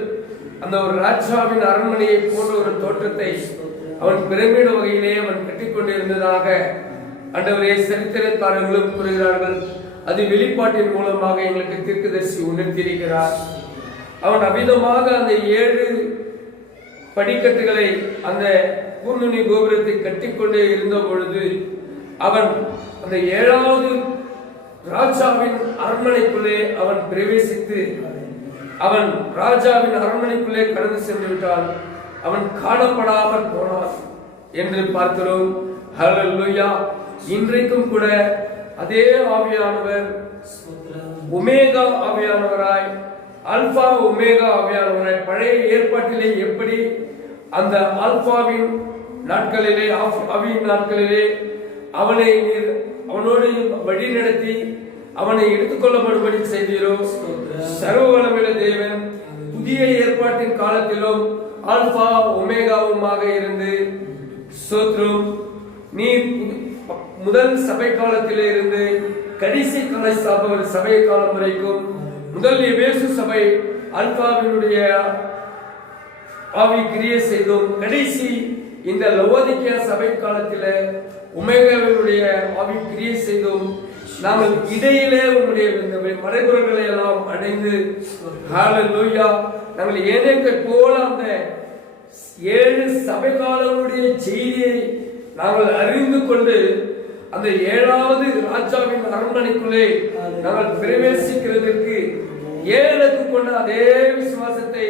அந்த ஒரு ராஜாவின் அரண்மனையை போன்ற ஒரு தோற்றத்தை அவன் பிரமிட வகையிலே அவன் கட்டிக் கொண்டிருந்ததாக ஆண்டவரே சரித்திரக்காரர்களும் கூறுகிறார்கள். அது வெளிப்பாட்டின் மூலமாக எங்களுக்கு தீர்க்கதரிசி உணர்த்தியிருக்கிறார். அவன் அவிதமாக அந்த 7 படிக்கட்டுகளை அந்த கூர்நுனி கோபுரத்தை கட்டிக்கொண்டே இருந்த பொழுது அவன் அந்த 7வது ராஜாவின் அரண்மனைக்குள்ளே அவன் பிரவேசித்து அவன் ராஜாவின் அரண்மனைக்குள்ளே கடந்து சென்று விட்டான். அவன் காணப்படாமல் போனான் என்று பார்க்கிறோம். ஹல்லேலூயா. இன்றைக்கும் கூட அதே ஆவியானவர் ஒமேகா ஆவியானவராய், ஆல்பா ஒமேகா ஆவியானவராய், பழைய ஏற்பாட்டிலே எப்படி அந்த ஆல்பாவின் நாட்களிலே ஆவியின் நாட்களிலே அவனை அவனோடு வழி நடத்தி அவனை எடுத்துக்கொள்ளப்படும்படி செய்தீரோ, சர்வ வல்லமையுள்ள தேவன் புதிய ஏற்பாட்டின் காலத்திலும் ஆல்பா ஒமேகாவுமாக இருந்து ஸ்தோத்திரம். நீ முதல் சபை காலத்திலே இருந்து கடைசி கால சபை காலம் வரைக்கும் முதல் எபேசு சபை ஆல்பாவினுடைய ஆவி கிரியை செய்தோம். கடைசி இந்த லவோதிக்கேயா சபை காலத்தில ஒமேகாவினுடைய ஆவி கிரியை செய்தோம். நாங்கள் இடையிலே உங்களுடைய மறைபொருள்களை எல்லாம் அடைந்து ஹல்லேலூயா நாங்கள் ஏனேக்கை போல அந்த 7 சபை காலங்களுடைய செய்தியை நாங்கள் அறிந்து கொண்டு அந்த 7வது ராஜாவின் அரண்மனைக்குள்ளே நாங்கள் பிரவேசிக்கிறதற்கு ஏழுக்கு கொண்ட அதே விசுவாசத்தை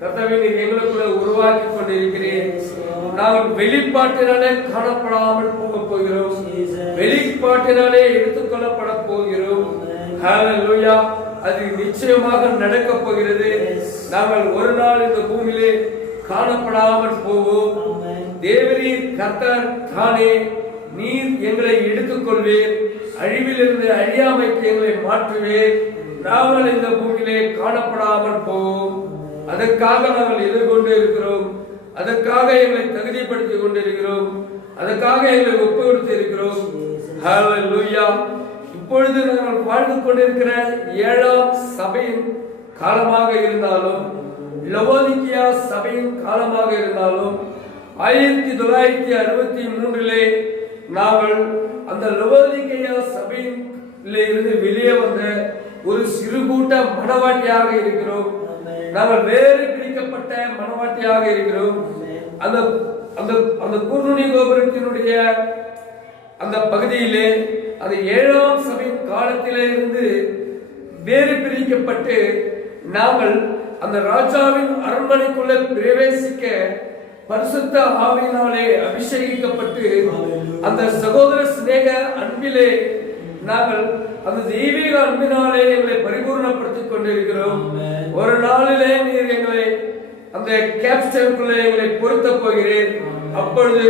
கர்த்தாவே நீர் எங்களுக்குள்ள உருவாக்கி கொண்டிருக்கிறேன். நாங்கள் வெளிப்பாட்டினாலே காணப்படாமல் போக போகிறோம், வெளிப்பாட்டினாலே எடுத்துக்கொள்ளப்பட போகிறோம். ஹல்லேலூயா. அது நிச்சயமாக நடக்க போகிறது. நாங்கள் ஒரு நாள் இந்த பூமியிலே காணப்படாமல் போவோம். தேவரீர் கர்த்தர் தானே, நீர் எங்களை எடுத்துக்கொள்வீர், அழிவிலிருந்து அழியாமைக்கு எங்களை மாற்றுவீர். நாங்கள் இந்த பூமியிலே காணப்படாமல் போவோம். அதற்காக நாங்கள் எதிர்கொண்டு இருக்கிறோம். அதற்காக எங்களை தகுதிப்படுத்திக் கொண்டிருக்கிறோம். அதற்காக எங்களை ஒப்பு கொடுத்து இருக்கிறோம். ஹல்லேலூயா. இப்பொழுது நாங்கள் வாழ்ந்து கொண்டிருக்கிற 7ஆம் சபையின் காலமாக இருந்தாலும், லவோதிக்கேயா சபையின் காலமாக இருந்தாலும், 1963 நாங்கள் அந்த லவோதிக்கேயா சபையிலே இருந்து வெளியே வந்த ஒரு சிறு கூட்ட மனவாட்டியாக இருக்கிறோம். நாங்கள் வேறு பிரிக்கப்பட்ட மனவாட்டியாக இருக்கிறோம். அந்த அந்த அந்த கூர்நுனி கோபுரத்தினுடைய அந்த பகுதியிலே அந்த 7ஆம் சபையின் காலத்திலே இருந்து வேறு பிரிக்கப்பட்டு நாங்கள் அந்த ராஜாவின் அரண்மனைக்குள்ளே பிரவேசிக்க பரிசுத்த ஆவியினாலே அபிஷேகிக்கப்பட்டு அந்த சகோதர சிநேக அன்பிலே நாங்கள் அந்த தெய்வீக அன்பினாலே எங்களை பரிபூர்ணப்படுத்திக் கொண்டிருக்கிறோம். ஒரு நாளிலே நீர் எங்களை அந்த கேப்ஸ்டனுக்குள்ளே எங்களை பொருத்த போகிறேன். அப்பொழுது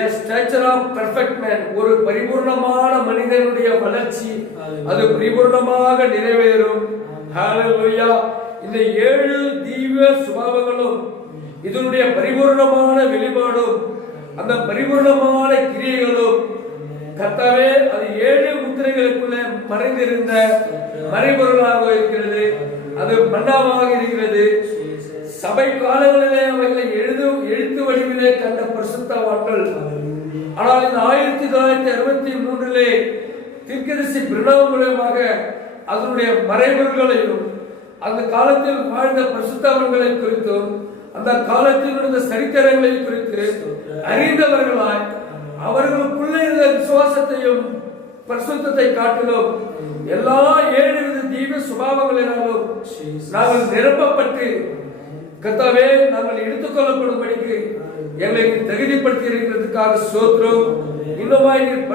a stature of perfect man, ஒரு பரிபூர்ணமான மனிதனுடைய வளர்ச்சி அது பரிபூர்ணமாக நிறைவேறும். ஹalleluya. இந்த 7 தீவிர சுபாவங்களும் இதனுடைய பரிபூர்ணமான வெளிப்பாடும் அந்த பரிபூர்ணமான கிரியைகளும் கர்த்தாவே அது 7 முத்திரைகளுக்குள்ள மறைந்திருந்த மறைபொருளாக இருக்கிறது. அது மன்னாவாக இருக்கிறது. சபை காலங்களிலே அவைகளை எழுத்து வடிவிலே கண்ட பரிசுத்தவான்கள். ஆனால் இந்த 1963 தீர்க்கதரிசி பிரணவம் மூலமாக அதனுடைய மறைபொருள்களையும் அந்த காலத்தில் வாழ்ந்த பரிசுத்தவான்களை குறித்தும் அந்த காலத்தில் இருந்த சரித்திரங்களை குறித்து அறிந்தவர்களாய் அவர்களுக்குள்ளே இருந்த விசுவாசத்தையும் பரிசுத்தத்தை காட்டிலும் எல்லா 7 வித தீவிர சுபாவங்களினாலும் நாங்கள் நிரப்பப்பட்டு கர்த்தாவே நாங்கள் எடுத்துக்கொள்ளப்படும்படிக்கு எங்களை தகுதிப்படுத்தி இருக்கிறதுக்காக ஸ்தோத்திரம். இன்னுமாய் நீர்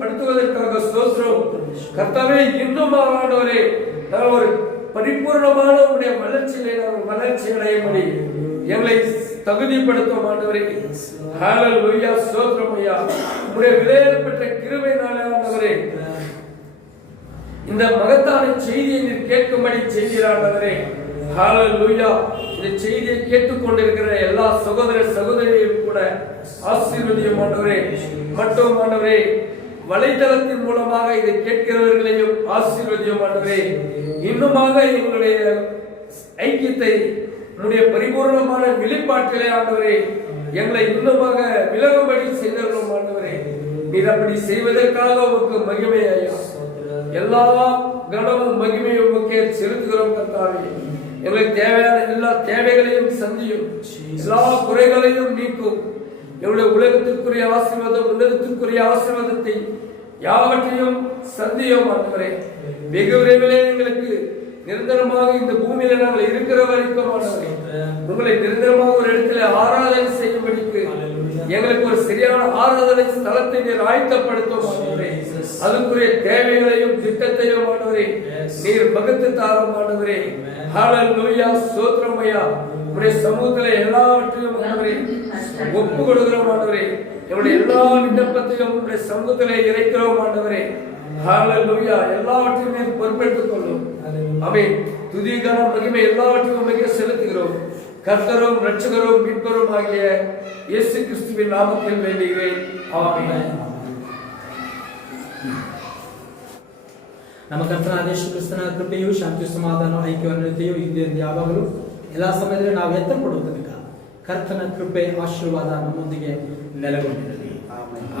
படுத்துவதற்காக ஸ்தோத்திரம். கர்த்தாவே இன்னும் ஆண்டவரே நாங்கள் ஒரு பரிபூர்ணமான உடைய வளர்ச்சியிலே நாங்கள் வளர்ச்சி அடையும்படி எங்களை தகுதிப்படுத்தும் ஆண்டவரே. ஹalleluya. ஸ்தோத்திரம் ஐயா. உடைய விலையேறப்பட்ட கிருபையினாலே ஆண்டவரே இந்த மகத்தான செய்தியை நீர் கேட்கும்படி செய்கிறாண்டவரே. ஹalleluya. இந்த செய்தியை கேட்டுக்கொண்டிருக்கிற எல்லா சகோதர சகோதரியையும் கூட ஆசீர்வதியும் ஆண்டவரே. மட்டும் ஆண்டவரே வலைதளத்தின் மூலமாக இதை கேட்கிறவர்களையும் ஆசீர்வதியும் ஆண்டவரே. இன்னுமாக எங்களுடைய ஐக்கியத்தை உன்னுடைய பரிபூர்ணமான வெளிப்பாட்டிலே ஆண்டவரே எங்களை இன்னுமாக விலகும்படி செய்தோம் ஆண்டவரே. நீர் அப்படி செய்வதற்காக உமக்கு மகிமை ஐயா. எல்லா கனமும் மகிமையும் உமக்கே செலுத்துகிறோம் கர்த்தாவே. எங்களுக்கு தேவையான எல்லா தேவைகளையும் சந்தியும், எல்லா குறைகளையும் நீக்கும். எங்களுடைய உலகத்திற்குரிய ஆசீர்வாதம் உன்னதத்திற்குரிய ஆசீர்வாதத்தை யாவற்றையும் சந்தியும் ஆண்டவரே. வெகு விரைவிலே எங்களுக்கு நிரந்தரமாக இந்த பூமியில நாங்கள் இருக்கிற வரைக்கும் ஆண்டவரே உங்களை நிரந்தரமாக ஒரு இடத்துல ஆராதனை செய்யும்படிக்கு எங்களுக்கு ஒரு சரியான ஆராதனை ஸ்தலத்தை நீர் ஆயத்தப்படுத்தும் ஆண்டவரே. அதுக்குரிய தேவைகளையும் திட்டத்தையும் ஆண்டவரே நீர் பகுத்து தாரும் ஆண்டவரே. ஹalleluya. ஸ்தோத்திரம் ஐயா. உம்முடைய சமூகத்திலே எல்லாவற்றையும் ஆண்டவரே ஒப்பு கொடுக்கிறோம் ஆண்டவரே. எங்களுடைய எல்லா விண்ணப்பத்தையும் உம்முடைய சமூகத்திலே இறைக்கிறோம் ஆண்டவரே. ஹalleluya. எல்லாவற்றையும் நீர் பொறுப்பெடுத்துக் கொள்ளும். ஆமென். துதி கனம் மகிமை எல்லாவற்றையும் உமக்கே செலுத்துகிறோம். கர்த்தரும் இரட்சகரும் மீட்பரும் ஆகிய இயேசு கிறிஸ்துவின் நாமத்தில் வேண்டுகிறேன். ஆமென். ನಮ್ಮ ಕರ್ತನಾದ ಯೇಸು ಕ್ರಿಸ್ತನ ಕೃಪೆಯು ಶಾಂತಿ ಸಮಾಧಾನ ಐಕ್ಯವನ್ನತೆಯು ಇಂದಿನಿಂದ ಯಾವಾಗಲೂ ಎಲ್ಲಾ ಸಮಯದಲ್ಲಿ ನಾವು ಎತ್ತರ ಪಡುವುದಕ್ಕೆ ಕರ್ತನ ಕೃಪೆ ಆಶೀರ್ವಾದ ನಮ್ಮೊಂದಿಗೆ ನೆಲೆಗೊಂಡಿರಲಿ.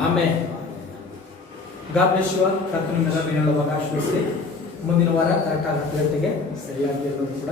ಆಮೆನ್. God bless you. ಕರ್ತನ ಮೇಲೆ ಆಶೀರ್ವದಿಸಿ ಮುಂದಿನ ವಾರ ಕರೆಕ್ಟಾಗಿ 10 ಗಂಟೆಗೆ ಸರಿಯಾಗಿ ಎಲ್ಲರೂ ಕೂಡ